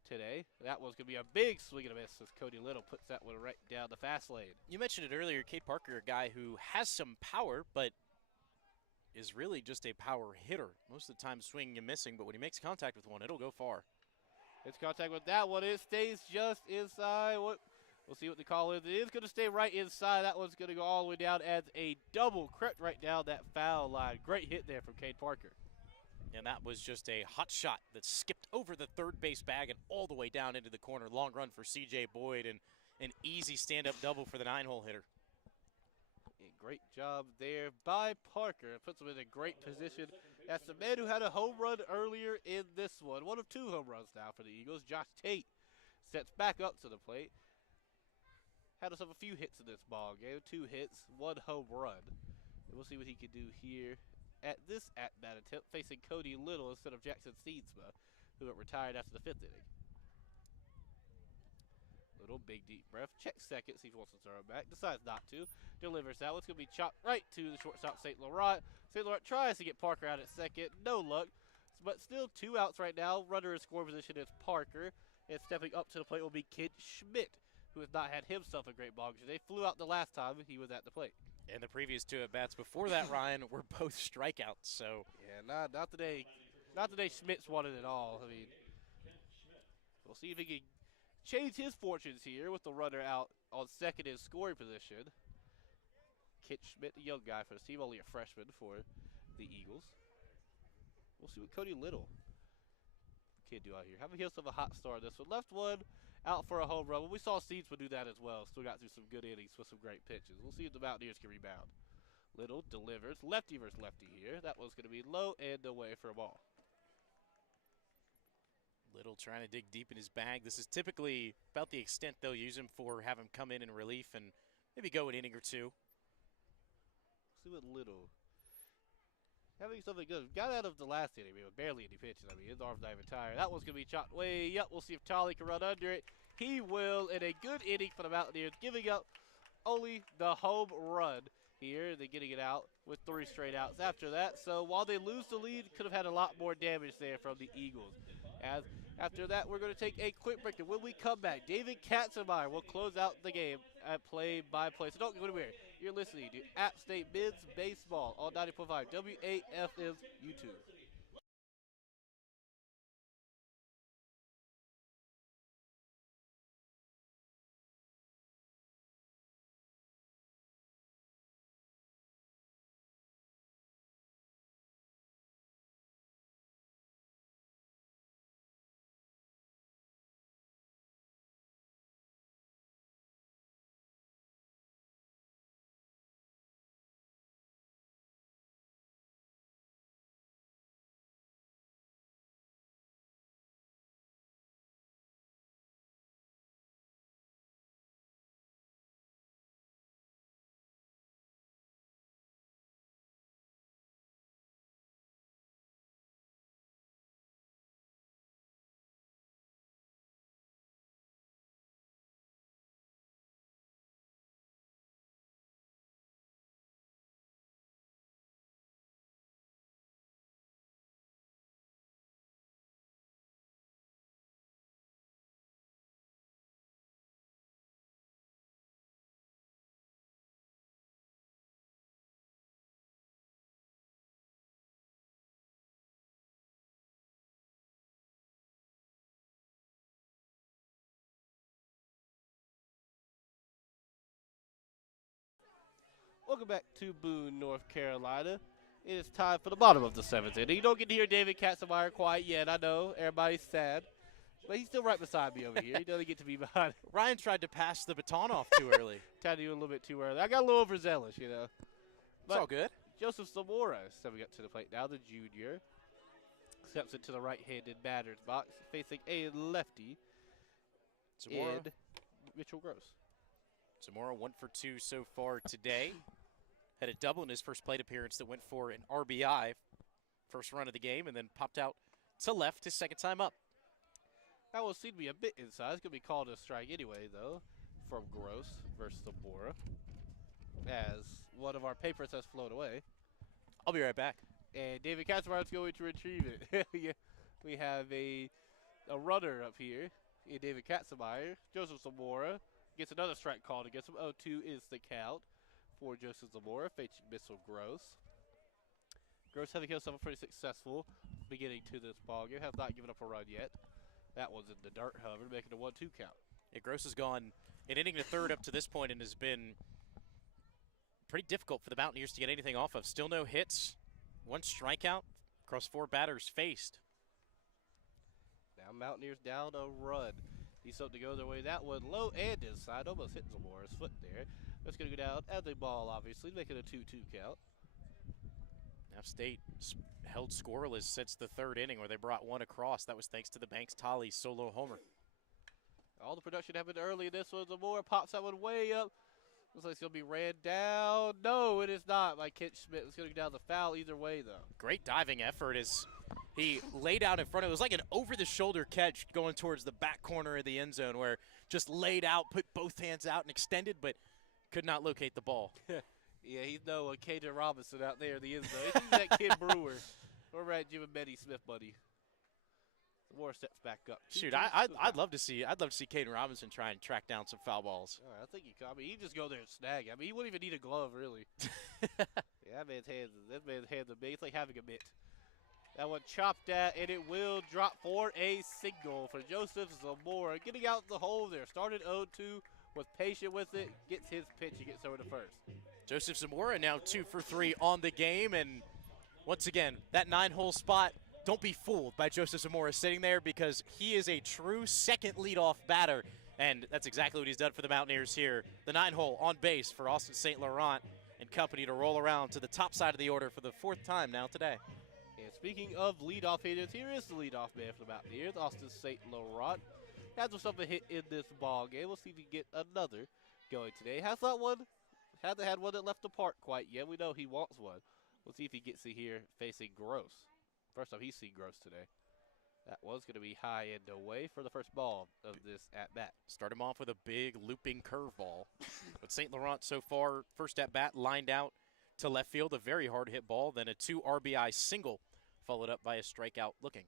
today. That one's going to be a big swing and a miss as Cody Little puts that one right down the fast lane. You mentioned it earlier, Cade Parker, a guy who has some power, but is really just a power hitter. Most of the time swinging and missing, but when he makes contact with one, it'll go far. It's contact with that one. It stays just inside. What We'll see what the call is. It is going to stay right inside. That one's going to go all the way down as a double. Crept right down that foul line. Great hit there from Cade Parker. And that was just a hot shot that skipped over the third base bag and all the way down into the corner. Long run for C.J. Boyd and an easy stand-up double for the 9-hole hitter. A great job there by Parker. Puts him in a great position. That's the man who had a home run earlier in this one. One of 2 home runs now for the Eagles. Josh Tate steps back up to the plate. Had us have a few hits in this ball game. 2 hits, 1 home run. And we'll see what he can do here at this at-bat attempt, facing Cody Little instead of Jackson Steensma, who got retired after the 5th inning. Little big deep breath, checks second, sees if he wants to throw it back, decides not to, delivers that. It's going to be chopped right to the shortstop, St. Laurent. St. Laurent tries to get Parker out at second, no luck, but still 2 outs right now. Runner in scoring position is Parker, and stepping up to the plate will be Kid Schmidt, who has not had himself a great ball game. They flew out the last time he was at the plate. And the previous 2 at-bats before that, Ryan, were both strikeouts. So yeah, not today. Not today. Schmidt's won it at all. I mean, we'll see if he can change his fortunes here with the runner out on second in scoring position. Kit Schmidt, the young guy for the team, only a freshman for the Eagles. We'll see what Cody Little can do out here. Having himself a hot start this one. Left one out for a home run. Well, we saw Steensma do that as well. Still got through some good innings with some great pitches. We'll see if the Mountaineers can rebound. Little delivers. Lefty versus lefty here. That one's going to be low and away for a ball. Little trying to dig deep in his bag. This is typically about the extent they'll use him for, have him come in relief and maybe go an inning or 2. See what Little. Having something good. Got out of the last inning, but barely any pitches. I mean, his arm's not even tired. That one's going to be chopped way up. We'll see if Charlie can run under it. He will in a good inning for the Mountaineers, giving up only the home run here. They're getting it out with 3 straight outs after that. So while they lose the lead, could have had a lot more damage there from the Eagles. As after that, we're going to take a quick break. And when we come back, David Katzenmeyer will close out the game at play-by-play. So don't go anywhere. You're listening to App State Men's Baseball on 90.5 WAFM's YouTube. Welcome back to Boone, North Carolina. It is time for the bottom of the 7th inning. You don't get to hear David Katzenmeyer quite yet. I know everybody's sad, but he's still right beside me over here. He doesn't get to be behind. Ryan tried to pass the baton off too early. Tried to do a little bit too early. I got a little overzealous, you know. It's all good. Joseph Zamora stepping up to the plate now, the junior. Steps into the right-handed batter's box, facing a lefty Zamora. in Mitchell Gross. Zamora 1 for 2 so far today. Had a double in his first plate appearance that went for an RBI. First run of the game, and then popped out to left his second time up. That will seem to be a bit inside. It's going to be called a strike anyway, though, from Gross versus Zamora, as one of our papers has flown away. I'll be right back. And David Katzenmeyer is going to retrieve it. We have a runner up here in David Katzenmeyer. Joseph Zamora gets another strike called against him. 0-2 is the count for Joseph Zamora, facing Mitchell Gross. Gross having himself a pretty successful beginning to this ball game. Has not given up a run yet. That one's in the dirt, however, making a 1-2 count. Yeah, Gross has gone an inning to third up to this point and has been pretty difficult for the Mountaineers to get anything off of. Still no hits, 1 strikeout across 4 batters faced. Now Mountaineers down a run. He's something to go their way. That one low and inside, almost hit Zamora's foot there. That's going to go down as a ball, obviously, making a 2-2 count. App State held scoreless since the 3rd inning where they brought 1 across. That was thanks to the Banks-Tolly solo homer. All the production happened early in this one. Zamora pops that one way up. Looks like it's going to be ran down. No, it is not by Kent Schmidt. It's going to go down the foul either way, though. Great diving effort as he laid out in front of it. It was like an over-the-shoulder catch going towards the back corner of the end zone where just laid out, put both hands out and extended, but could not locate the ball. Yeah, he's no Caden Robinson out there in the end zone. He's that kid Brewer. Or at Jim and Betty Smith, buddy. More steps back up. Shoot, I'd love to see Caden Robinson try and track down some foul balls. All right, I think he could. I mean, he just go there and snag it. I mean, he wouldn't even need a glove, really. Yeah, that man's hands are big. It's like having a mitt. That one chopped at, and it will drop for a single for Joseph Zamora. Getting out the hole there. Started 0-2, was patient with it, gets his pitch, he gets over to first. Joseph Zamora now 2 for 3 on the game, and once again, that 9-hole spot, don't be fooled by Joseph Zamora sitting there because he is a true second leadoff batter, and that's exactly what he's done for the Mountaineers here. The 9-hole on base for Austin St. Laurent and company to roll around to the top side of the order for the 4th time now today. And speaking of leadoff hitters, here is the leadoff man for the Mountaineers, Austin St. Laurent. Has himself a hit in this ball game. We'll see if he can get another going today. Hasn't had one that left the park quite yet. We know he wants one. We'll see if he gets it here facing Gross. First time he's seen Gross today. That was going to be high and away for the first ball of this at-bat. Start him off with a big looping curveball. But St. Laurent so far, first at-bat, lined out to left field, a very hard hit ball, then a 2 RBI single, followed up by a strikeout looking.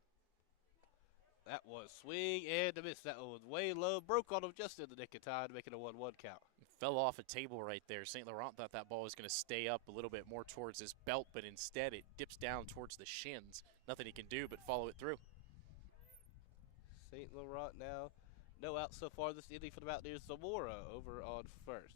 That was swing and a miss. That one was way low. Broke on him just in the nick of time to make it a 1-1 count. Fell off a table right there. St. Laurent thought that ball was going to stay up a little bit more towards his belt, but instead it dips down towards the shins. Nothing he can do but follow it through. St. Laurent now, no outs so far this inning for the Mountaineers. Zamora over on first.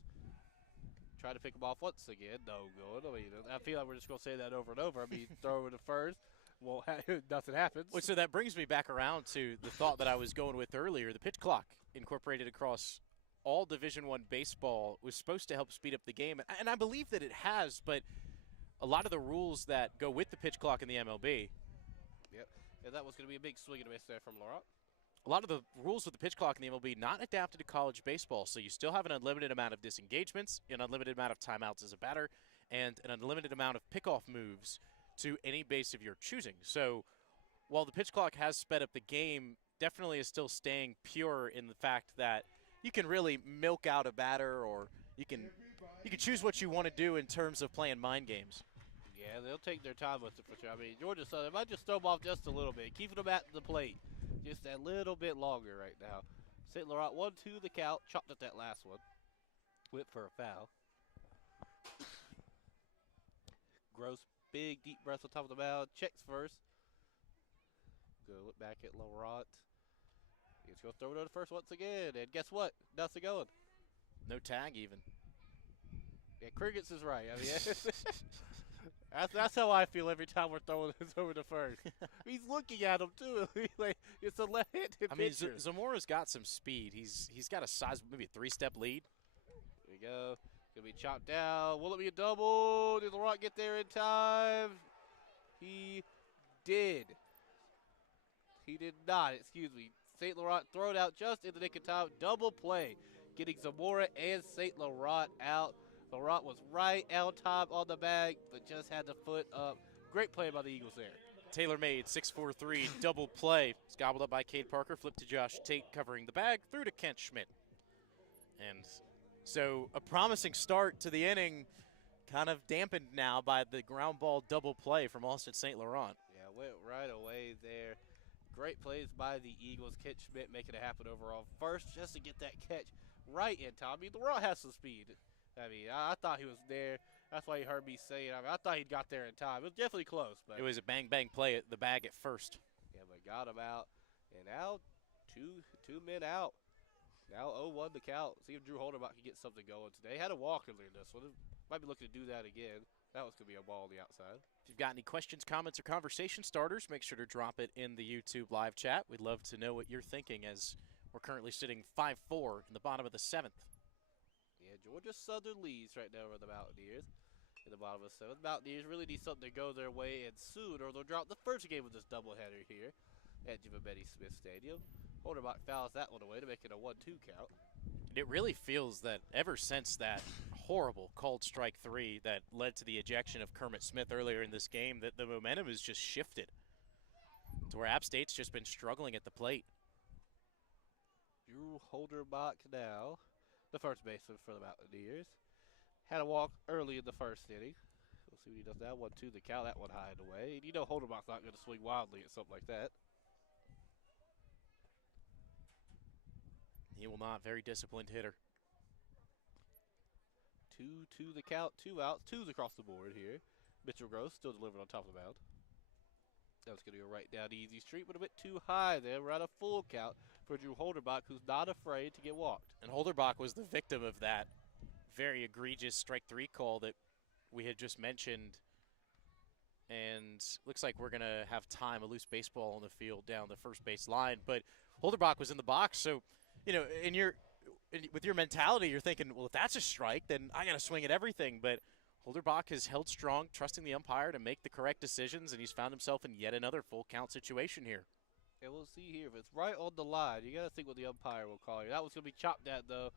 Try to pick him off once again. No good. I mean, I feel like we're just going to say that over and over. I mean, throw it to first. Well, nothing happens. Well, so that brings me back around to the thought that I was going with earlier. The pitch clock incorporated across all Division I baseball was supposed to help speed up the game, and I believe that it has, but a lot of the rules that go with the pitch clock in the MLB. Yep, and that was going to be a big swing and a miss there from Laurent. A lot of the rules with the pitch clock in the MLB not adapted to college baseball, so you still have an unlimited amount of disengagements, an unlimited amount of timeouts as a batter, and an unlimited amount of pickoff moves to any base of your choosing. So while the pitch clock has sped up the game, definitely is still staying pure in the fact that you can really milk out a batter, or you can choose what you want to do in terms of playing mind games. Yeah, they'll take their time with it for sure. I mean, Georgia Southern might just throw them off just a little bit, keeping them at the plate just a little bit longer right now. St. Laurent 1-2 the count, chopped at that last one. Whip for a foul. Gross, big, deep breath on top of the mound. Checks first. Go look back at Laurent. He's going to throw it on the first once again. And guess what? Nothing going. No tag even. Yeah, Crickets is right. I mean, that's how I feel every time we're throwing this over the first. He's looking at him, too. It's a left-handed pitcher. I mean, Zamora's got some speed. He's got a size, maybe a 3-step lead. Here we go. Going to be chopped down. Will it be a double? Did Laurent get there in time? He did. He did not. Excuse me. St. Laurent thrown out just in the nick of time. Double play. Getting Zamora and St. Laurent out. Laurent was right on top on the bag, but just had the foot up. Great play by the Eagles there. Taylor-made 6-4-3 double play. It's gobbled up by Cade Parker. Flipped to Josh Tate covering the bag. Through to Kent Schmidt. And so a promising start to the inning, kind of dampened now by the ground ball double play from Austin St. Laurent. Yeah, went right away there. Great plays by the Eagles. Kent Schmidt making it happen overall first just to get that catch right in time. I mean, Laurent has some speed. I mean, I thought he was there. That's why you heard me saying. I mean, I thought he'd got there in time. It was definitely close. But it was a bang-bang play at the bag at first. Yeah, but got him out. And now two men out. Now 0-1 the count. See if Drew Holderbach can get something going today. Had a walk earlier in this one. Might be looking to do that again. That was going to be a ball on the outside. If you've got any questions, comments, or conversation starters, make sure to drop it in the YouTube live chat. We'd love to know what you're thinking as we're currently sitting 5-4 in the bottom of the 7th. Yeah, Georgia Southern leads right now over the Mountaineers in the bottom of the 7th. Mountaineers really need something to go their way and soon, or they'll drop the first game of this doubleheader here at Jimmy Betty Smith Stadium. Holderbach fouls that one away to make it a 1-2 count. It really feels that ever since that horrible called strike 3 that led to the ejection of Kermit Smith earlier in this game, that the momentum has just shifted to where App State's just been struggling at the plate. Drew Holderbach now, the first baseman for the Mountaineers. Had a walk early in the first inning. We'll see what he does now. 1-2 the count, that one high and away. And you know Holderbach's not going to swing wildly at something like that. He will not. Very disciplined hitter. 2-2 the count, 2 outs, 2s across the board here. Mitchell Gross still delivering on top of the mound. That was going to go right down Easy Street, but a bit too high there. We're at a full count for Drew Holderbach, who's not afraid to get walked. And Holderbach was the victim of that very egregious strike 3 call that we had just mentioned. And looks like we're going to have time, a loose baseball on the field down the first base line. But Holderbach was in the box, so, you know, with your mentality, you're thinking, well, if that's a strike, then I got to swing at everything. But Holderbach has held strong, trusting the umpire to make the correct decisions, and he's found himself in yet another full count situation here. And we'll see here if it's right on the line. You got to think what the umpire will call you. That was going to be chopped at, though.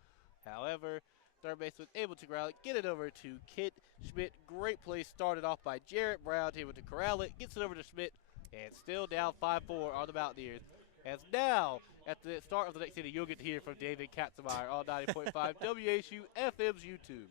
However, third baseman able to corral it, get it over to Kent Schmidt. Great play started off by Jarrett Brown, able to corral it, gets it over to Schmidt, and still down 5-4 on the Mountaineers. As now, at the start of the next inning, you'll get to hear from David Katzenmeyer on 90.5 WHU FM's YouTube.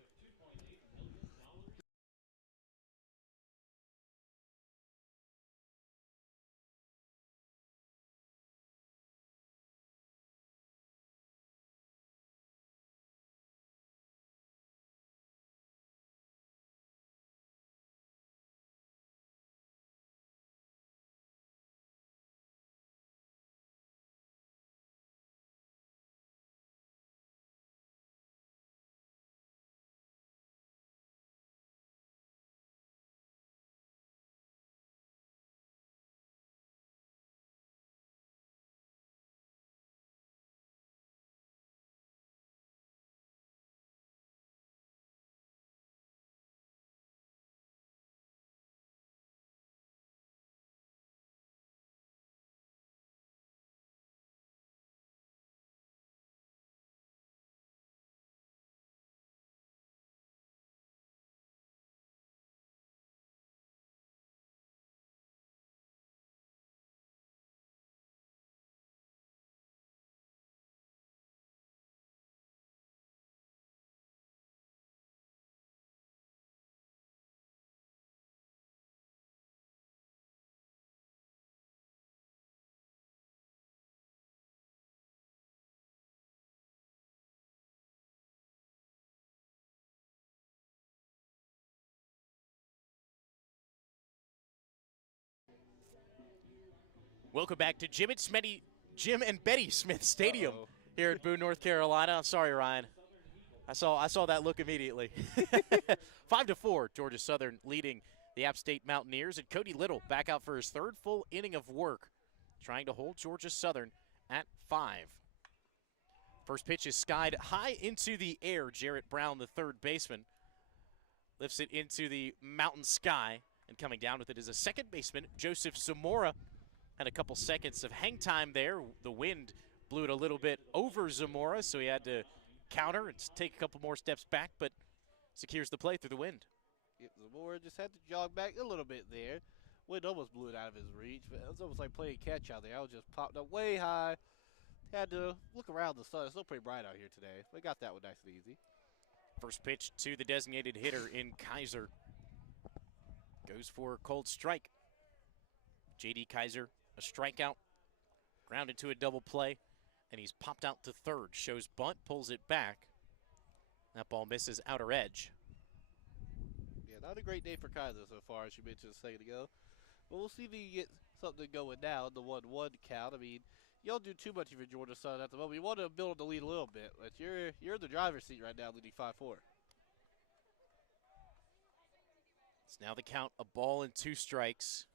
Welcome back to Jim and Betty Smith Stadium here at Boone, North Carolina. I'm sorry, Ryan. I saw that look immediately. 5-4, Georgia Southern leading the App State Mountaineers, and Cody Little back out for his third full inning of work, trying to hold Georgia Southern at 5. First pitch is skied high into the air. Jarrett Brown, the third baseman, lifts it into the mountain sky, and coming down with it is a second baseman, Joseph Zamora. Had a couple seconds of hang time there. The wind blew it a little bit over Zamora, so he had to counter and take a couple more steps back, but secures the play through the wind. Yeah, Zamora just had to jog back a little bit there. Wind almost blew it out of his reach, but it was almost like playing catch out there. I was just popped up way high. Had to look around the sun. It's still pretty bright out here today. We got that one nice and easy. First pitch to the designated hitter in Kaiser. Goes for a cold strike. J.D. Kaiser, a strikeout, grounded to a double play, and he's popped out to third. Shows bunt, pulls it back. That ball misses outer edge. Yeah, not a great day for Kaiser so far, as you mentioned a second ago. But we'll see if he can get something going now in the 1-1 count. I mean, you don't do too much of your Georgia Southern at the moment. You want to build the lead a little bit, but you're in the driver's seat right now, leading 5-4. It's now the count, a ball and 2 strikes.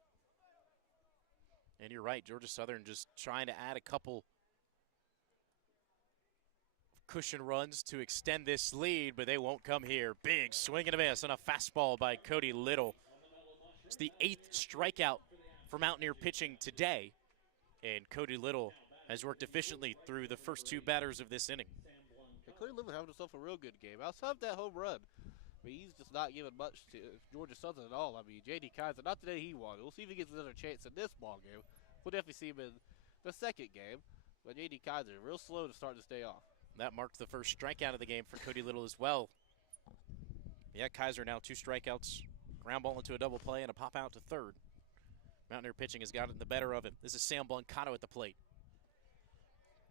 And you're right, Georgia Southern just trying to add a couple cushion runs to extend this lead, but they won't come here. Big swing and a miss on a fastball by Cody Little. It's the 8th strikeout for Mountaineer pitching today, and Cody Little has worked efficiently through the first 2 batters of this inning. And Cody Little having himself a real good game. Outside of that home run, I mean, he's just not giving much to Georgia Southern at all. I mean, J.D. Kaiser, not today he won. We'll see if he gets another chance in this ball game. We'll definitely see him in the second game. But J.D. Kaiser, real slow to start this day off. That marked the first strikeout of the game for Cody Little as well. Yeah, Kaiser now 2 strikeouts, ground ball into a double play, and a pop out to third. Mountaineer pitching has gotten the better of him. This is Sam Blancato at the plate.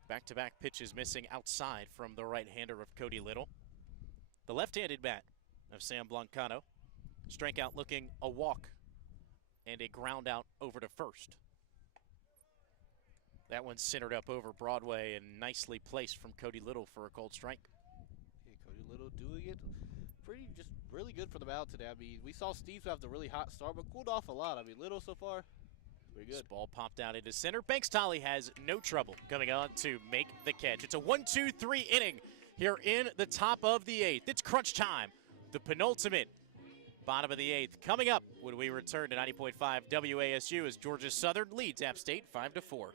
Back-to-back pitches missing outside from the right-hander of Cody Little. The left-handed bat of Sam Blancato. Strikeout looking, a walk, and a ground out over to first. That one's centered up over Broadway and nicely placed from Cody Little for a cold strike. Yeah, Cody Little doing it just really good for the mound today. I mean, we saw Steve have the really hot start, but cooled off a lot. I mean, Little so far, pretty good. This ball popped out into center. Banks Tolley has no trouble coming on to make the catch. It's a 1-2-3 inning here in the top of the 8th. It's crunch time. The penultimate bottom of the 8th coming up when we return to 90.5 WASU as Georgia Southern leads App State 5-4.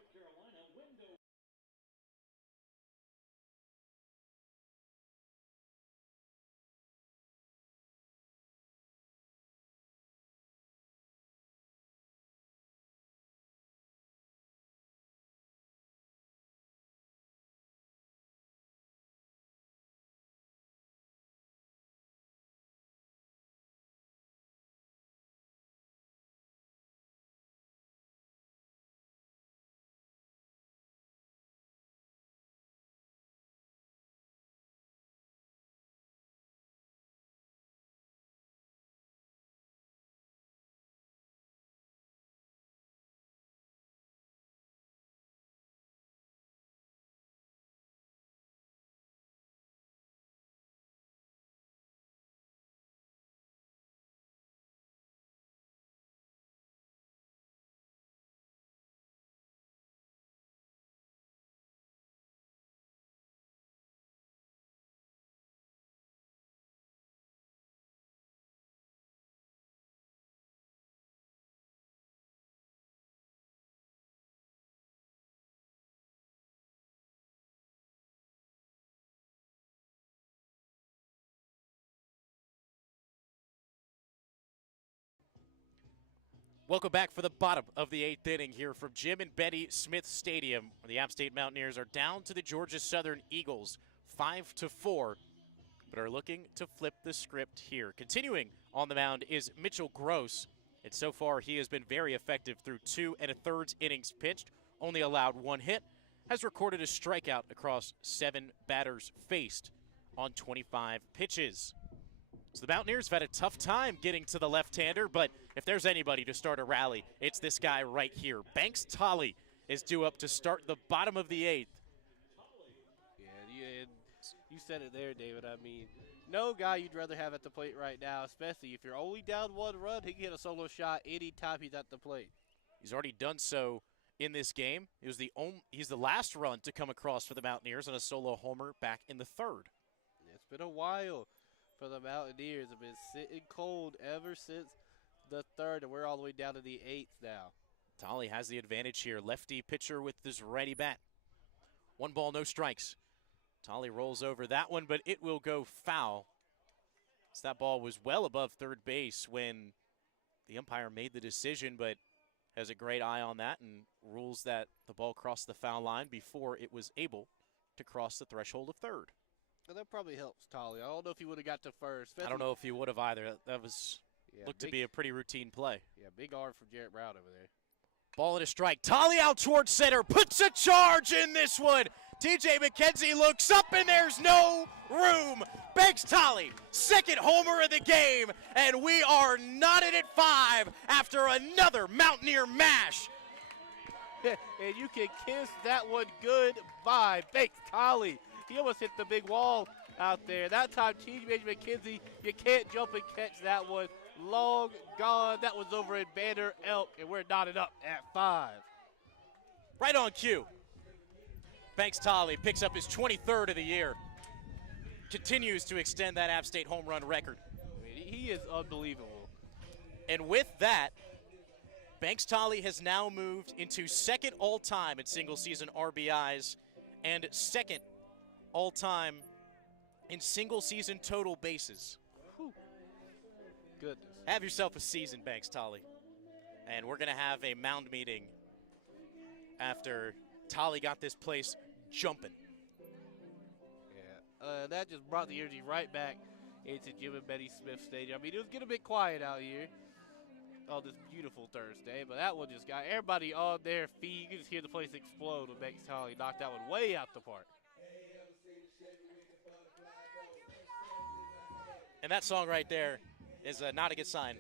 Welcome back for the bottom of the 8th inning here from Jim and Betty Smith Stadium, where the App State Mountaineers are down to the Georgia Southern Eagles 5-4, but are looking to flip the script here. Continuing on the mound is Mitchell Gross, and so far he has been very effective through 2 1/3 innings pitched, only allowed 1 hit, has recorded a strikeout across 7 batters faced on 25 pitches. So the Mountaineers have had a tough time getting to the left-hander, but if there's anybody to start a rally, it's this guy right here. Banks Tolley is due up to start the bottom of the 8th. Yeah, you said it there, David. I mean, no guy you'd rather have at the plate right now, especially if you're only down 1 run. He can hit a solo shot anytime he's at the plate. He's already done so in this game. He's the last run to come across for the Mountaineers on a solo homer back in the 3rd. It's been a while for the Mountaineers. Have been sitting cold ever since the 3rd, and we're all the way down to the 8th now. Tolley has the advantage here. Lefty pitcher with this righty bat. 1 ball, no strikes. Tolley rolls over that one, but it will go foul. So that ball was well above third base when the umpire made the decision, but has a great eye on that and rules that the ball crossed the foul line before it was able to cross the threshold of third. Well, that probably helps Tolley. I don't know if he would have got to first. I don't know if he would have either. That was looked to be a pretty routine play. Yeah, big arm from Jarrett Brown over there. Ball and a strike. Tolley out towards center. Puts a charge in this one. TJ McKenzie looks up and there's no room. Banks Tolley, 2nd homer of the game, and we are knotted at 5 after another Mountaineer mash. and you can kiss that one goodbye. Banks Tolly. He almost hit the big wall out there. That time, T.J. McKenzie, you can't jump and catch that one. Long gone. That was over in Banner Elk, and we're knotted up at 5. Right on cue. Banks Tolly picks up his 23rd of the year. Continues to extend that App State home run record. I mean, he is unbelievable. And with that, Banks Tolly has now moved into second all-time in single-season RBIs and second all-time in single-season total bases. Whew. Goodness. Have yourself a season, Banks Tolly. And we're going to have a mound meeting after Tolly got this place jumping. Yeah, that just brought the energy right back into Jim and Betty Smith Stadium. I mean, it was getting a bit quiet out here on this beautiful Thursday, but that one just got everybody on their feet. You can just hear the place explode when Banks Tolly knocked that one way out the park. And that song right there is not a good sign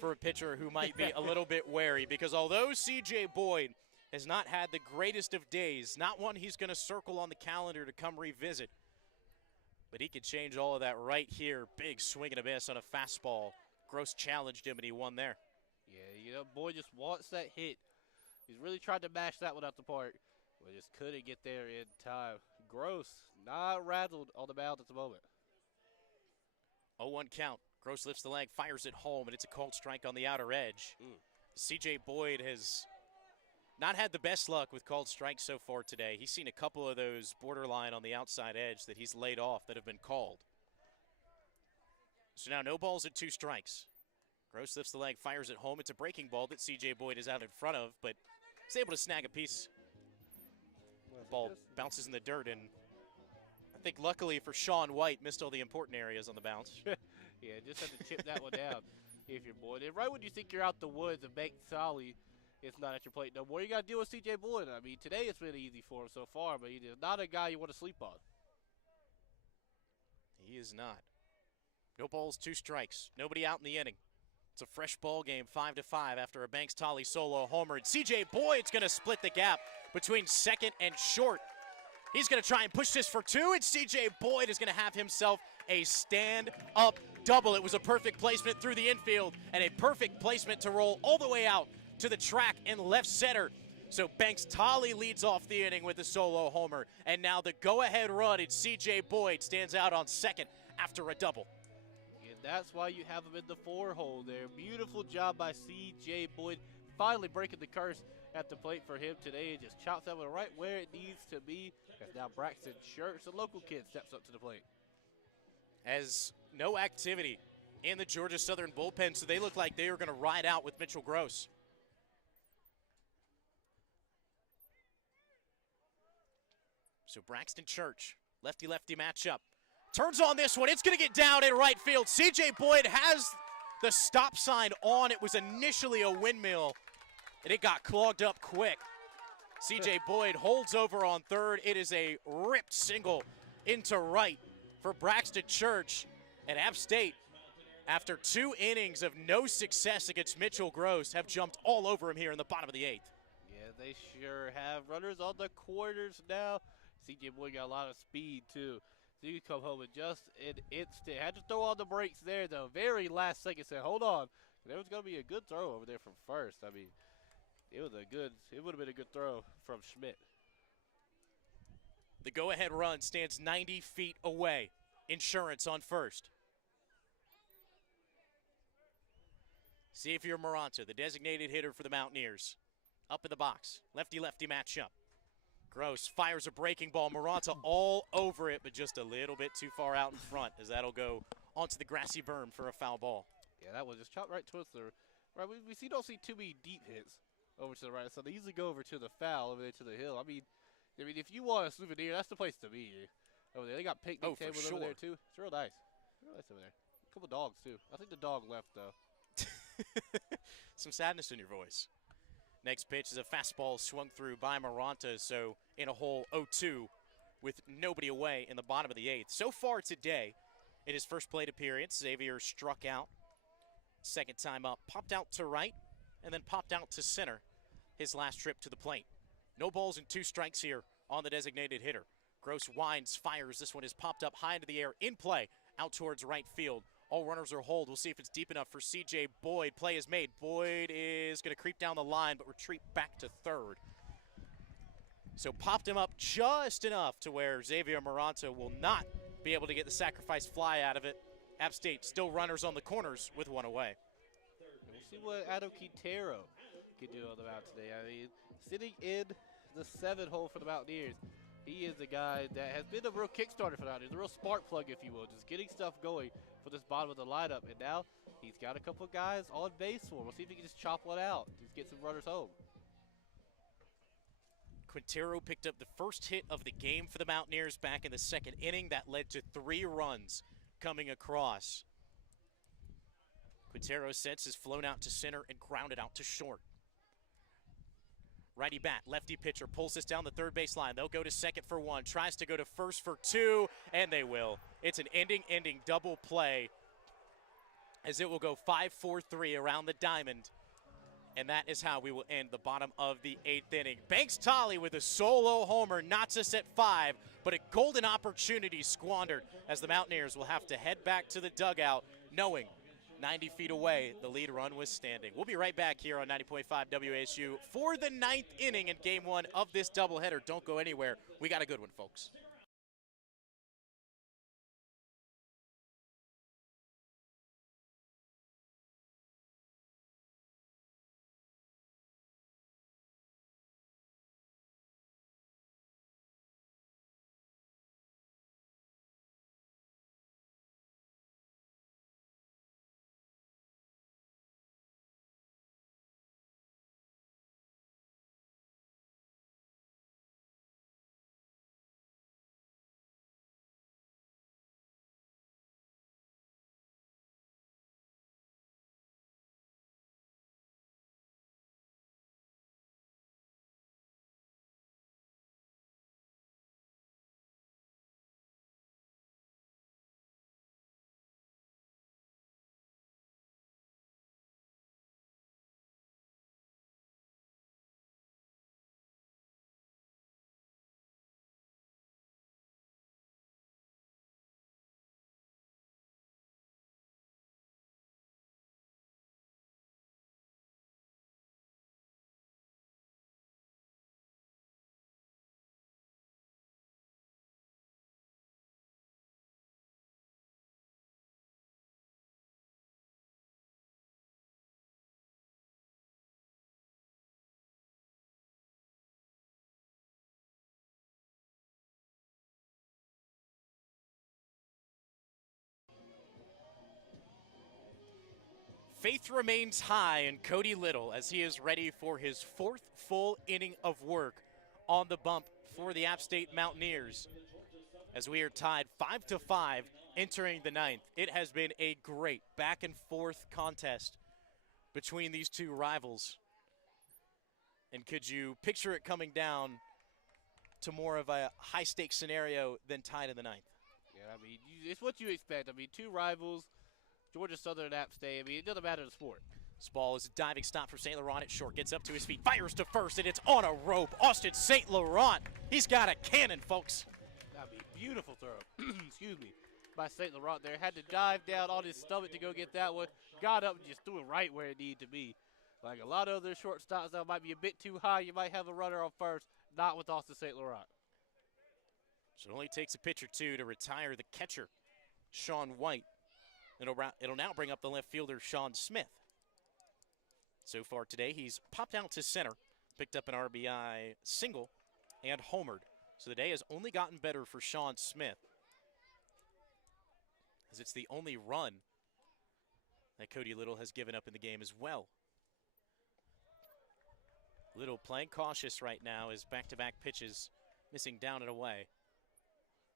for a pitcher who might be a little bit wary, because although C.J. Boyd has not had the greatest of days, not one he's going to circle on the calendar to come revisit, but he could change all of that right here. Big swing and a miss on a fastball. Gross challenged him, and he won there. Yeah, you know, Boyd just wants that hit. He's really tried to mash that one out the park, but just couldn't get there in time. Gross, not rattled on the mound at the moment. 0-1 count. Gross lifts the leg, fires it home, and it's a called strike on the outer edge. C.J. Boyd has not had the best luck with called strikes so far today. He's seen a couple of those borderline on the outside edge that he's laid off that have been called. So now no balls and 2 strikes. Gross lifts the leg, fires it home. It's a breaking ball that C.J. Boyd is out in front of, but he's able to snag a piece. The ball bounces in the dirt, and I think luckily for Sean White, missed all the important areas on the bounce. Yeah, just have to chip that one down if you're Boyd. And right when you think you're out the woods and Banks Tolly, it's not at your plate no more. You got to deal with C.J. Boyd. I mean, today it's been easy for him so far, but he's not a guy you want to sleep on. He is not. No balls, 2 strikes. Nobody out in the inning. It's a fresh ball game, 5-5 after a Banks Tolly solo homer. And C.J. Boyd's going to split the gap between second and short. He's going to try and push this for 2, and C.J. Boyd is going to have himself a stand-up double. It was a perfect placement through the infield and a perfect placement to roll all the way out to the track in left center. So Banks Tolly leads off the inning with a solo homer. And now the go-ahead run, and C.J. Boyd stands out on second after a double. And that's why you have him in the 4-hole there. Beautiful job by C.J. Boyd, finally breaking the curse at the plate for him today, and just chops that one right where it needs to be. As now Braxton Schertz, the local kid, steps up to the plate. As no activity in the Georgia Southern bullpen, so they look like they are going to ride out with Mitchell Gross. So Braxton Church, lefty-lefty matchup. Turns on this one. It's going to get down in right field. C.J. Boyd has the stop sign on. It was initially a windmill, and it got clogged up quick. C.J. Boyd holds over on third. It is a ripped single into right for Braxton Church. And App State, after 2 innings of no success against Mitchell Gross, have jumped all over him here in the bottom of the 8th. Yeah, they sure have. Runners on the corners now. C.J. Boyd got a lot of speed, too. So you can come home in just an instant. Had to throw on the brakes there, though. Very last second, said, hold on. There was going to be a good throw over there from first. I mean, it would have been a good throw from Schmidt. The go-ahead run stands 90 feet away. Insurance on first. Xavier Moranta, the designated hitter for the Mountaineers. Up in the box. Lefty-lefty matchup. Gross fires a breaking ball. Moranta all over it, but just a little bit too far out in front, as that'll go onto the grassy berm for a foul ball. Yeah, that one just chopped right towards the right. We don't see too many deep hits over to the right, so they usually go over to the foul over there to the hill. I mean, if you want a souvenir, that's the place to be over there. They got picnic tables over there too. It's real nice. Real nice over there. A couple dogs too. I think the dog left though. Some sadness in your voice. Next pitch is a fastball swung through by Moranta, so in a hole 0-2 with nobody away in the bottom of the 8th. So far today, in his first plate appearance, Xavier struck out. Second time up, popped out to right, and then popped out to center his last trip to the plate. No balls and 2 strikes here on the designated hitter. Gross winds, fires. This one is popped up high into the air, in play, out towards right field. All runners are hold. We'll see if it's deep enough for C.J. Boyd. Play is made. Boyd is going to creep down the line, but retreat back to third. So popped him up just enough to where Xavier Moranto will not be able to get the sacrifice fly out of it. App State still runners on the corners with 1 away. We'll see what Adam Quintero can do on the mound today. I mean, sitting in the 7 hole for the Mountaineers, he is a guy that has been a real kickstarter for the Mountaineers, a real spark plug, if you will, just getting stuff going for this bottom of the lineup. And now he's got a couple of guys on base for him. We'll see if he can just chop one out, just get some runners home. Quintero picked up the first hit of the game for the Mountaineers back in the 2nd inning. That led to 3 runs coming across. Quintero sets is flown out to center and grounded out to short. Righty bat, lefty pitcher pulls this down the third base line. They'll go to second for 1, tries to go to first for 2, and they will. It's an ending double play as it will go 5-4-3 around the diamond. And that is how we will end the bottom of the 8th inning. Banks Tolley with a solo homer knocks us at 5, but a golden opportunity squandered as the Mountaineers will have to head back to the dugout knowing 90 feet away the lead run was standing. We'll be right back here on 90.5 WSU for the 9th inning in game 1 of this doubleheader. Don't go anywhere. We got a good one, folks. Faith remains high in Cody Little as he is ready for his 4th full inning of work on the bump for the App State Mountaineers. As we are tied 5-5 entering the 9th. It has been a great back and forth contest between these 2 rivals. And could you picture it coming down to more of a high stakes scenario than tied in the 9th? Yeah, I mean, it's what you expect. I mean, 2 rivals, Georgia Southern and App State. I mean, it doesn't matter the sport. This ball is a diving stop for St. Laurent at short. Gets up to his feet, fires to first, and it's on a rope. Austin St. Laurent, he's got a cannon, folks. I mean, beautiful throw. Excuse me. By St. Laurent there. Had to dive down on his stomach to go get that one. Got up and just threw it right where it needed to be. Like a lot of other shortstops that might be a bit too high. You might have a runner on first. Not with Austin St. Laurent. So it only takes a pitch or 2 to retire the catcher, Sean White. It'll now bring up the left fielder, Sean Smith. So far today, he's popped out to center, picked up an RBI single, and homered. So the day has only gotten better for Sean Smith, as it's the only run that Cody Little has given up in the game as well. Little playing cautious right now as back-to-back pitches missing down and away.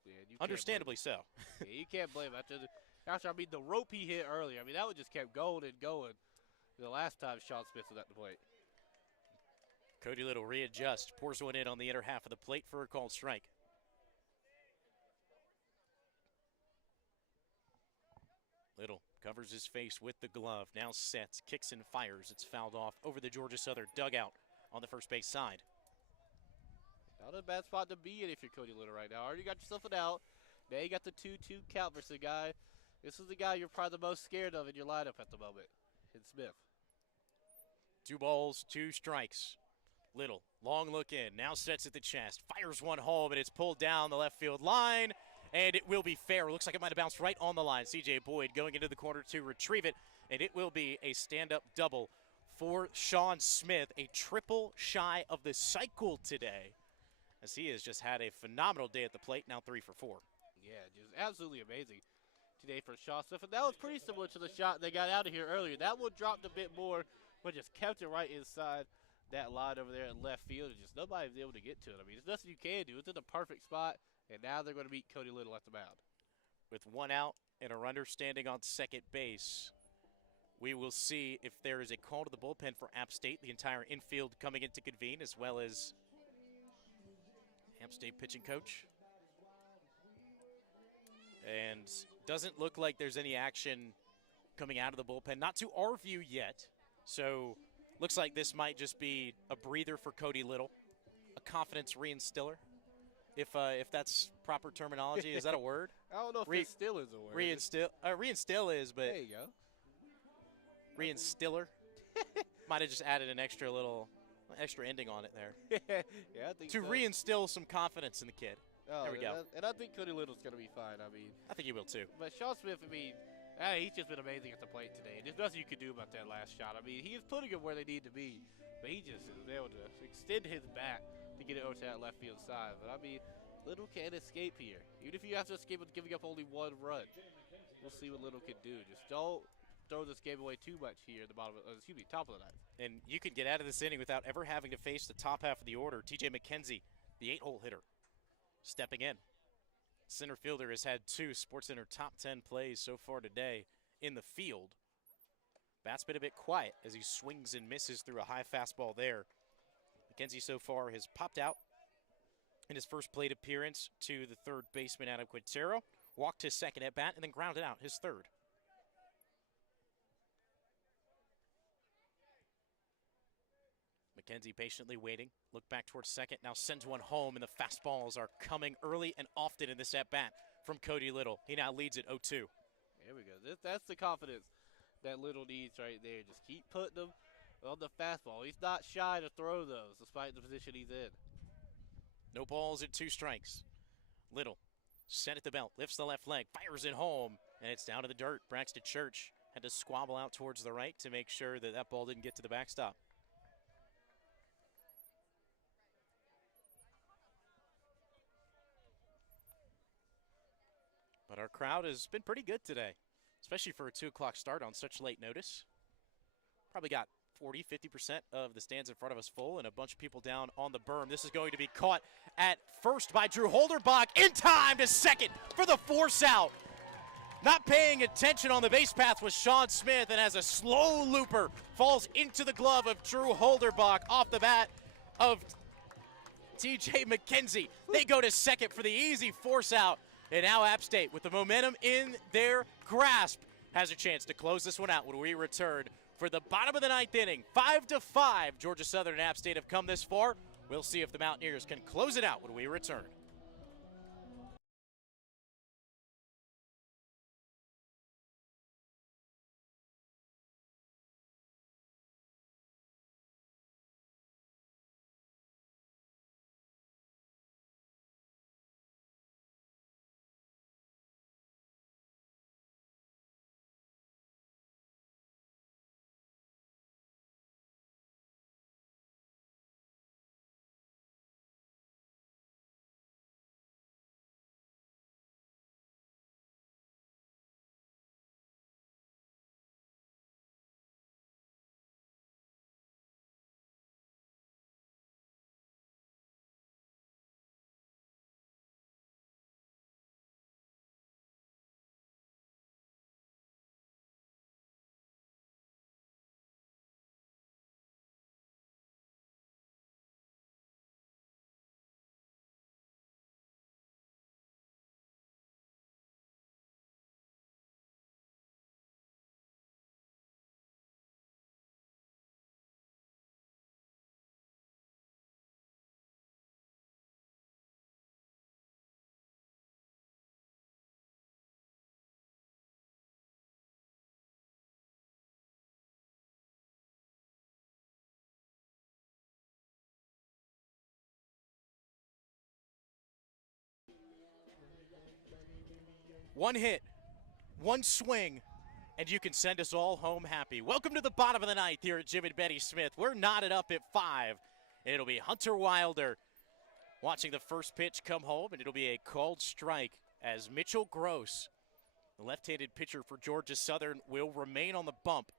Yeah, understandably so. Yeah, you can't blame him. After, I mean, the rope he hit earlier, I mean, that one just kept going and going. The last time Sean Smith was at the plate. Cody Little readjusts, pours one in on the inner half of the plate for a called strike. Little covers his face with the glove, now sets, kicks and fires. It's fouled off over the Georgia Southern dugout on the first base side. Not a bad spot to be in if you're Cody Little right now. Already got yourself an out. Now you got the 2-2 count versus the guy. This is the guy you're probably the most scared of in your lineup at the moment, in Smith. 2 balls, 2 strikes. Little, long look in, now sets at the chest, fires one home, and it's pulled down the left field line, and it will be fair. It looks like it might have bounced right on the line. C.J. Boyd going into the corner to retrieve it, and it will be a stand-up double for Sean Smith, a triple shy of the cycle today, as he has just had a phenomenal day at the plate, now 3 for 4. Yeah, just absolutely amazing today for Sean Smith. And that was pretty similar to the shot they got out of here earlier. That one dropped a bit more, but just kept it right inside that line over there in left field. And just nobody was able to get to it. I mean, there's nothing you can do. It's in the perfect spot, and now they're going to meet Cody Little at the mound. With 1 out and a runner standing on second base, we will see if there is a call to the bullpen for App State. The entire infield coming in to convene, as well as App State pitching coach. And doesn't look like there's any action coming out of the bullpen. Not to our view yet. So looks like this might just be a breather for Cody Little, a confidence reinstiller. If that's proper terminology, is that a word? I don't know if it still is a word. Reinstill is, but there you go. Reinstiller. Might have just added an extra ending on it there. Yeah, I think to so. reinstill some confidence in the kid. Oh, there we go. And I think Cody Little's going to be fine. I mean, I think he will too. But Sean Smith, I mean, he's just been amazing at the plate today. There's nothing you could do about that last shot. I mean, he is putting them where they need to be, but he just is able to extend his bat to get it over to that left field side. But I mean, Little can't escape here. Even if you have to escape with giving up only 1 run, we'll see what Little can do. Just don't throw this game away too much here at the top of the ninth. And you can get out of this inning without ever having to face the top half of the order. TJ McKenzie, the 8-hole hitter, stepping in. Center fielder has had 2 SportsCenter top 10 plays so far today in the field. Bat's been a bit quiet as he swings and misses through a high fastball there. McKenzie so far has popped out in his first plate appearance to the third baseman, Adam Quintero. Walked his second at bat and then grounded out his third. McKenzie patiently waiting. Look back towards second. Now sends one home, and the fastballs are coming early and often in this at-bat from Cody Little. He now leads it 0-2. There we go. That's the confidence that Little needs right there. Just keep putting them on the fastball. He's not shy to throw those, despite the position he's in. No balls and 2 strikes. Little set at the belt, lifts the left leg, fires it home, and it's down to the dirt. Braxton Church had to squabble out towards the right to make sure that that ball didn't get to the backstop. But our crowd has been pretty good today, especially for a 2 o'clock start on such late notice. Probably got 40, 50% of the stands in front of us full and a bunch of people down on the berm. This is going to be caught at first by Drew Holderbach in time to second for the force out. Not paying attention on the base path was Sean Smith, and as a slow looper falls into the glove of Drew Holderbach off the bat of TJ McKenzie. They go to second for the easy force out. And now App State, with the momentum in their grasp, has a chance to close this one out when we return for the bottom of the 9th inning. 5-5, Georgia Southern and App State have come this far. We'll see if the Mountaineers can close it out when we return. One hit, one swing, and you can send us all home happy. Welcome to the bottom of the ninth here at Jim and Betty Smith. We're knotted up at 5, and it'll be Hunter Wilder watching the first pitch come home, and it'll be a called strike as Mitchell Gross, the left-handed pitcher for Georgia Southern, will remain on the bump.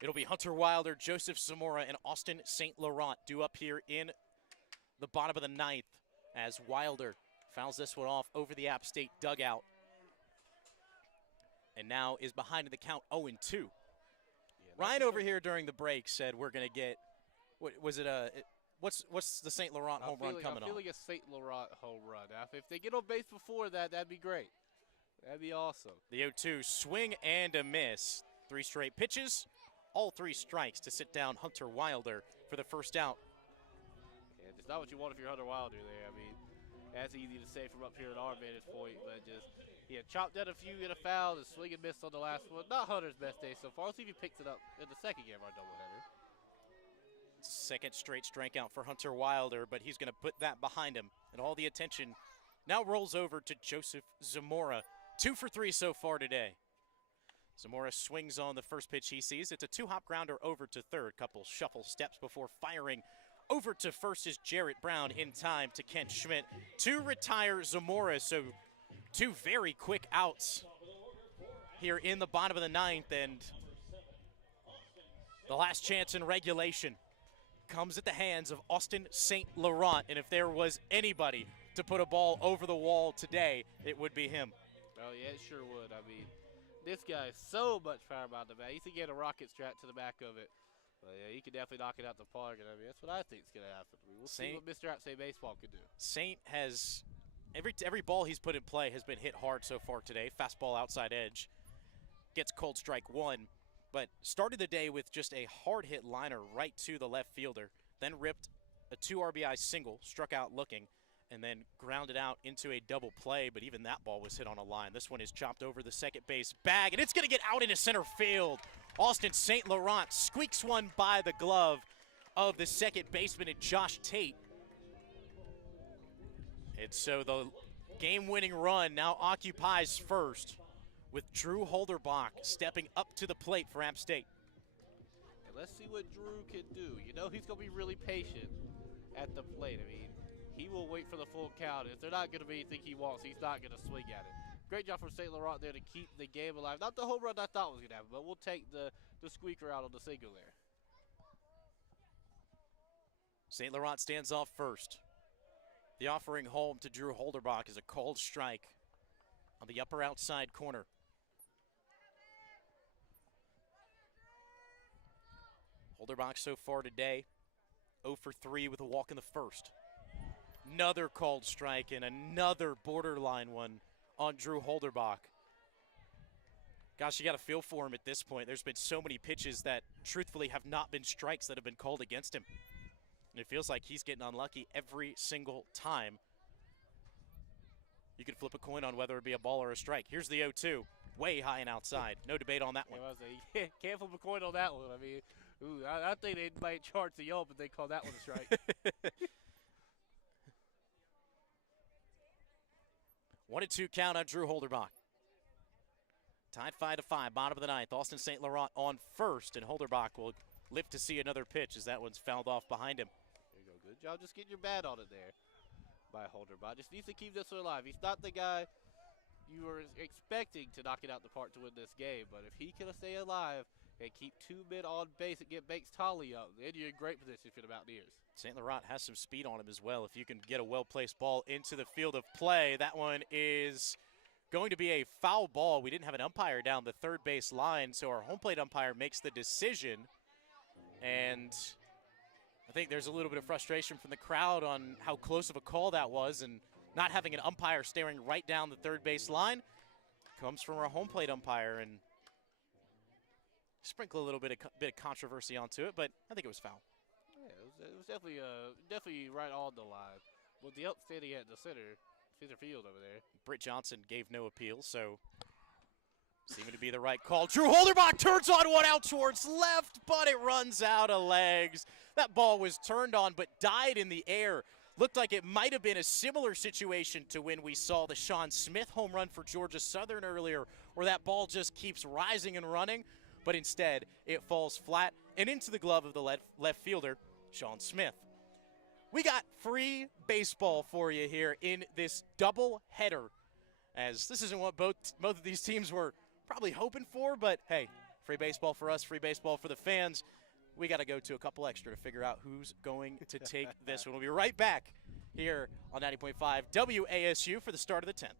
It'll be Hunter Wilder, Joseph Zamora, and Austin St. Laurent due up here in the bottom of the ninth as Wilder fouls this one off over the App State dugout. And now is behind in the count 0-2. Yeah, Ryan over here during the break said we're going to get, what was it, what's the St. Laurent home run coming on? I'm feeling a St. Laurent home run. Now, if they get on base before that, that'd be great. That'd be awesome. The 0-2, swing and a miss. 3 straight pitches, all 3 strikes to sit down Hunter Wilder for the first out. Yeah, it's not what you want if you're Hunter Wilder there. I mean, that's easy to say from up here at our vantage point, but just, yeah, chopped down a few, get a foul, and swing and miss on the last one. Not Hunter's best day so far. Let's see if he picks it up in the second game of our doubleheader. Second straight strikeout for Hunter Wilder, but he's going to put that behind him. And all the attention now rolls over to Joseph Zamora. 2 for 3 so far today. Zamora swings on the first pitch he sees. It's a 2-hop grounder over to third. Couple shuffle steps before firing. Over to first is Jarrett Brown in time to Kent Schmidt to retire Zamora. So 2 very quick outs here in the bottom of the ninth. And the last chance in regulation comes at the hands of Austin St. Laurent. And if there was anybody to put a ball over the wall today, it would be him. Oh, yeah, it sure would. I mean, this guy is so much power behind the bat. He could get a rocket strapped to the back of it. But yeah, he could definitely knock it out the park. And I mean, that's what I think is going to happen. I mean, we'll see what Mr. App State Baseball could do. Saint has every ball he's put in play has been hit hard so far today. Fastball outside edge. Gets called strike 1. But started the day with just a hard hit liner right to the left fielder. Then ripped a 2 RBI single, struck out looking, and then grounded out into a double play, but even that ball was hit on a line. This one is chopped over the second base bag, and it's going to get out into center field. Austin St. Laurent squeaks one by the glove of the second baseman, Josh Tate. And so the game-winning run now occupies first with Drew Holderbach stepping up to the plate for App State. And let's see what Drew can do. You know he's going to be really patient at the plate. I mean, he will wait for the full count. If they're not going to be anything he wants, he's not going to swing at it. Great job from St. Laurent there to keep the game alive. Not the home run I thought was going to happen, but we'll take the squeaker out on the single there. St. Laurent stands off first. The offering home to Drew Holderbach is a called strike on the upper outside corner. Holderbach so far today, 0 for 3 with a walk in the first. Another called strike and another borderline one on Drew Holderbach. Gosh, you got to feel for him at this point. There's been so many pitches that truthfully have not been strikes that have been called against him. And it feels like he's getting unlucky every single time. You could flip a coin on whether it be a ball or a strike. Here's the 0-2, way high and outside. No debate on that one. Yeah, can't flip a coin on that one. I mean, I think they might charge the yelp if they call that one a strike. 1-2 count on Drew Holderbach. Tied 5-5, bottom of the ninth. Austin St. Laurent on first, and Holderbach will live to see another pitch as that one's fouled off behind him. There you go. Good job just getting your bat on it there by Holderbach. Just needs to keep this one alive. He's not the guy you were expecting to knock it out the park to win this game, but if he can stay alive and keep 2 men on base and get Banks Tolley up, then you're in great position for the Mountaineers. St. Laurent has some speed on him as well. If you can get a well-placed ball into the field of play, that one is going to be a foul ball. We didn't have an umpire down the third base line, so our home plate umpire makes the decision. And I think there's a little bit of frustration from the crowd on how close of a call that was, and not having an umpire staring right down the third base line comes from our home plate umpire, and sprinkle a little bit of controversy onto it, but I think it was foul. Yeah, it was definitely right on the line. With the up standing at the center field over there. Britt Johnson gave no appeal, so seeming to be the right call. Drew Holderbach turns on one out towards left, but it runs out of legs. That ball was turned on but died in the air. Looked like it might have been a similar situation to when we saw the Sean Smith home run for Georgia Southern earlier, where that ball just keeps rising and running, but instead it falls flat and into the glove of the left fielder, Sean Smith. We got free baseball for you here in this double header, as this isn't what both of these teams were probably hoping for, but hey, free baseball for us, free baseball for the fans. We got to go to a couple extra to figure out who's going to take this one. We'll be right back here on 90.5 WASU for the start of the 10th.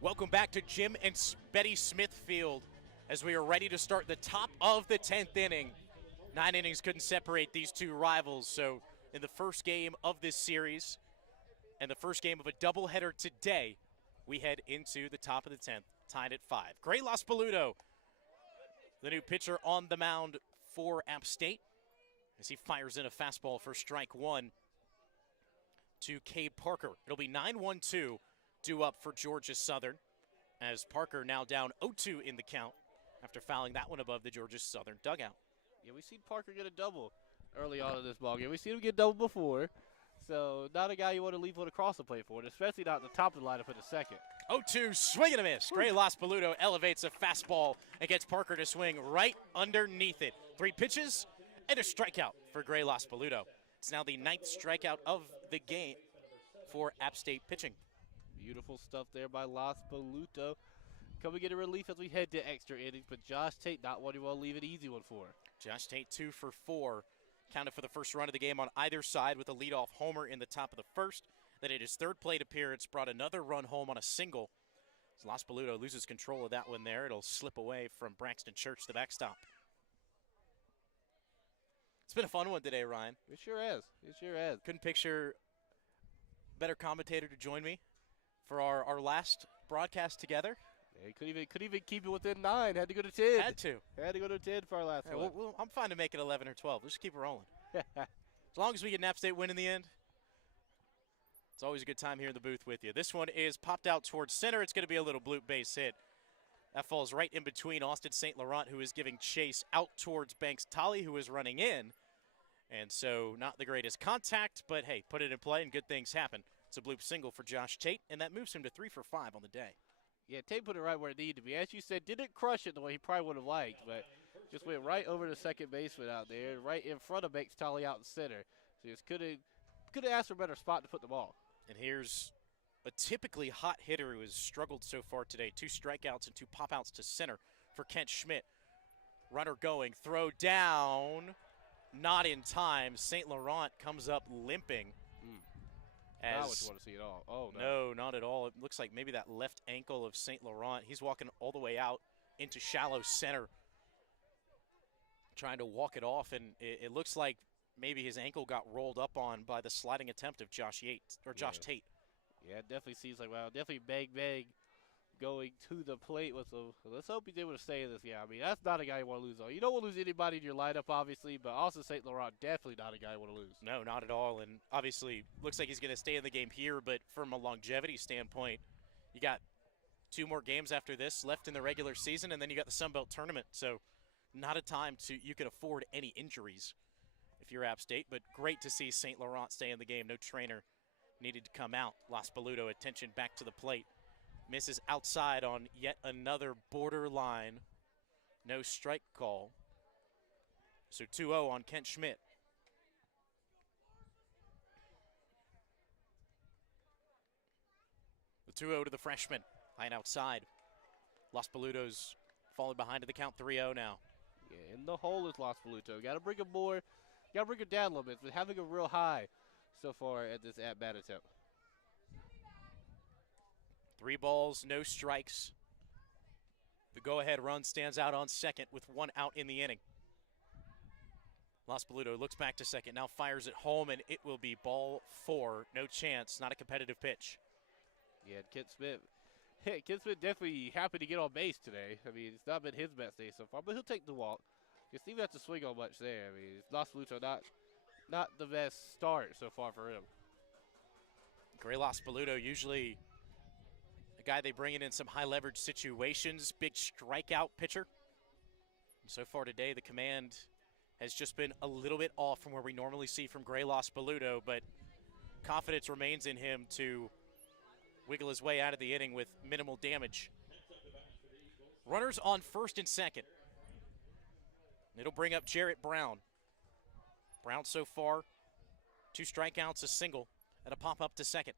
Welcome back to Jim and Betty Smith Field as we are ready to start the top of the 10th inning. 9 innings couldn't separate these two rivals, so in the first game of this series and the first game of a doubleheader today, we head into the top of the 10th, tied at 5. Gray Lospoluto, the new pitcher on the mound for App State, as he fires in a fastball for strike one to Cade Parker. It'll be 9-1-2. Due up for Georgia Southern, as Parker now down 0-2 in the count after fouling that one above the Georgia Southern dugout. Yeah, we seen Parker get a double early on in this ballgame. We seen him get double before, so not a guy you want to leave one across the plate for, and especially not at the top of the lineup in the second. 0-2, swing and a miss. Gray Lospoluto elevates a fastball and gets Parker to swing right underneath it. 3 pitches and a strikeout for Gray Lospoluto. It's now the 9th strikeout of the game for App State pitching. Beautiful stuff there by Lospoluto. Can we get a relief as we head to extra innings? But Josh Tate not one you want to leave an easy one for. Josh Tate 2 for 4. Counted for the first run of the game on either side with a leadoff homer in the top of the first. Then in his third plate appearance, brought another run home on a single. As Lospoluto loses control of that one there, it'll slip away from Braxton Church, the backstop. It's been a fun one today, Ryan. It sure has. It sure has. Couldn't picture a better commentator to join me for our last broadcast together. Yeah, he couldn't even keep it within 9. Had to go to 10. Had to go to 10 for our last one. Well, I'm fine to make it 11 or 12. Let's just keep it rolling. As long as we get an App State win in the end, it's always a good time here in the booth with you. This one is popped out towards center. It's going to be a little bloop base hit. That falls right in between Austin St. Laurent, who is giving chase out towards Banks Tolley, who is running in. And so not the greatest contact, but hey, put it in play and good things happen. It's a bloop single for Josh Tate, and that moves him to 3 for 5 on the day. Yeah, Tate put it right where it needed to be. As you said, didn't crush it the way he probably would have liked, but just went right over the second baseman out there, right in front of Banks Tolley out in center. So just could have asked for a better spot to put the ball. And here's a typically hot hitter who has struggled so far today. 2 strikeouts and 2 pop-outs to center for Kent Schmidt. Runner going, throw down, not in time. St. Laurent comes up limping. Not what you want to see at all. Oh, no. No, not at all. It looks like maybe that left ankle of St. Laurent. He's walking all the way out into shallow center, trying to walk it off, and it looks like maybe his ankle got rolled up on by the sliding attempt of Josh Tate. Yeah, it definitely seems like, wow, definitely bang going to the plate with some. Let's hope he's able to stay in this game. I mean, that's not a guy you want to lose on. You don't want to lose anybody in your lineup, obviously, but also St. Laurent, definitely not a guy you want to lose. No, not at all. And obviously, looks like he's going to stay in the game here, but from a longevity standpoint, you got 2 more games after this left in the regular season, and then you got the Sun Belt tournament. So not a time you can afford any injuries if you're App State, but great to see St. Laurent stay in the game. No trainer needed to come out. Los Paludo, attention back to the plate. Misses outside on yet another borderline no strike call. So 2-0 on Kent Schmidt. The 2-0 to the freshman. Line outside. Los Paludo's falling behind to the count 3-0 now. Yeah, in the hole is Los Paludo. Got to bring him more. Got to bring him down a little bit. But having a real high so far at this at-bat attempt. 3 balls, no strikes. The go-ahead run stands out on second with 1 out in the inning. Los Paludo looks back to second, now fires it home, and it will be ball 4. No chance, not a competitive pitch. Yeah, Kent Smith definitely happy to get on base today. I mean, it's not been his best day so far, but he'll take the walk. You Steve has to swing on much there. I mean, Los Paludo not the best start so far for him. Gray Los Paludo usually a guy they bring in some high leverage situations, big strikeout pitcher. And so far today, the command has just been a little bit off from where we normally see from Gray Los Paludo, but confidence remains in him to wiggle his way out of the inning with minimal damage. Runners on first and second. It'll bring up Jarrett Brown. Brown so far, 2 strikeouts, a single, and a pop up to second.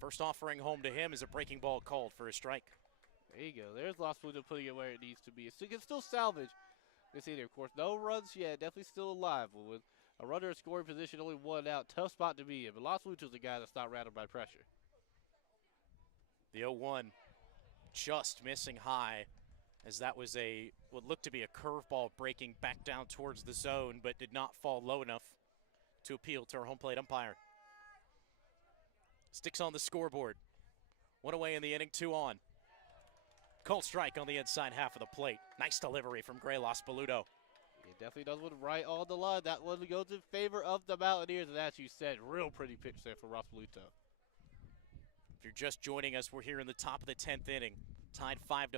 First offering home to him is a breaking ball called for a strike. There you go. There's Los Paludo putting it where it needs to be. So you can still salvage this inning. Of course, no runs yet. Definitely still alive. But with a runner in scoring position, only 1 out, tough spot to be in. But Los Paludo's the guy that's not rattled by pressure. The 0-1 just missing high, as that was what looked to be a curveball breaking back down towards the zone, but did not fall low enough to appeal to our home plate umpire. Sticks on the scoreboard. 1 away in the inning, 2 on. Called strike on the inside half of the plate. Nice delivery from Gray Los Paludo. He definitely does one right on the line. That one goes in favor of the Mountaineers, and as you said, real pretty pitch there for Los Paludo. If you're just joining us, we're here in the top of the 10th inning, tied 5-5.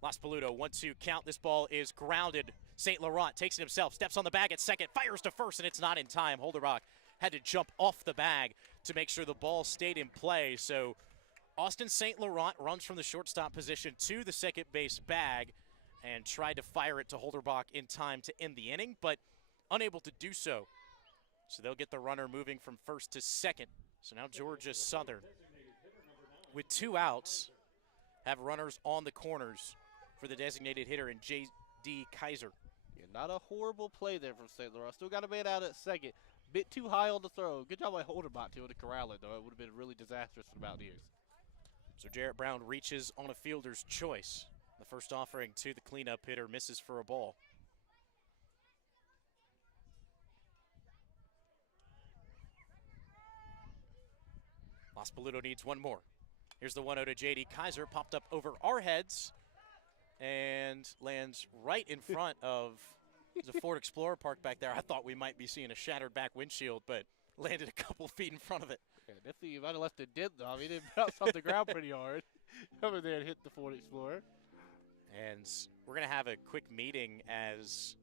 Los Paludo, 1-2 count. This ball is grounded. St. Laurent takes it himself, steps on the bag at second, fires to first, and it's not in time. Holderbach had to jump off the bag to make sure the ball stayed in play. So Austin St. Laurent runs from the shortstop position to the second base bag and tried to fire it to Holderbach in time to end the inning, but unable to do so. So they'll get the runner moving from first to second. So now Georgia Southern, with 2 outs, have runners on the corners for the designated hitter in J.D. Kaiser. Yeah, not a horrible play there from St. Laurent. Still got a man out at second. Bit too high on the throw. Good job by Holderbach to corral it, though. It would have been really disastrous for the Mountaineers. So Jarrett Brown reaches on a fielder's choice. The first offering to the cleanup hitter misses for a ball. Los Paludo needs 1 more. Here's the 1-0 to J.D. Kaiser, popped up over our heads and lands right in front of the Ford Explorer parked back there. I thought we might be seeing a shattered back windshield, but landed a couple feet in front of it. Yeah, definitely you might have left a dent, though. I mean, it bounced off the ground pretty hard. Over there and hit the Ford Explorer. And we're going to have a quick meeting as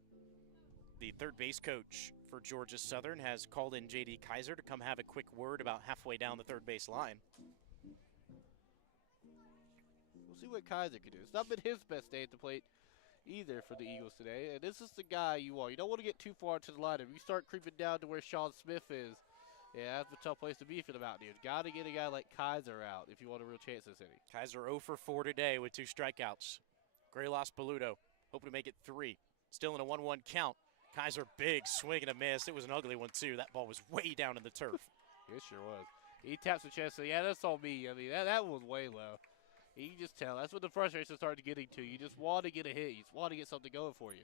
the third base coach for Georgia Southern has called in J.D. Kaiser to come have a quick word about halfway down the third base line. We'll see what Kaiser can do. It's not been his best day at the plate either for the Eagles today. And this is the guy you want. You don't want to get too far into the lineup. You start creeping down to where Sean Smith is. Yeah, that's a tough place to be for the Mountaineers. Got to get a guy like Kaiser out if you want a real chance this inning. Kaiser 0 for 4 today with 2 strikeouts. Gray Los Paludo hoping to make it 3. Still in a 1-1 count. Kaiser, big swing and a miss. It was an ugly one, too. That ball was way down in the turf. It sure was. He taps the chest, so yeah, that's all me. I mean, that was way low. You can just tell. That's what the frustration started getting to. You just want to get a hit. You just want to get something going for you.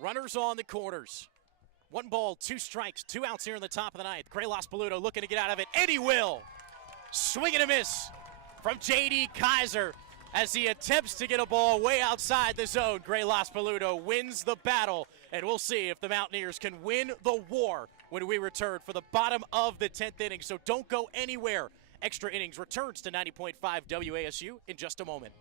Runners on the corners. 1 ball, 2 strikes, 2 outs here in the top of the ninth. Gray Los Paludo looking to get out of it, and he will. Swing and a miss from J.D. Kaiser as he attempts to get a ball way outside the zone. Gray Las Paludo wins the battle, and we'll see if the Mountaineers can win the war when we return for the bottom of the 10th inning. So don't go anywhere. Extra Innings returns to 90.5 WASU in just a moment.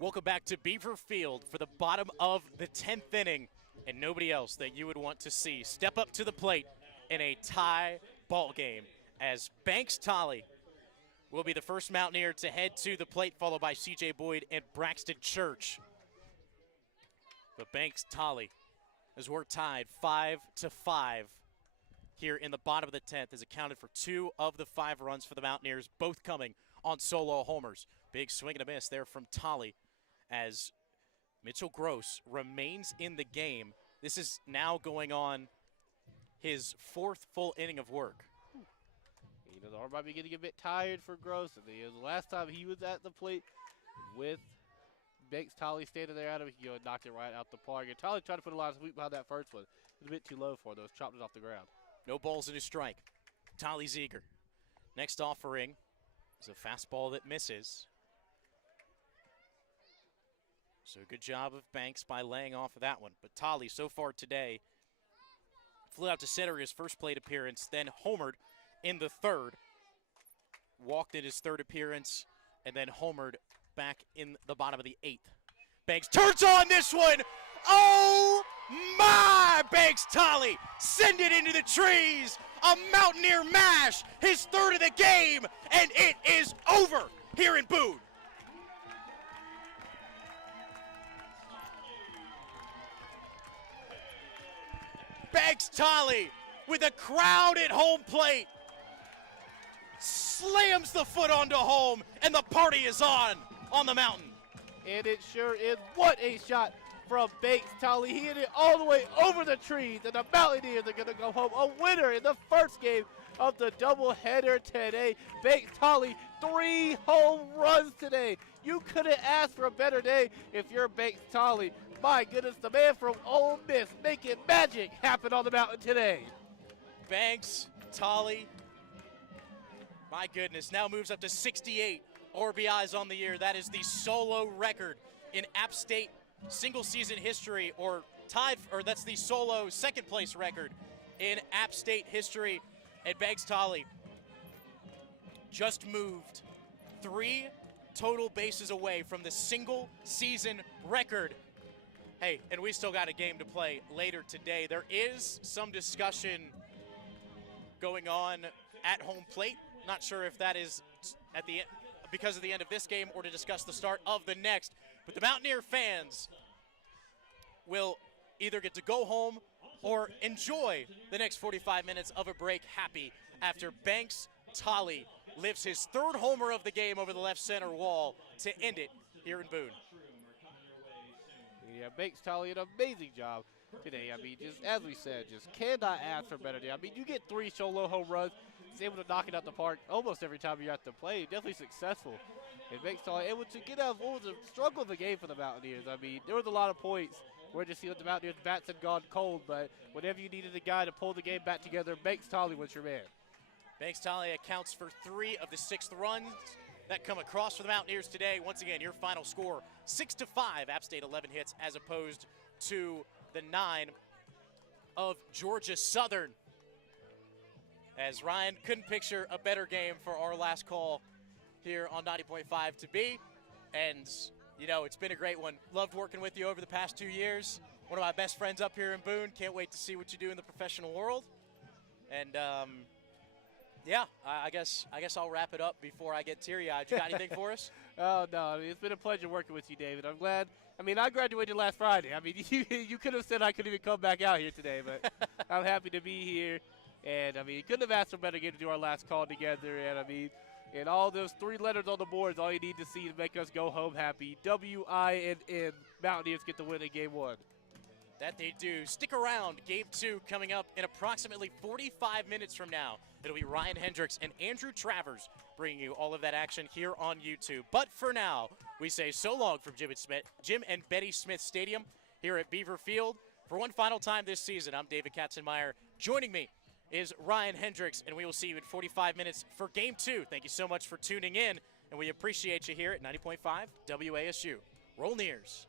Welcome back to Beaver Field for the bottom of the 10th inning, and nobody else that you would want to see step up to the plate in a tie ball game as Banks Tolley will be the first Mountaineer to head to the plate, followed by C.J. Boyd and Braxton Church. But Banks Tolley, as we're tied 5-5 here in the bottom of the 10th, has accounted for 2 of the 5 runs for the Mountaineers, both coming on solo homers. Big swing and a miss there from Tolley as Mitchell Gross remains in the game. This is now going on his 4th full inning of work. You know, the arm might be getting a bit tired for Gross. And the last time he was at the plate with Banks Tolley standing there at him, he knocked it right out the park. And Tolley tried to put a line of sweep behind that first one. It was a bit too low for those, chopped it off the ground. No balls in his strike. Tolley's eager. Next offering is a fastball that misses. So good job of Banks by laying off of that one. But Tolley, so far today, flew out to center his first plate appearance, then homered in the 3rd, walked in his 3rd appearance, and then homered back in the bottom of the 8th. Banks turns on this one. Oh my! Banks Tolley send it into the trees. A Mountaineer mash, his 3rd of the game, and it is over here in Boone. Banks Tolley with a crowd at home plate slams the foot onto home, and the party is on the mountain. And it sure is. What a shot from Banks Tolley. He hit it all the way over the trees, and the Mountaineers are going to go home a winner in the first game of the doubleheader today. Banks Tolley, 3 home runs today. You couldn't ask for a better day if you're Banks Tolley. My goodness, the man from Ole Miss making magic happen on the mountain today. Banks Tolley, my goodness, now moves up to 68 RBIs on the year. That is the solo record in App State single season history, or tied, or that's the solo 2nd place record in App State history. And Banks Tolley just moved 3 total bases away from the single season record. Hey, and we still got a game to play later today. There is some discussion going on at home plate. Not sure if that is at the end, because of the end of this game, or to discuss the start of the next. But the Mountaineer fans will either get to go home or enjoy the next 45 minutes of a break happy after Banks Tolley lifts his 3rd homer of the game over the left center wall to end it here in Boone. Yeah, Banks Tolley, an amazing job today. I mean, just as we said, just cannot ask for a better day. I mean, you get 3 solo home runs. is able to knock it out the park almost every time you're at the plate. Definitely successful. And Bextall able to get out of what was a struggle of the game for the Mountaineers. I mean, there was a lot of points where just see what the Mountaineers bats had gone cold, but whenever you needed a guy to pull the game back together, Banks Tolley was your man. Banks Tolley accounts for 3 of the 6 runs that come across for the Mountaineers today. Once again, your final score 6-5. App State 11 hits as opposed to the 9 of Georgia Southern. As Ryan couldn't picture a better game for our last call here on 90.5 to be. And, you know, it's been a great one. Loved working with you over the past 2 years. One of my best friends up here in Boone. Can't wait to see what you do in the professional world. And, yeah, I guess I'll wrap it up before I get teary-eyed. You got anything for us? Oh, no. I mean, it's been a pleasure working with you, David. I'm glad. I mean, I graduated last Friday. I mean, you could have said I couldn't even come back out here today, but I'm happy to be here. And, I mean, you couldn't have asked for a better game to do our last call together. And, I mean, and all those 3 letters on the board is all you need to see to make us go home happy. W-I-N-N. Mountaineers get the win in Game 1. That they do. Stick around. Game 2 coming up in approximately 45 minutes from now. It'll be Ryan Hendricks and Andrew Travers bringing you all of that action here on YouTube. But for now, we say so long from Jim and Betty Smith Stadium here at Beaver Field. For one final time this season, I'm David Katzenmeyer. Joining me is Ryan Hendricks, and we will see you in 45 minutes for Game 2. Thank you so much for tuning in, and we appreciate you here at 90.5 WASU. Roll Nears.